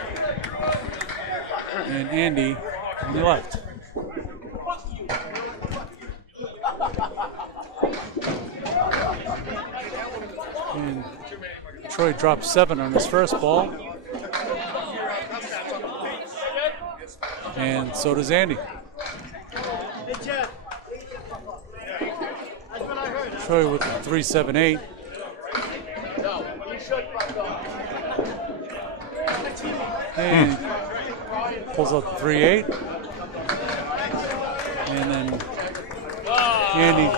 And Andy on the left. And Troy dropped 7 on his first ball. And so does Andy. Troy with the 3.78. And pulls up the 3.8. And then Andy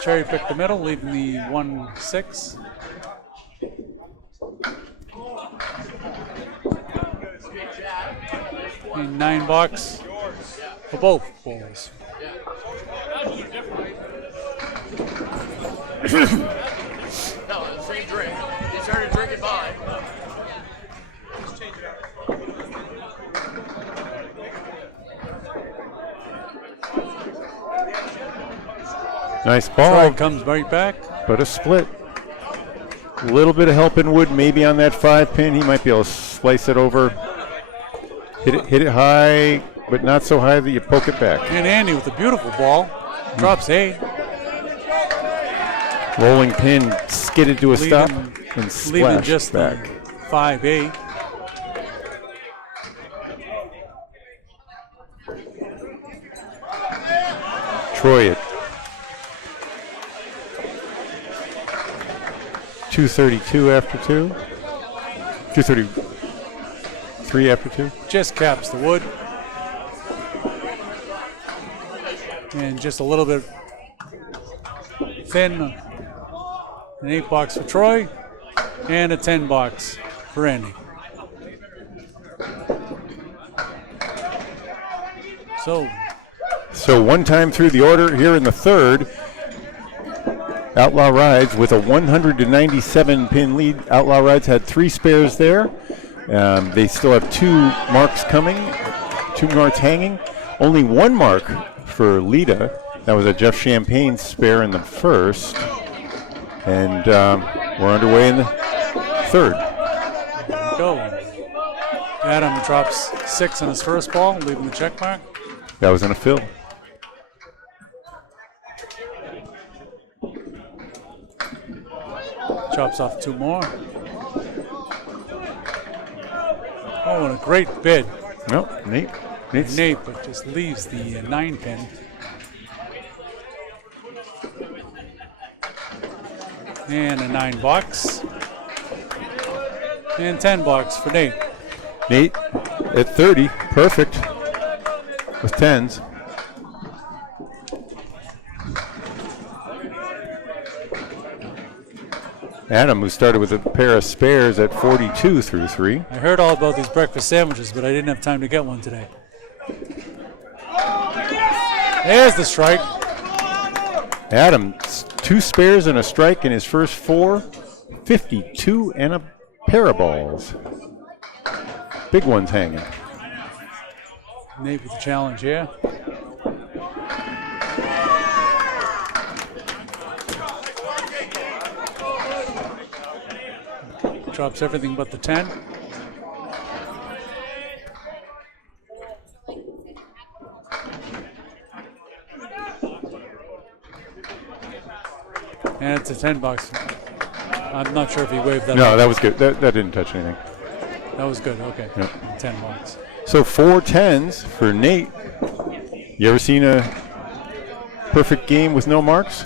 cherry picked the middle, leaving the 1.6. And $9 for both balls. No, the same drink. He started drinking mine. Nice ball, Troy comes right back. but a split. A little bit of help in Wood maybe on that 5-pin. He might be able to slice it over. Hit it high, but not so high that you poke it back. And Andy with a beautiful ball. Drops 8. Rolling pin skidded to a stop and Leaving splashed just back. the 5.8. Troy at 232 after 2. 233 after 2. Just caps the wood. And just a little bit thin. An $8 for Troy. And a $10 for Andy. So one time through the order here in the third. Outlaw Rides with a 197-pin lead. Outlaw Rides had 3 spares there. They still have 2 marks coming, 2 marks hanging. Only 1 mark for Leda. That was a Jeff Champagne spare in the first. And we're underway in the third. There we go. Adam drops 6 on his first ball, leaving the check mark. That was in a fill. Chops off 2 more. Oh, and a great bid. No, Nate. Nate, but just leaves the 9-pin. And a $9. And $10 for Nate. Nate at 30, perfect with 10s. Adam, who started with a pair of spares at 42 through 3. I heard all about these breakfast sandwiches, but I didn't have time to get one today. There's the strike. Adam, 2 spares and a strike in his first 4. 52 and a pair of balls. Big ones hanging. Nate with the challenge here. Drops everything but the 10. And it's a $10. I'm not sure if he waved that. No, that was good. That didn't touch anything. That was good. Okay. Yep. $10. So 4 10s for Nate. You ever seen a perfect game with no marks?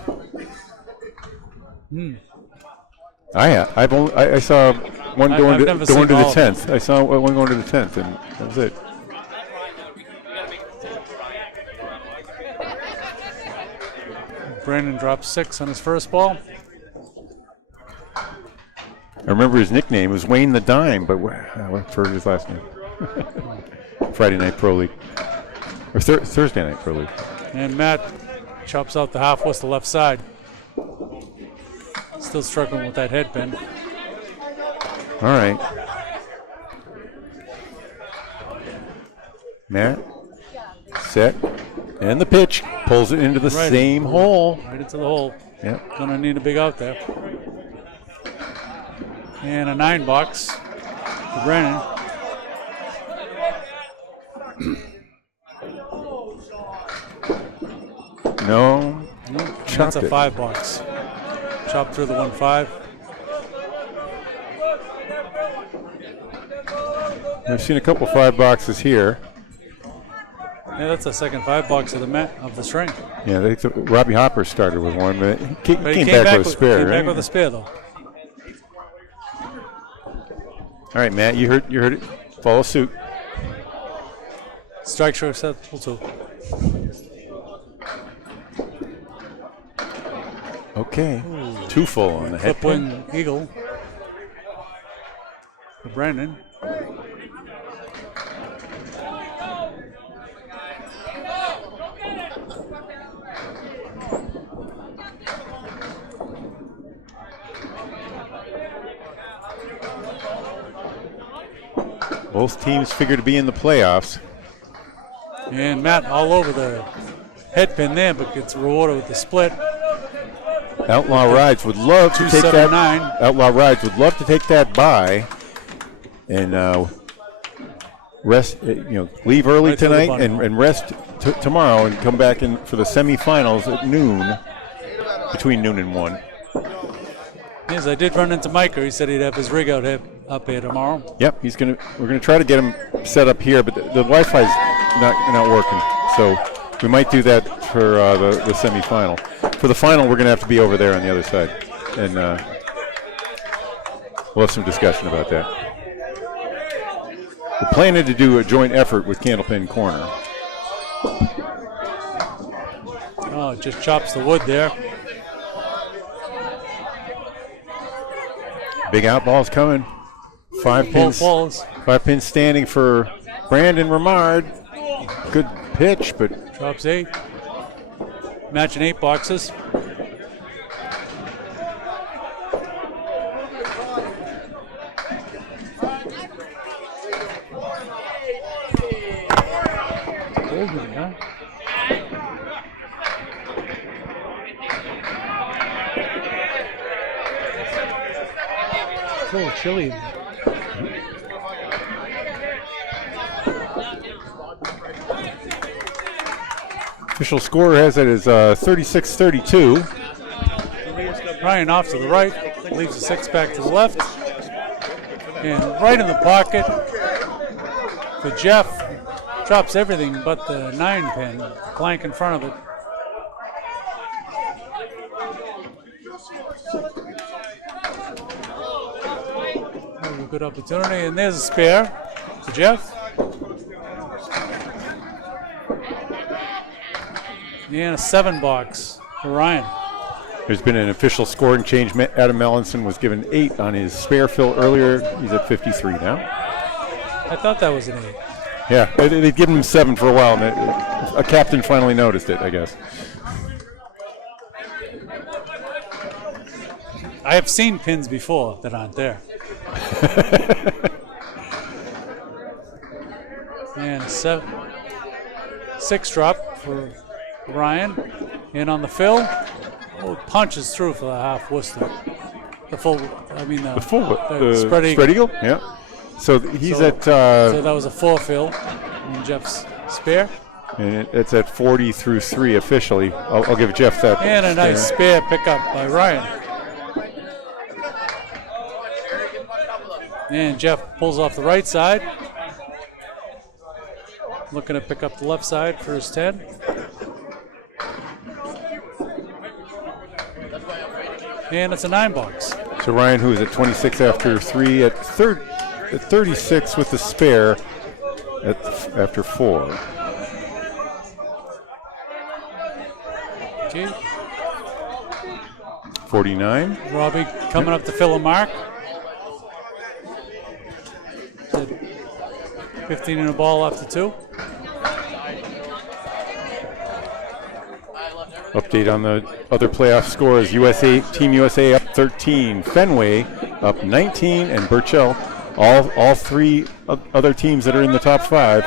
I have. I saw one going to the 10th. I saw one going to the 10th, and that was it. Brandon drops 6 on his first ball. I remember his nickname was Wayne the Dime, but I forgot his last name. Friday Night Pro League. Or Thursday Night Pro League. And Matt chops out the half whistle left side. Still struggling with that head pin. All right. Matt, set, and the pitch. Pulls it into the Right. same hole. Right into the hole. Yep. Gonna need a big out there. And a 9 box for Brennan. No. And Chopped that's a it. 5 box. Chopped through the 1-5. I've seen a couple 5 boxes here. Yeah, that's the second 5 box of the string. Yeah, Robbie Hopper started with one, but he came, But he back with a spare. Came right? back with a spare though. All right, Matt, you heard it. Follow suit. Strike short set full 2. Okay. 2 full on the head. Flip wing eagle for Brandon. Both teams figure to be in the playoffs. And Matt all over the head pin there, but gets rewarded with the split. Outlaw Rides would love to take that. 279. Outlaw Rides would love to take that bye and rest. Leave early Right to the tonight bottom. and rest tomorrow and come back in for the semifinals at noon, between noon and 1. Yes, I did run into Micah. He said he'd have his rig out up here tomorrow. Yep, we're gonna try to get him set up here, but the Wi-Fi's not working, so we might do that for the semifinal. For the final, we're gonna have to be over there on the other side, and we'll have some discussion about that. We're planning to do a joint effort with Candlepin Corner. Oh, it just chops the wood there. Big out ball's coming. 5 Full pins. falls. 5 pins standing for Brandon Ramard. Good pitch, but Drops 8. Matching 8 boxes. Holding, huh? It's a little chilly. official score has it as 36-32. Ryan off to the right, leaves the 6 back to the left. And right in the pocket for Jeff. Drops everything but the 9 pin, blank in front of it. A good opportunity, and there's a spare for Jeff. And a 7 box for Ryan. There's been an official scoring change. Adam Mellinson was given 8 on his spare fill earlier. He's at 53 now. I thought that was an 8. Yeah, they've given him 7 for a while, and a captain finally noticed it, I guess. I have seen pins before that aren't there. And 6 drop for Ryan. And on the fill, punches through for the half Worcester. The full, the spread eagle. Yeah. So he's So at. So that was a 4 fill in Jeff's spare. And it's at 40 through 3 officially. I'll give Jeff that. And a nice spare pickup by Ryan. And Jeff pulls off the right side. Looking to pick up the left side for his 10. And it's a 9 box. So Ryan, who is at 26 after 3, at 36 with the spare after 4. Okay. 49. Robbie coming up to fill a mark. 15 in a ball after 2. Update on the other playoff scores. Team USA up 13, Fenway up 19, and Burchell, all 3 other teams that are in the top 5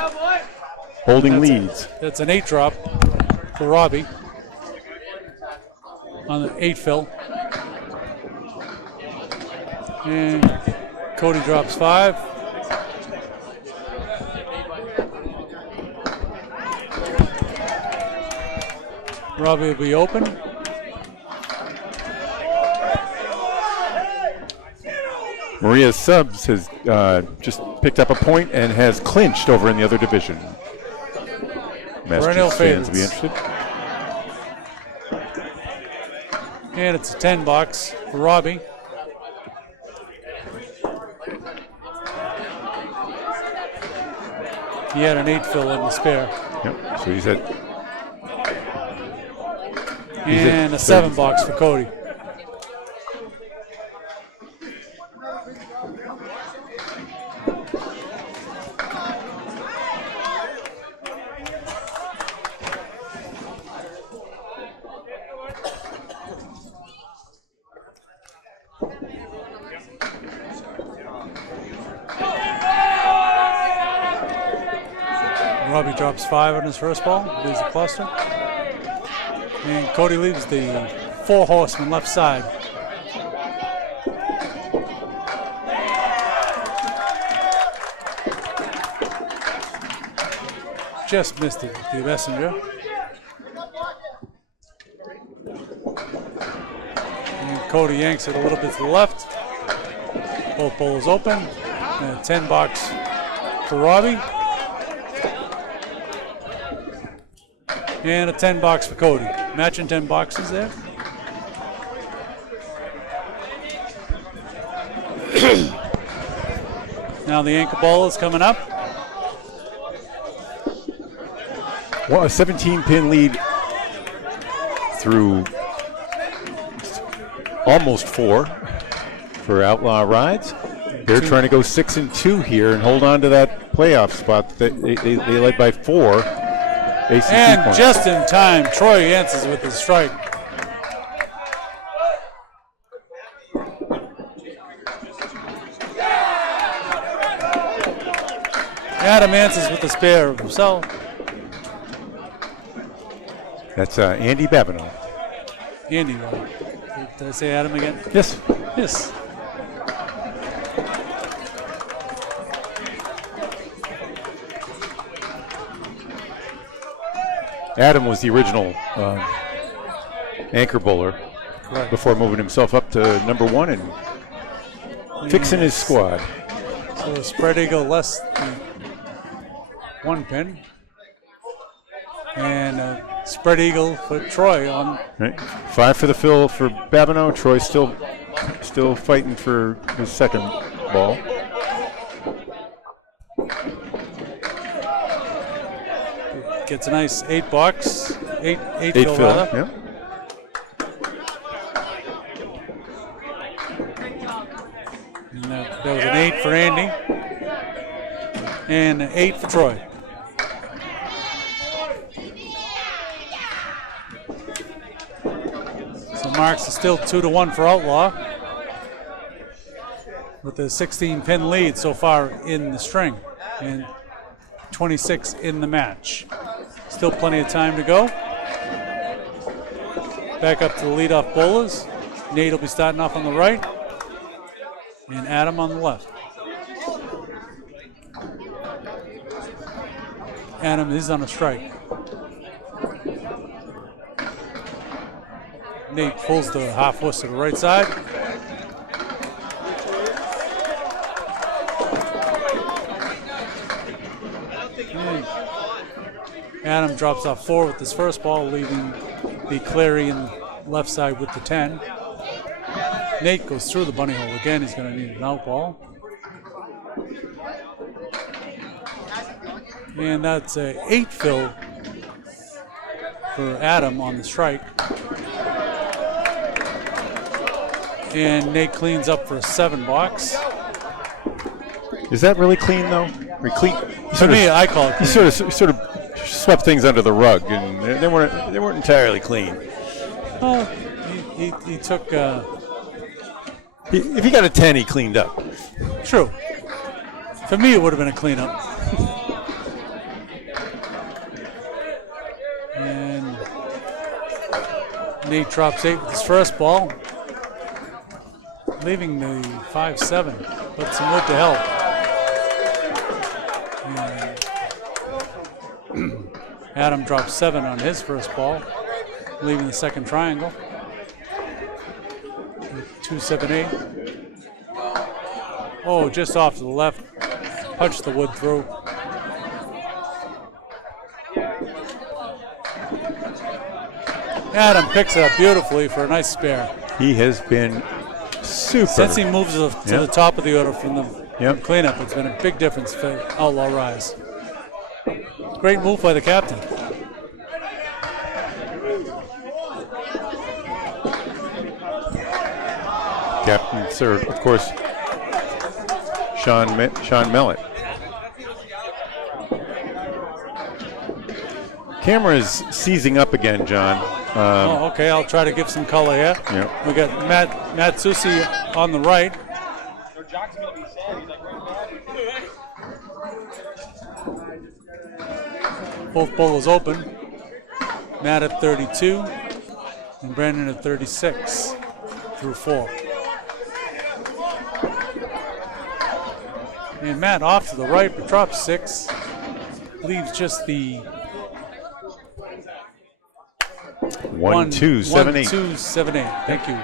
holding leads. That's an 8 drop for Robbie on the 8 fill. And Cody drops 5. Robbie will be open. Maria Subs has just picked up a point and has clinched over in the other division. Perennial Massachusetts fans will be favorites. interested. And it's a 10 box for Robbie. He had an 8 fill in the spare. Yep. So he's at And a 7 box for Cody. Robbie drops 5 on his first ball, leaves a cluster. And Cody leaves the 4 horsemen left side. Just missed it with the messenger. And Cody yanks it a little bit to the left. Both bowls open. And a 10 box for Robbie. And a 10 box for Cody. Matching 10 boxes there. Now the anchor ball is coming up. well, a 17-pin lead through almost 4 for Outlaw Rides. They're trying to go 6-2 here and hold on to that playoff spot. They led by 4 ACC And points. just in time, Troy answers with his strike. Adam answers with the spare of himself. That's Andy Babineau. Andy, did I say Adam again? Yes. Yes. Adam was the original anchor bowler Correct. before moving himself up to number 1 and fixing his squad. So the spread eagle less than 1 pin. And spread eagle for Troy on. Right. 5 for the fill for Babineau. Troy still fighting for his second ball. Gets a nice 8 box, 8 8 fill fill. rather. Yeah. And that was an 8 for Andy. And an 8 for Troy. So marks is still 2-1 for Outlaw. With a 16-pin lead so far in the string. And 26 in the match. Still plenty of time to go. Back up to the leadoff bowlers. Nate will be starting off on the right. And Adam on the left. Adam is on a strike. Nate pulls the half horse to the right side. Adam drops off 4 with his first ball, leaving the Clarion left side with the 10. Nate goes through the bunny hole again. He's going to need an out ball. And that's a 8 fill for Adam on the strike. And Nate cleans up for a 7 box. Is that really clean though? To me, I call it He clean. sort of swept things under the rug, and they weren't entirely clean. Well, he took. If he got a 10, he cleaned up. True. For me, it would have been a cleanup. Nate drops 8 with his first ball, leaving the 5-7, but some wood to help. And Adam drops 7 on his first ball, leaving the second triangle. 2-7-8. Oh, just off to the left, punched the wood through. Adam picks it up beautifully for a nice spare. He has been super. Since he moves to the top of the order from the cleanup, it's been a big difference for Outlaw Rise. Great move by the captain. Captain, sir, of course, Sean Mellett. Camera's seizing up again, John. Okay, I'll try to give some color here. Yep. We got Matt Susi on the right. Both bowlers open. Matt at 32 and Brandon at 36 through 4. And Matt off to the right, but drops 6. Leaves just the 1-2-7-8. 1-2-7-8. Thank you.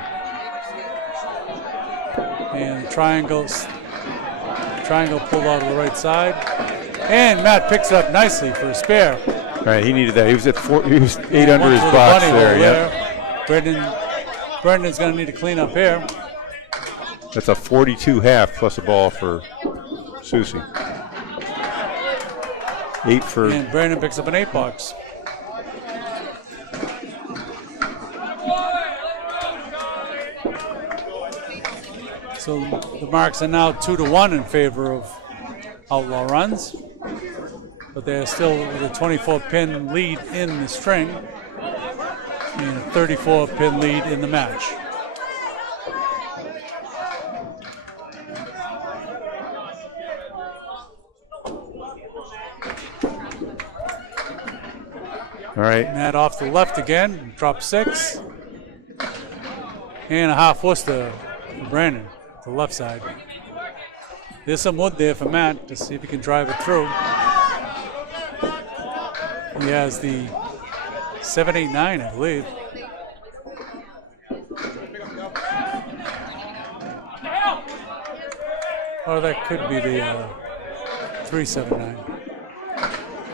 And triangle pulled out of the right side. And Matt picks it up nicely for a spare. All right, he needed that. He was at 4. He was 8 under his box there. Yeah. Brendan's going to need to clean up here. That's a 42 half plus a ball for Susie. 8 for. And Brandon picks up an 8 box. So the marks are now 2-1 in favor of Outlaw Runs, but they're still with a 24-pin lead in the string and a 34-pin lead in the match. All right. Matt off to the left again, drop 6. And a half Worcester for Brandon to the left side. There's some wood there for Matt to see if he can drive it through. He has the 7-8-9, I believe. Or that could be the 3-7-9.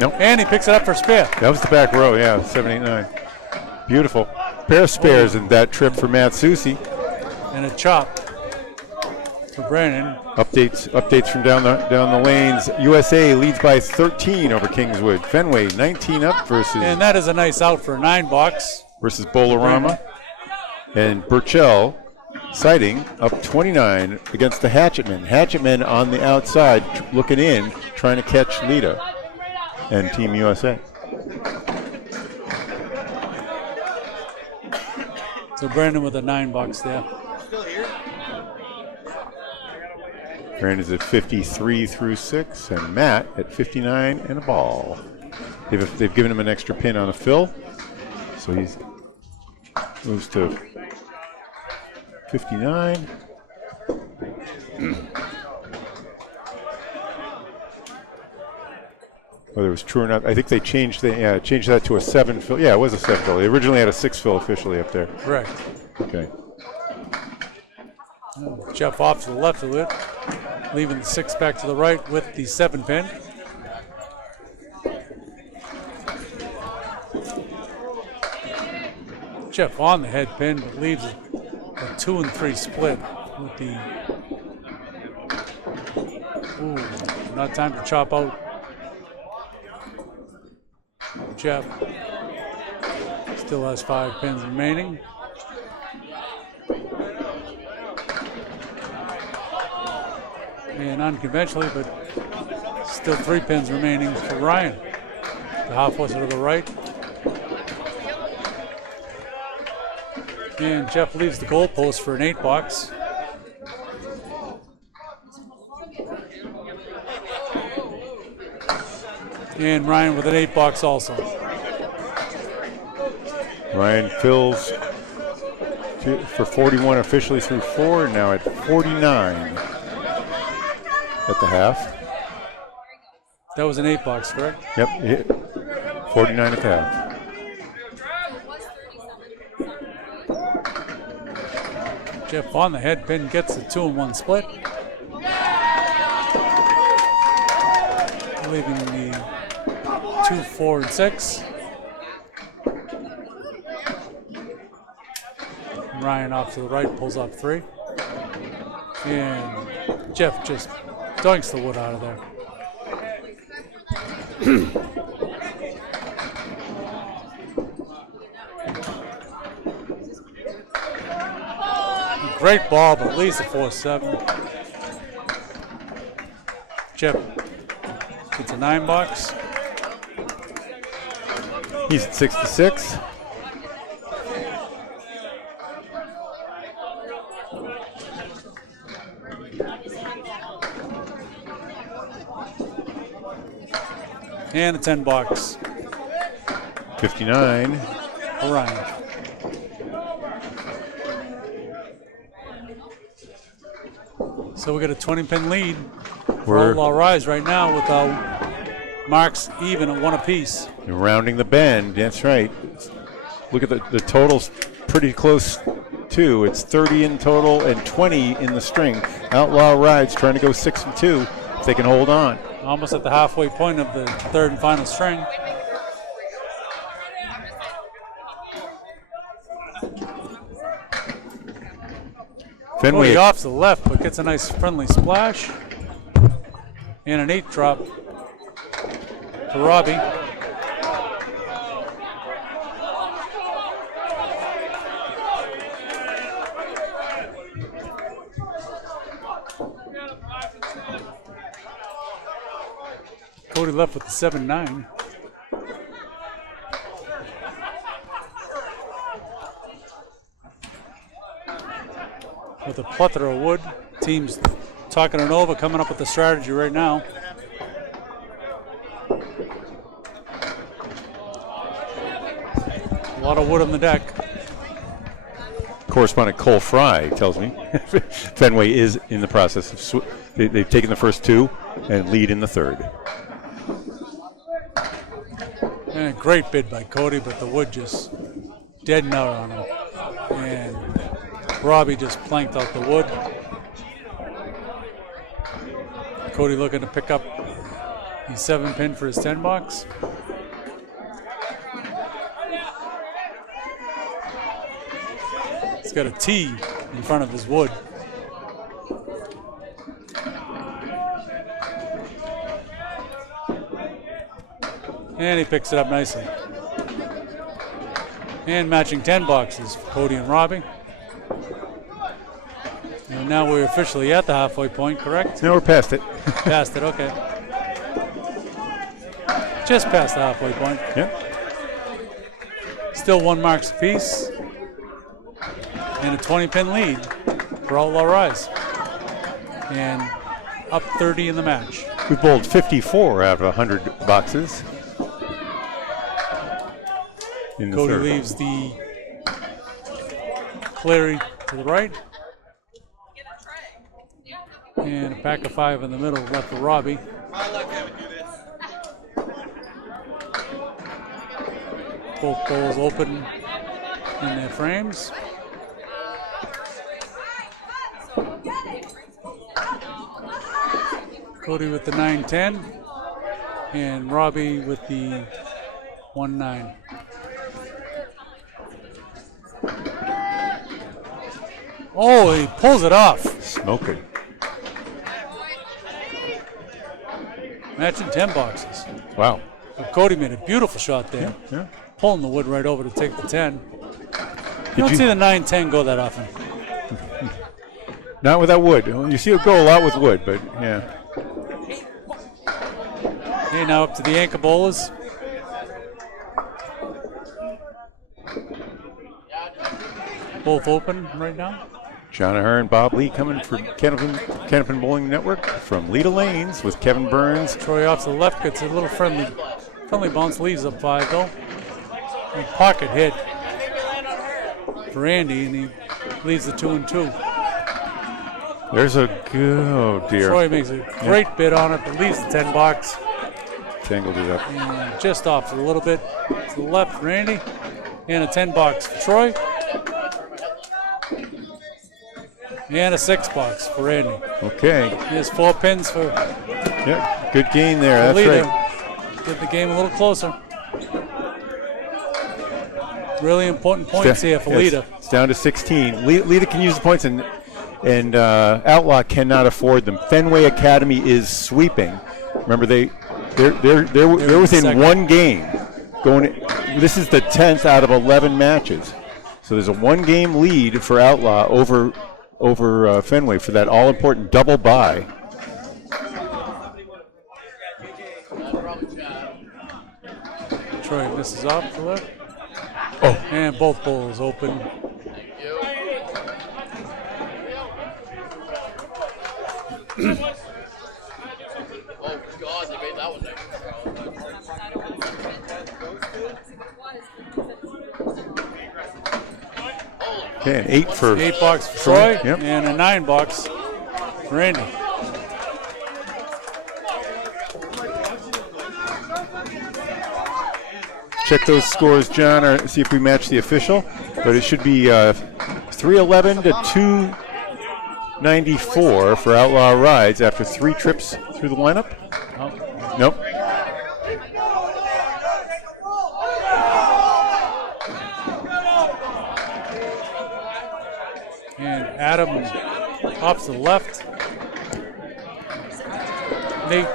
Nope. And he picks it up for spare. That was the back row, yeah, 7-8-9. Beautiful. Pair of spares in that trip for Matt Susi. And a chop for Brandon. Updates from down the lanes. USA leads by 13 over Kingswood. Fenway 19 up versus. And that is a nice out for a 9 box. Versus Bolorama. And Burchell sighting up 29 against the Hatchetmen. Hatchetmen on the outside looking in, trying to catch Leda and Team USA. So Brandon with a 9 box there. Brandon's at 53 through 6, and Matt at 59 and a ball. They've given him an extra pin on a fill, so he moves to 59. Whether it was true or not, I think they changed that to a 7 fill. Yeah, it was a 7 fill. They originally had a 6 fill officially up there. Correct. Okay. Jeff off to the left of it, leaving the 6 back to the right with the 7 pin. Jeff on the head pin, but leaves a 2 and 3 split with the. Ooh, not time to chop out. Jeff still has 5 pins remaining. And unconventionally, but still 3 pins remaining for Ryan. The half was to the right. And Jeff leaves the goalpost for an 8 box. And Ryan with an 8 box also. Ryan fills for 41 officially through 4, now at 49 at the half. That was an 8-box, correct? Yep, hit 49 at the half. Jeff on the head pin gets the 2-1 split. Leaving the 2, 4, and 6. Ryan off to the right, pulls up 3. And Jeff just dunks the wood out of there. Great ball, but at least a 4-7. Jeff gets a 9-box. He's at 66. And a 10-box. 59. Orion. So we got a 20-pin lead for Outlaw Rides right now with marks even at 1 apiece. You're rounding the bend, that's right. Look at the totals pretty close too. It's 30 in total and 20 in the string. Outlaw Rides trying to go 6 and 2 if they can hold on. Almost at the halfway point of the third and final string. Fenway off to the left, but gets a nice friendly splash. And an 8 drop to Robbie. Cody left with the 7-9. With a plethora of wood. Teams talking it over, coming up with the strategy right now. A lot of wood on the deck. Correspondent Cole Fry tells me Fenway is in the process of they've taken the first 2 and lead in the third. And a great bid by Cody, but the wood just dead nut on him. And Robbie just planked out the wood. Cody looking to pick up the 7-pin for his 10-box. He's got a T in front of his wood. And he picks it up nicely. And matching 10 boxes for Cody and Robbie. And now we're officially at the halfway point, correct? No, we're past it. Past it, okay. Just past the halfway point. Yeah. Still 1 marks apiece. And a 20-pin lead for Outlaw Rise. And up 30 in the match. We bowled 54 out of 100 boxes. Cody leaves the Cleary to the right. And a pack of 5 in the middle left for Robbie. Both bowls open in their frames. Cody with the 9-10 and Robbie with the 1-9. Oh, he pulls it off. Smoking. Matching 10 boxes. Wow. But Cody made a beautiful shot there. Yeah. Pulling the wood right over to take the 10. You don't see the 9-10 go that often. Not without wood. You see it go a lot with wood, but yeah. Okay, now up to the ankle bowlers. Both open right now. John Ahearn, Bob Lee coming from Candlepin Bowling Network from Leda Lanes with Kevin Burns. Troy off to the left gets a little friendly bounce, leaves up 5 though. And pocket hit for Andy, and he leaves the 2-2. There's a good, oh dear. Troy makes a great bid on it, but leaves the 10 box. Tangled it up. And just off a little bit to the left, Randy. And a 10 box for Troy. And a 6 box for Randy. Okay. There's 4 pins for Yeah, good gain there. That's Leda. right. Get the game a little closer. Really important points here for Leda. It's down to 16. Leda can use the points, and Outlaw cannot afford them. Fenway Academy is sweeping. Remember, they're within second. one game. This is the 10th out of 11 matches. So there's a 1-game lead for Outlaw over Fenway for that all-important double bye. Troy misses off the left. Oh. And both bowls open. Oh, God, they made that one nice. Okay, an 8 for 8 box for Troy. Yep. And a 9 box for Randy. Check those scores, John, or see if we match the official. But it should be 311 to 294 for Outlaw Rides after 3 trips through the lineup. Nope. And Adam off to the left. Nate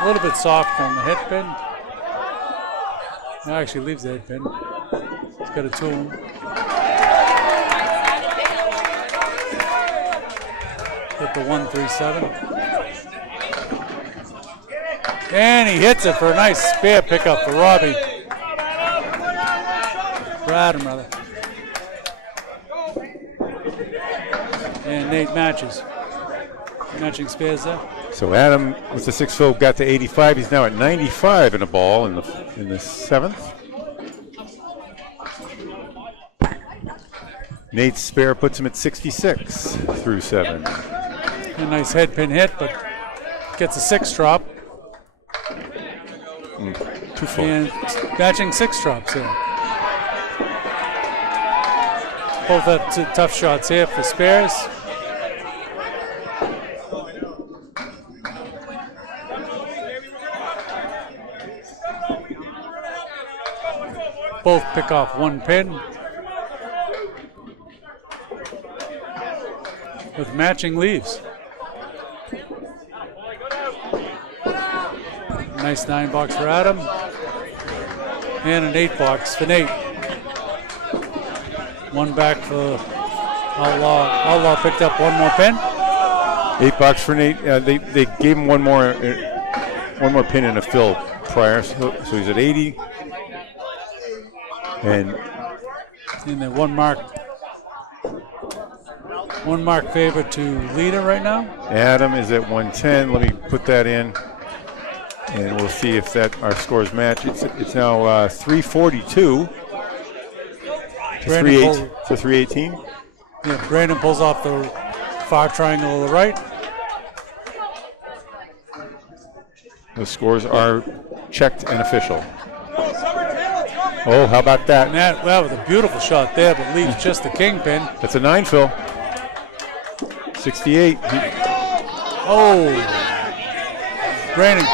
a little bit soft on the head pin. No, actually leaves the head pin. He's got a 2. Hit the 137. And he hits it for a nice spare pickup for Robbie. For Adam, rather. And Nate matches. Matching spares there. So Adam with the 6 fill got to 85. He's now at 95 in a ball in the 7th. Nate's spare puts him at 66 through 7. A nice head pin hit, but gets a 6 drop. 2 full. And matching 6 drops there. Both have tough shots here for spares. Both pick off 1 pin. With matching leaves. Nice 9 box for Adam. And an 8 box for Nate. 1 back for Outlaw. Outlaw picked up 1 more pin. 8 box for Nate. They gave him one more pin in a fill prior, so he's at 80. And then 1 mark favor to Leda right now. Adam is at 110. Let me put that in, and we'll see if our scores match. It's now 342 to 318. Yeah, Brandon pulls off the far triangle to the right. The scores are checked and official. Oh, how about that? And that was a beautiful shot there, but leaves just the kingpin. That's a 9 fill. 68. Brandon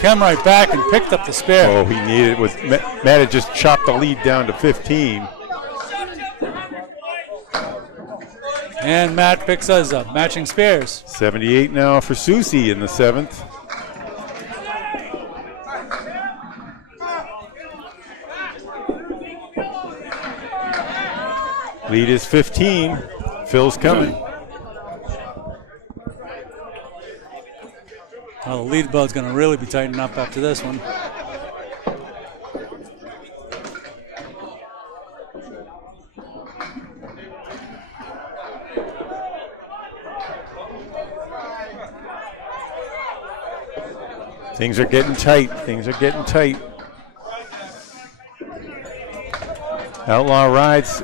came right back and picked up the spare. Oh, he needed it. Matt had just chopped the lead down to 15. And Matt picks us up, matching spares. 78 now for Susie in the 7th. Lead is 15. Phil's coming. Well, the lead belt's going to really be tightening up after this one. Things are getting tight. Things are getting tight. Outlaw Rides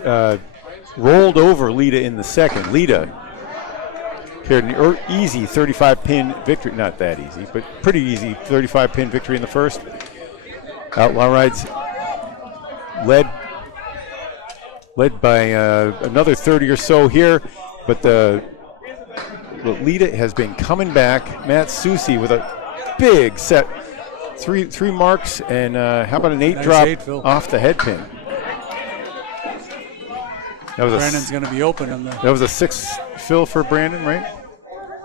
rolled over Leda in the second. Leda carried an easy 35-pin victory. Not that easy, but pretty easy 35-pin victory in the first. Outlaw Rides led by another 30 or so here, but Leda has been coming back. Matt Susi with a big set, three marks, and how about an 8 Nice drop 8, Phil. off the headpin? That was Brandon's going to be open in the that was a 6 fill for Brandon, right?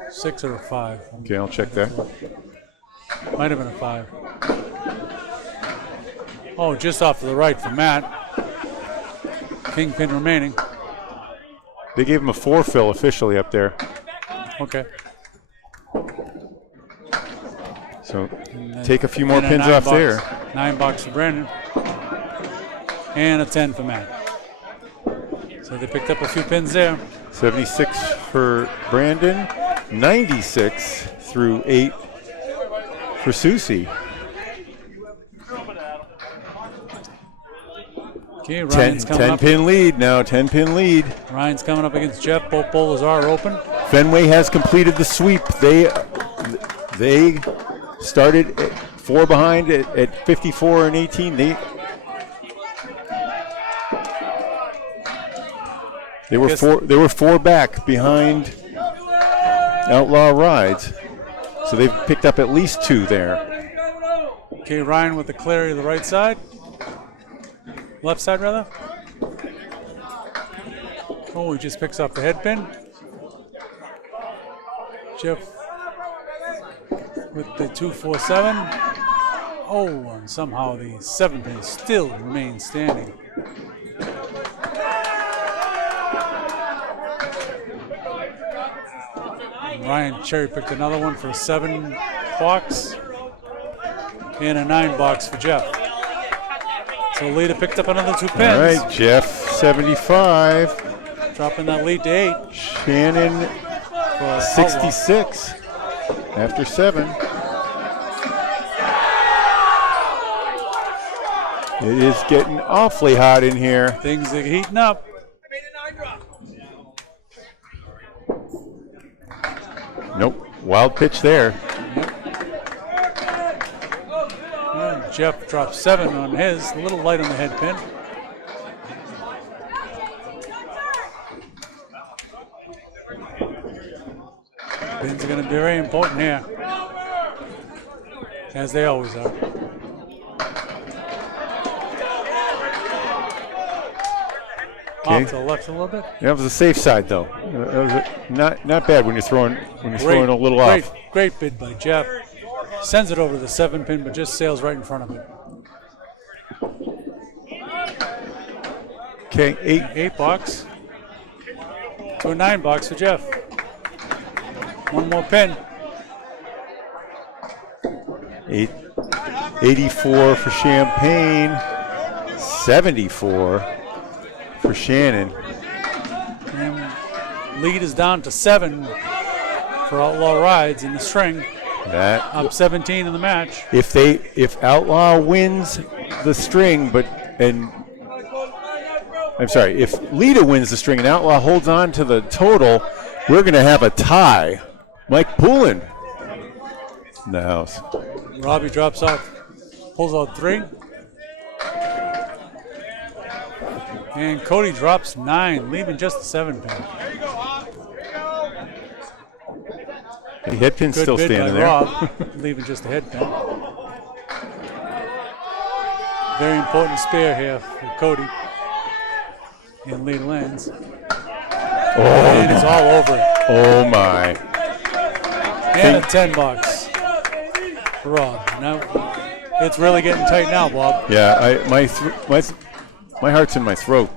6 or a 5. Okay, I'll check that. Might have been a 5. Oh, just off to the right for Matt. Kingpin remaining. They gave him a 4 fill officially up there. Okay. So take a few more And a pins 9 off box. there. 9 bucks for Brandon. And a 10 for Matt. So they picked up a few pins there. 76 for Brandon, 96 through 8 for Susie. Okay, Ryan's coming 10 up. pin lead now, 10 pin lead. Ryan's coming up against Jeff. Both bowlers are open. Fenway has completed the sweep. They started at 4 behind at 54 and 18. They were 4 back behind Outlaw Rides. So they've picked up at least 2 there. Okay, Ryan with the clear to the right side. Left side, rather. Oh, he just picks up the head pin. Jeff with the 247. Oh, and somehow the 7 pin still remains standing. Ryan cherry picked another one for a 7 box and a 9 box for Jeff. So Leda picked up another 2 pins. All right, Jeff, 75. Dropping that lead to 8. Shannon, For 66 after 7. It is getting awfully hot in here. Things are heating up. Nope, wild pitch there. And Jeff dropped 7 on his, a little light on the head pin. Pins are going to be very important here, as they always are. Okay. Off to the left a little bit. That was the safe side, though. That was not bad when you're throwing a little off. Great bid by Jeff. Sends it over to the 7 pin, but just sails right in front of it. Okay, 8 box to a 9 box for Jeff. 1 more pin. 84 for Champagne, 74 for Shannon. And lead is down to 7 for Outlaw Rides in the string. That Up 17 in the match. if Outlaw wins the string, if Leda wins the string and Outlaw holds on to the total, we're going to have a tie. Mike Poulin in the house. Robbie drops off, pulls out 3. And Cody drops 9, leaving just the 7 pin. The head pin's Good still bid standing by there. Rob, leaving just the head pin. Very important spare here for Cody in Leda Lanes. And it's all over it. Oh my. And a 10 box for Rob. Now it's really getting tight now, Bob. Yeah, my heart's in my throat.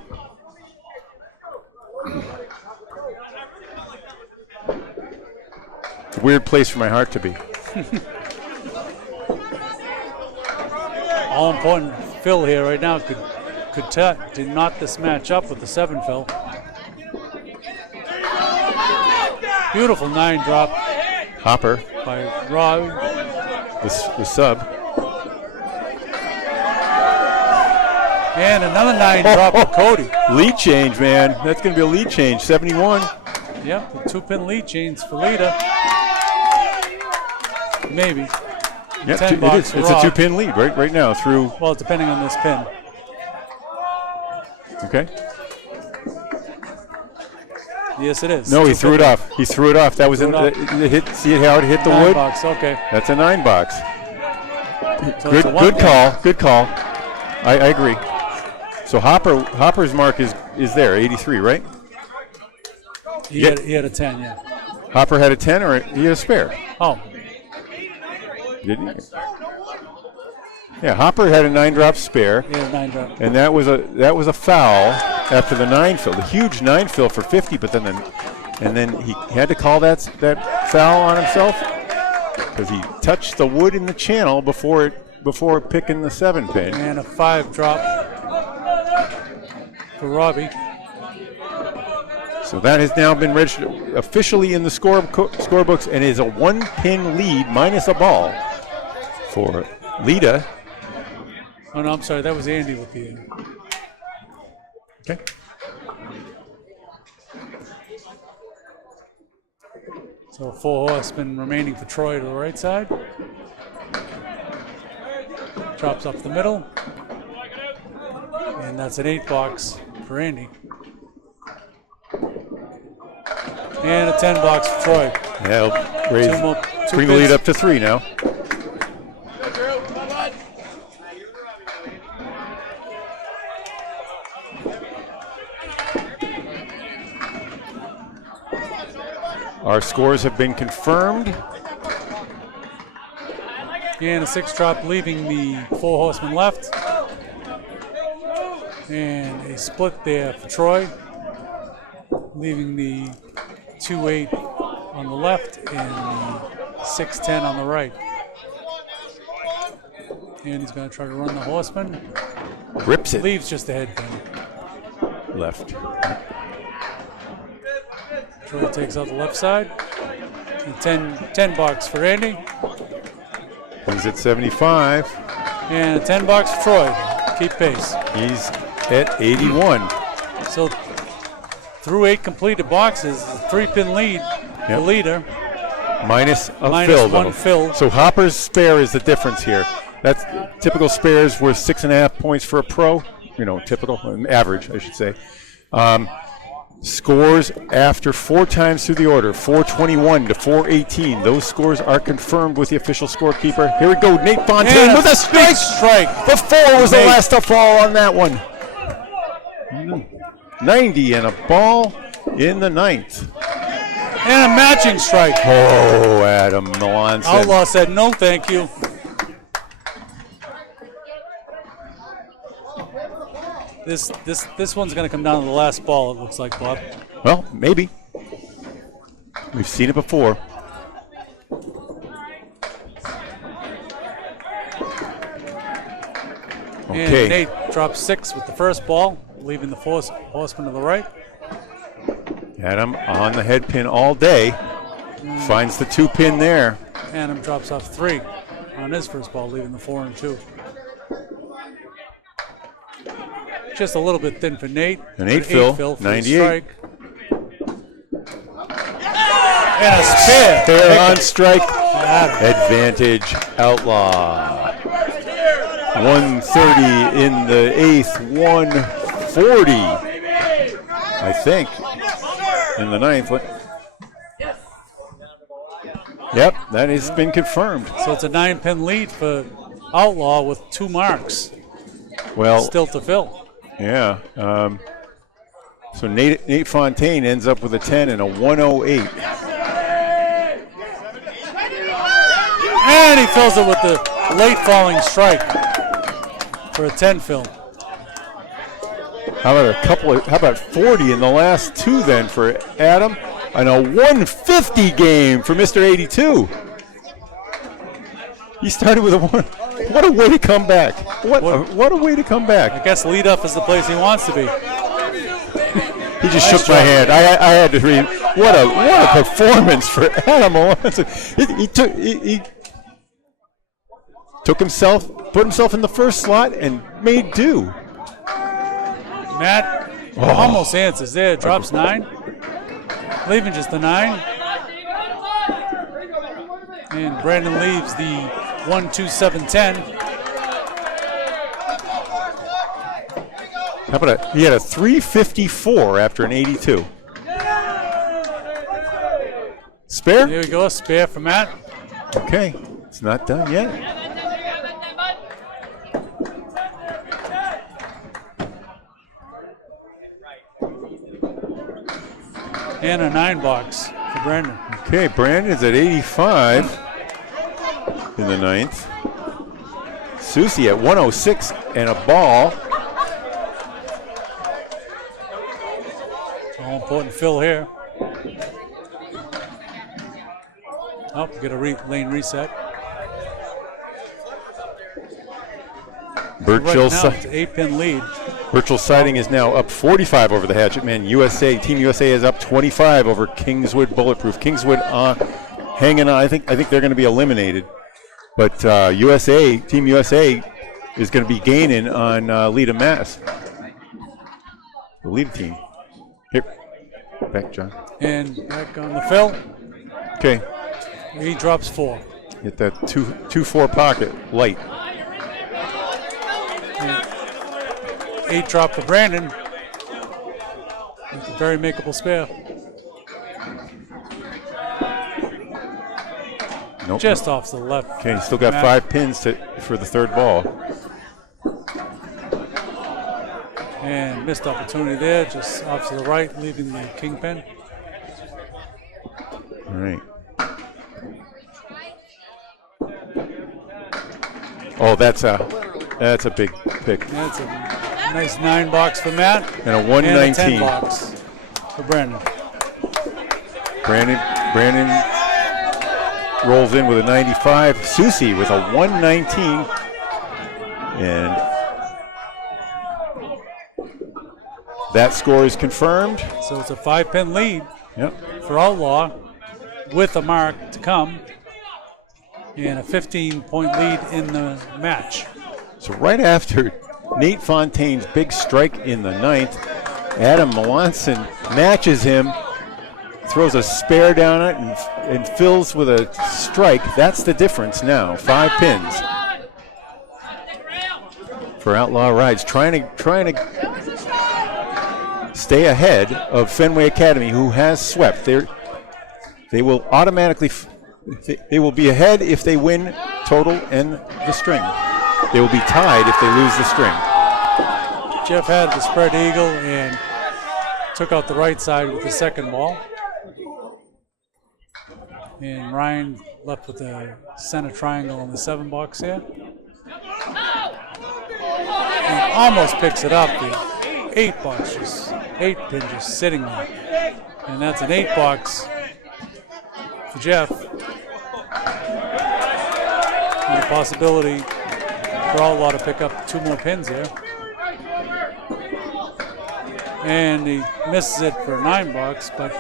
It's a weird place for my heart to be. All important fill here right now could to knot this match up with the 7 fill. Beautiful 9 drop Hopper, by Rob. the sub. And another 9 drop for Cody. Lead change, man. That's going to be a lead change. 71. Yep, the 2-pin lead change for Leda. Maybe. Yep, 10 it bucks is. for It's a Rob. 2-pin lead right now through. Well, depending on this pin. Okay. Yes, it is. No, he threw it off. He threw it off. That was in. It hit. See how it hit the 9 wood? bucks, okay. That's a 9 box. So Good, it's a 1 good pin. call. Good call. I agree. So Hopper's mark is there, 83, right? He had a 10, yeah. Hopper had a 10 or he had a spare? Oh, Didn't he? Yeah, Hopper had a 9-drop spare, he had a 9 drop. and that was a foul after the 9 fill, the huge 9 fill for 50. But then he had to call that foul on himself because he touched the wood in the channel before picking the 7 pin. And a 5 drop for Robbie. So that has now been registered officially in the scorebooks and is a 1-pin lead minus a ball for Leda. Oh, no, I'm sorry. That was Andy with the. Okay. So 4 horsemen remaining for Troy to the right side. Drops up the middle. And that's an 8 box for Andy. And a 10 box for Troy. That'll raise, Two bring the lead pins. up to 3 now. Our scores have been confirmed. And a 6 drop leaving the 4 horsemen left. And a split there for Troy, leaving the 2-8 on the left and the 6-10 on the right. And he's going to try to run the horseman. Rips it. Leaves just a head pin. Left. Troy takes out the left side. And 10 bucks for Andy. He's at 75. And a 10 bucks for Troy. Keep pace. He's at 81. So through 8 completed boxes, a 3-pin lead for Yep. Leda. Minus a Minus fill, 1 though. fill. So Hopper's spare is the difference here. That's typical spares worth 6.5 points for a pro. Typical, average, I should say. Scores after 4 times through the order, 421 to 418. Those scores are confirmed with the official scorekeeper. Here we go, Nate Fontaine And with a strike. The 4 was the Nate. last to fall on that one. 90 and a ball in the 9th. And a matching strike. Oh, Adam Milan said. Outlaw said no, thank you. This one's going to come down to the last ball, it looks like, Bob. Well, maybe. We've seen it before. Okay. And Nate drops 6 with the first ball, leaving the horseman to the right. Adam on the head pin all day. Finds the 2-pin there. Adam drops off 3 on his first ball, leaving the 4 and 2. Just a little bit thin for Nate. An 8 fill, for the 98. strike. And a spare. Fair on strike. Adam. Advantage Outlaw. 130 in the 8th, 140, I think, in the 9th. Yep, that has been confirmed. So it's a 9-pin lead for Outlaw with 2 marks Well, still to fill. yeah. So Nate Fontaine ends up with a 10 and a 108. And he fills it with the late falling strike for a 10 fill. How about 40 in the last 2 then for Adam? And a 150 game for Mr. 82. He started with a 1. What a way to come back. What a way to come back. I guess lead up is the place he wants to be. He just shook my hand. I had to read. What a performance for Adam Alonso. He put himself in the first slot and made do. Matt almost answers there. Drops 9. Leaving just the 9. And Brandon leaves the 1-2-7-10. How about he had a 354 after an 82. Spare? There we go, spare for Matt. Okay, it's not done yet. And a 9 box for Brandon. Okay, Brandon's at 85 in the 9th. Susie at 106 and a ball. All important fill here. Oh, get a lane reset. Bird Right Chill now, it's an 8-pin lead. Virtual Sighting is now up 45 over the Hatchet Men. Team USA is up 25 over Kingswood Bulletproof. Kingswood hanging on. I think they're going to be eliminated. But Team USA is going to be gaining on Leda Mass. The Leda team. Here, back, John. And back on the fill. Okay. He drops 4. Hit that 2-4 pocket light. 8 drop for Brandon. It's a very makeable spare. Nope. Just off to the left. Okay, he's still got Matt. 5 pins for the third ball. And missed opportunity there, just off to the right, leaving the kingpin. All right. Oh, that's a big pick. That's a nice 9 box for Matt. And a 119. And a 10 box for Brandon. Brandon rolls in with a 95. Susie with a 119. And that score is confirmed. So it's a 5-pin lead Yep. for Outlaw with a mark to come. And a 15-point lead in the match. So right after Nate Fontaine's big strike in the 9th, Adam Melanson matches him, throws a spare down it, and fills with a strike. That's the difference now. 5 pins for Outlaw Rides, trying to stay ahead of Fenway Academy, who has swept. They will automatically. They will be ahead if they win total and the string. They will be tied if they lose the string. Jeff had the spread eagle and took out the right side with the second ball. And Ryan left with the center triangle on the 7 box here. And almost picks it up. The 8 box, just 8 pin just sitting there. And that's an 8 box for Jeff. And a possibility for Outlaw to pick up 2 more pins here. And he misses it for a 9 box, but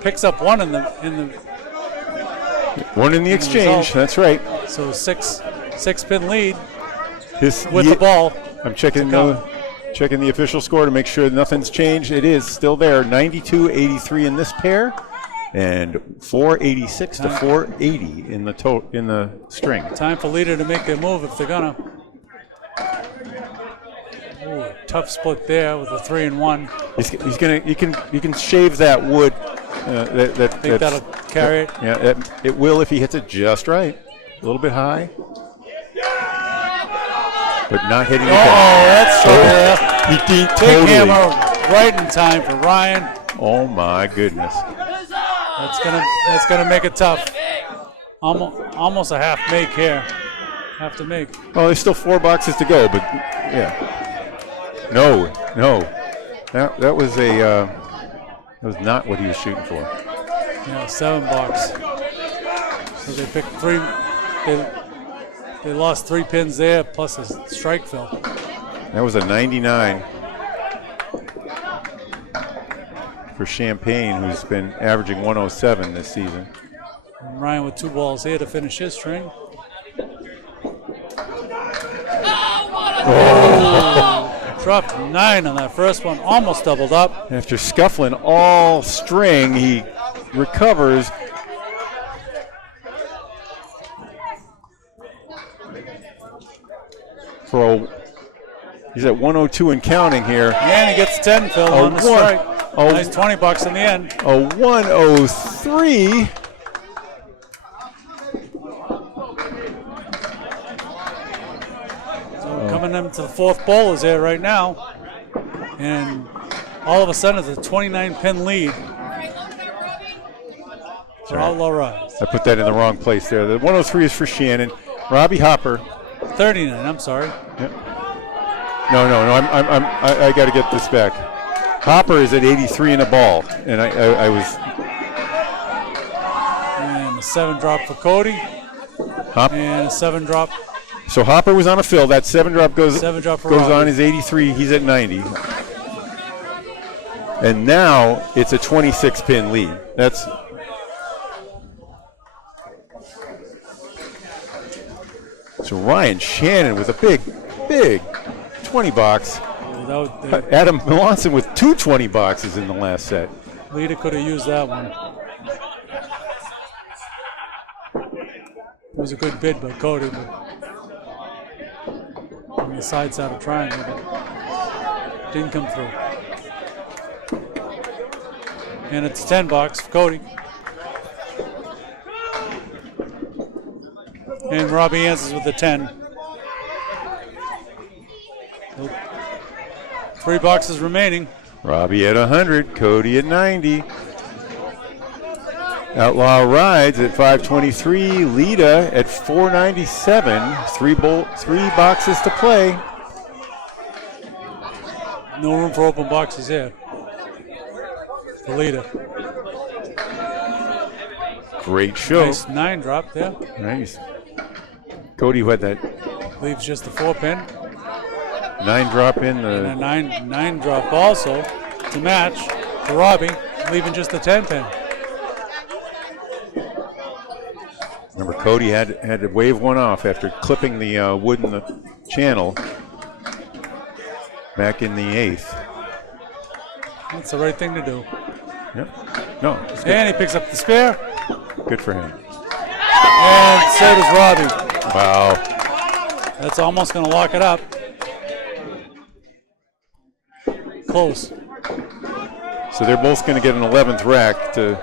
picks up 1 in the One in the exchange. That's right. So 6-pin lead With the ball. I'm checking the official score to make sure nothing's changed. It is still there. 92-83 in this pair, and 486 to 480 in the string. Time for Leda to make their move if they're gonna. Ooh, tough split there with a 3 and 1. He's gonna. You can shave that wood. Think that'll carry it. Yeah, it will if he hits it just right. A little bit high, but not hitting the Oh, that's trouble. He Big totally. hammer right in time for Ryan. Oh my goodness. That's gonna make it tough. Almost a half make here. Have to make. Oh, there's still 4 boxes to go, but yeah. No. That was not what he was shooting for. Yeah, 7 box. So they picked 3. They lost 3 pins there plus a strike fill. That was a 99 for Champagne, who's been averaging 107 this season. And Ryan with 2 balls here to finish his string. Dropped 9 on that first one, almost doubled up. After scuffling all string, he recovers. He's at 102 and counting here. And he gets 10, Phil, on the strike. Nice $20 in the end. A 103. So coming into the fourth bowl is there right now. And all of a sudden it's a 29-pin lead for Outlaw Rides. I put that in the wrong place there. The 103 is for Shannon. Robbie Hopper. 39, I'm sorry. Yep. No. I got to get this back. Hopper is at 83 in a ball, and I was. And a 7 drop for Cody. And a 7 drop. So Hopper was on a fill. That 7 drop goes Robbie. on his 83. He's at 90. And now it's a 26-pin lead. That's. So Ryan Shannon with a big 20 box. Adam Melanson with 2 20 boxes in the last set. Leda could have used that one. It was a good bid by Cody, but on the side side of triangle, but didn't come through. And it's 10 bucks for Cody. And Robbie answers with a 10. 3 boxes remaining. Robbie at 100, Cody at 90. Outlaw Rides at 523, Leda at 497. 3 boxes to play. No room for open boxes here for Leda. Great show. Nice 9 drop there. Nice. Cody, who had that? Leaves just the 4-pin. 9 drop in And the. a 9 drop also to match for Robbie, leaving just the 10-pin. Remember, Cody had to wave one off after clipping the wood in the channel back in the 8th. That's the right thing to do. Yep. No. It's good. And he picks up the spare. Good for him. And so does Robbie. Wow. That's almost going to lock it up. Close. So they're both going to get an 11th rack to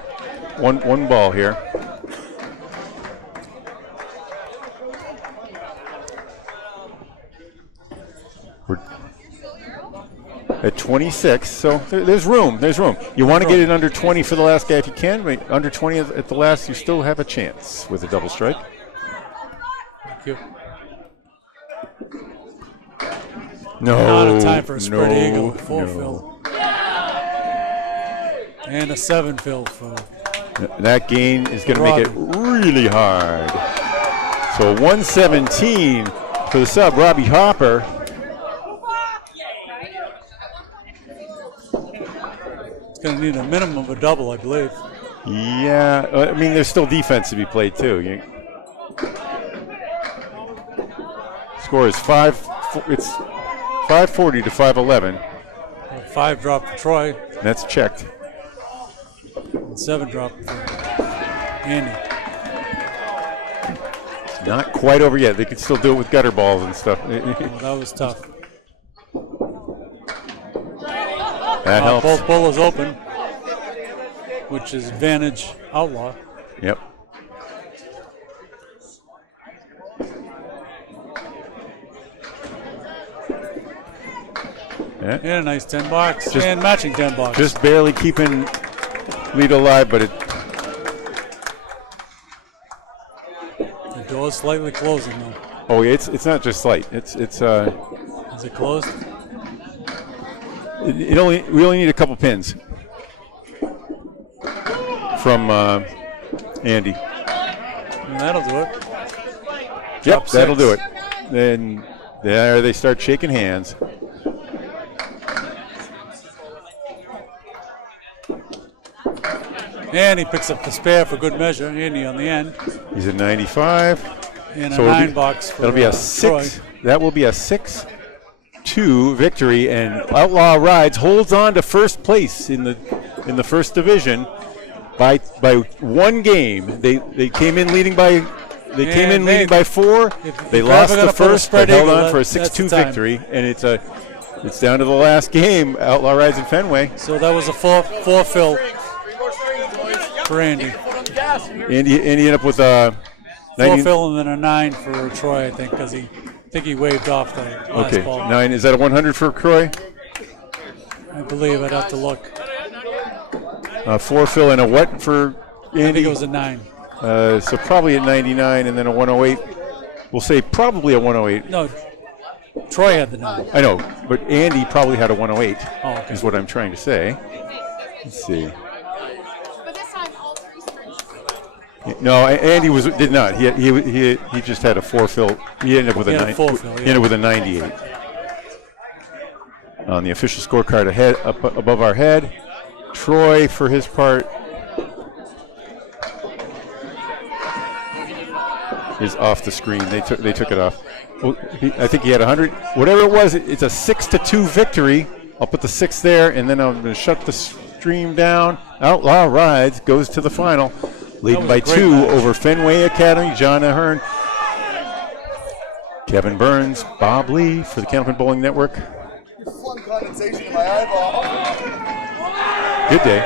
one ball here. We're at 26, so there's room. There's room. You want to get it under 20 for the last guy if you can, but under 20 at the last, you still have a chance with a double strike. Thank you. No. Not a time for a spread eagle. 4 fill. And a 7 fill for. That gain is going to make it really hard. So 117 for the sub, Robbie Hopper. It's going to need a minimum of a double, I believe. Yeah, I mean, there's still defense to be played too. Score is it's 540 to 511. 5 drop for Troy. That's checked. And 7 drop for Andy. It's not quite over yet. They could still do it with gutter balls and stuff. That was tough. That helps. Both bowlers open, which is advantage Outlaw. Yep. Yeah. And a nice 10 box. And matching 10 box. Just barely keeping Leda alive, but the door's slightly closing though. Oh, yeah, it's not just slight. It's Is it closed? we only need a couple pins from Andy. And that'll do it. Yep, Top that'll 6. do it. Then there they start shaking hands. And he picks up the spare for good measure. Andy on the end. He's at 95. And So a it'll 9 be- box for That'll be a Troy. 6. That will be a 6-2 6-2 victory, and Outlaw Rides holds on to first place in the first division by one game. They came in leading by 4. They lost the first, but held on for a 6-2 victory, and it's down to the last game. Outlaw Rides in Fenway. So that was a 4 fill for Andy. Andy ended up with a 4 fill and then a 9 for Troy, I think, because he waved off the last ball. 9. Is that a 100 for Croy? I believe I'd have to look. 4 fill and a what for Andy? I think it was a 9. So probably a 99 and then a 108. We'll say probably a 108. No, Troy had the 9. I know, but Andy probably had a 108. Oh, okay. Is what I'm trying to say. Let's see. But this time, all 3 springs. No, Andy did not. He just had a 4 fill. He ended up with He a had a 9. 4 fill, He ended up with a 98. On the official scorecard ahead, up above our head, Troy for his part is off the screen. They took it off. Well, I think he had 100. Whatever it was, it's a 6-2 victory. I'll put the 6 there, and then I'm going to shut the stream down. Outlaw Rides goes to the final, leading by 2 match. over Fenway Academy. John Ahearn, Kevin Burns, Bob Lee for the Candlepin Bowling Network. Flung condensation in my eyeball. Good day.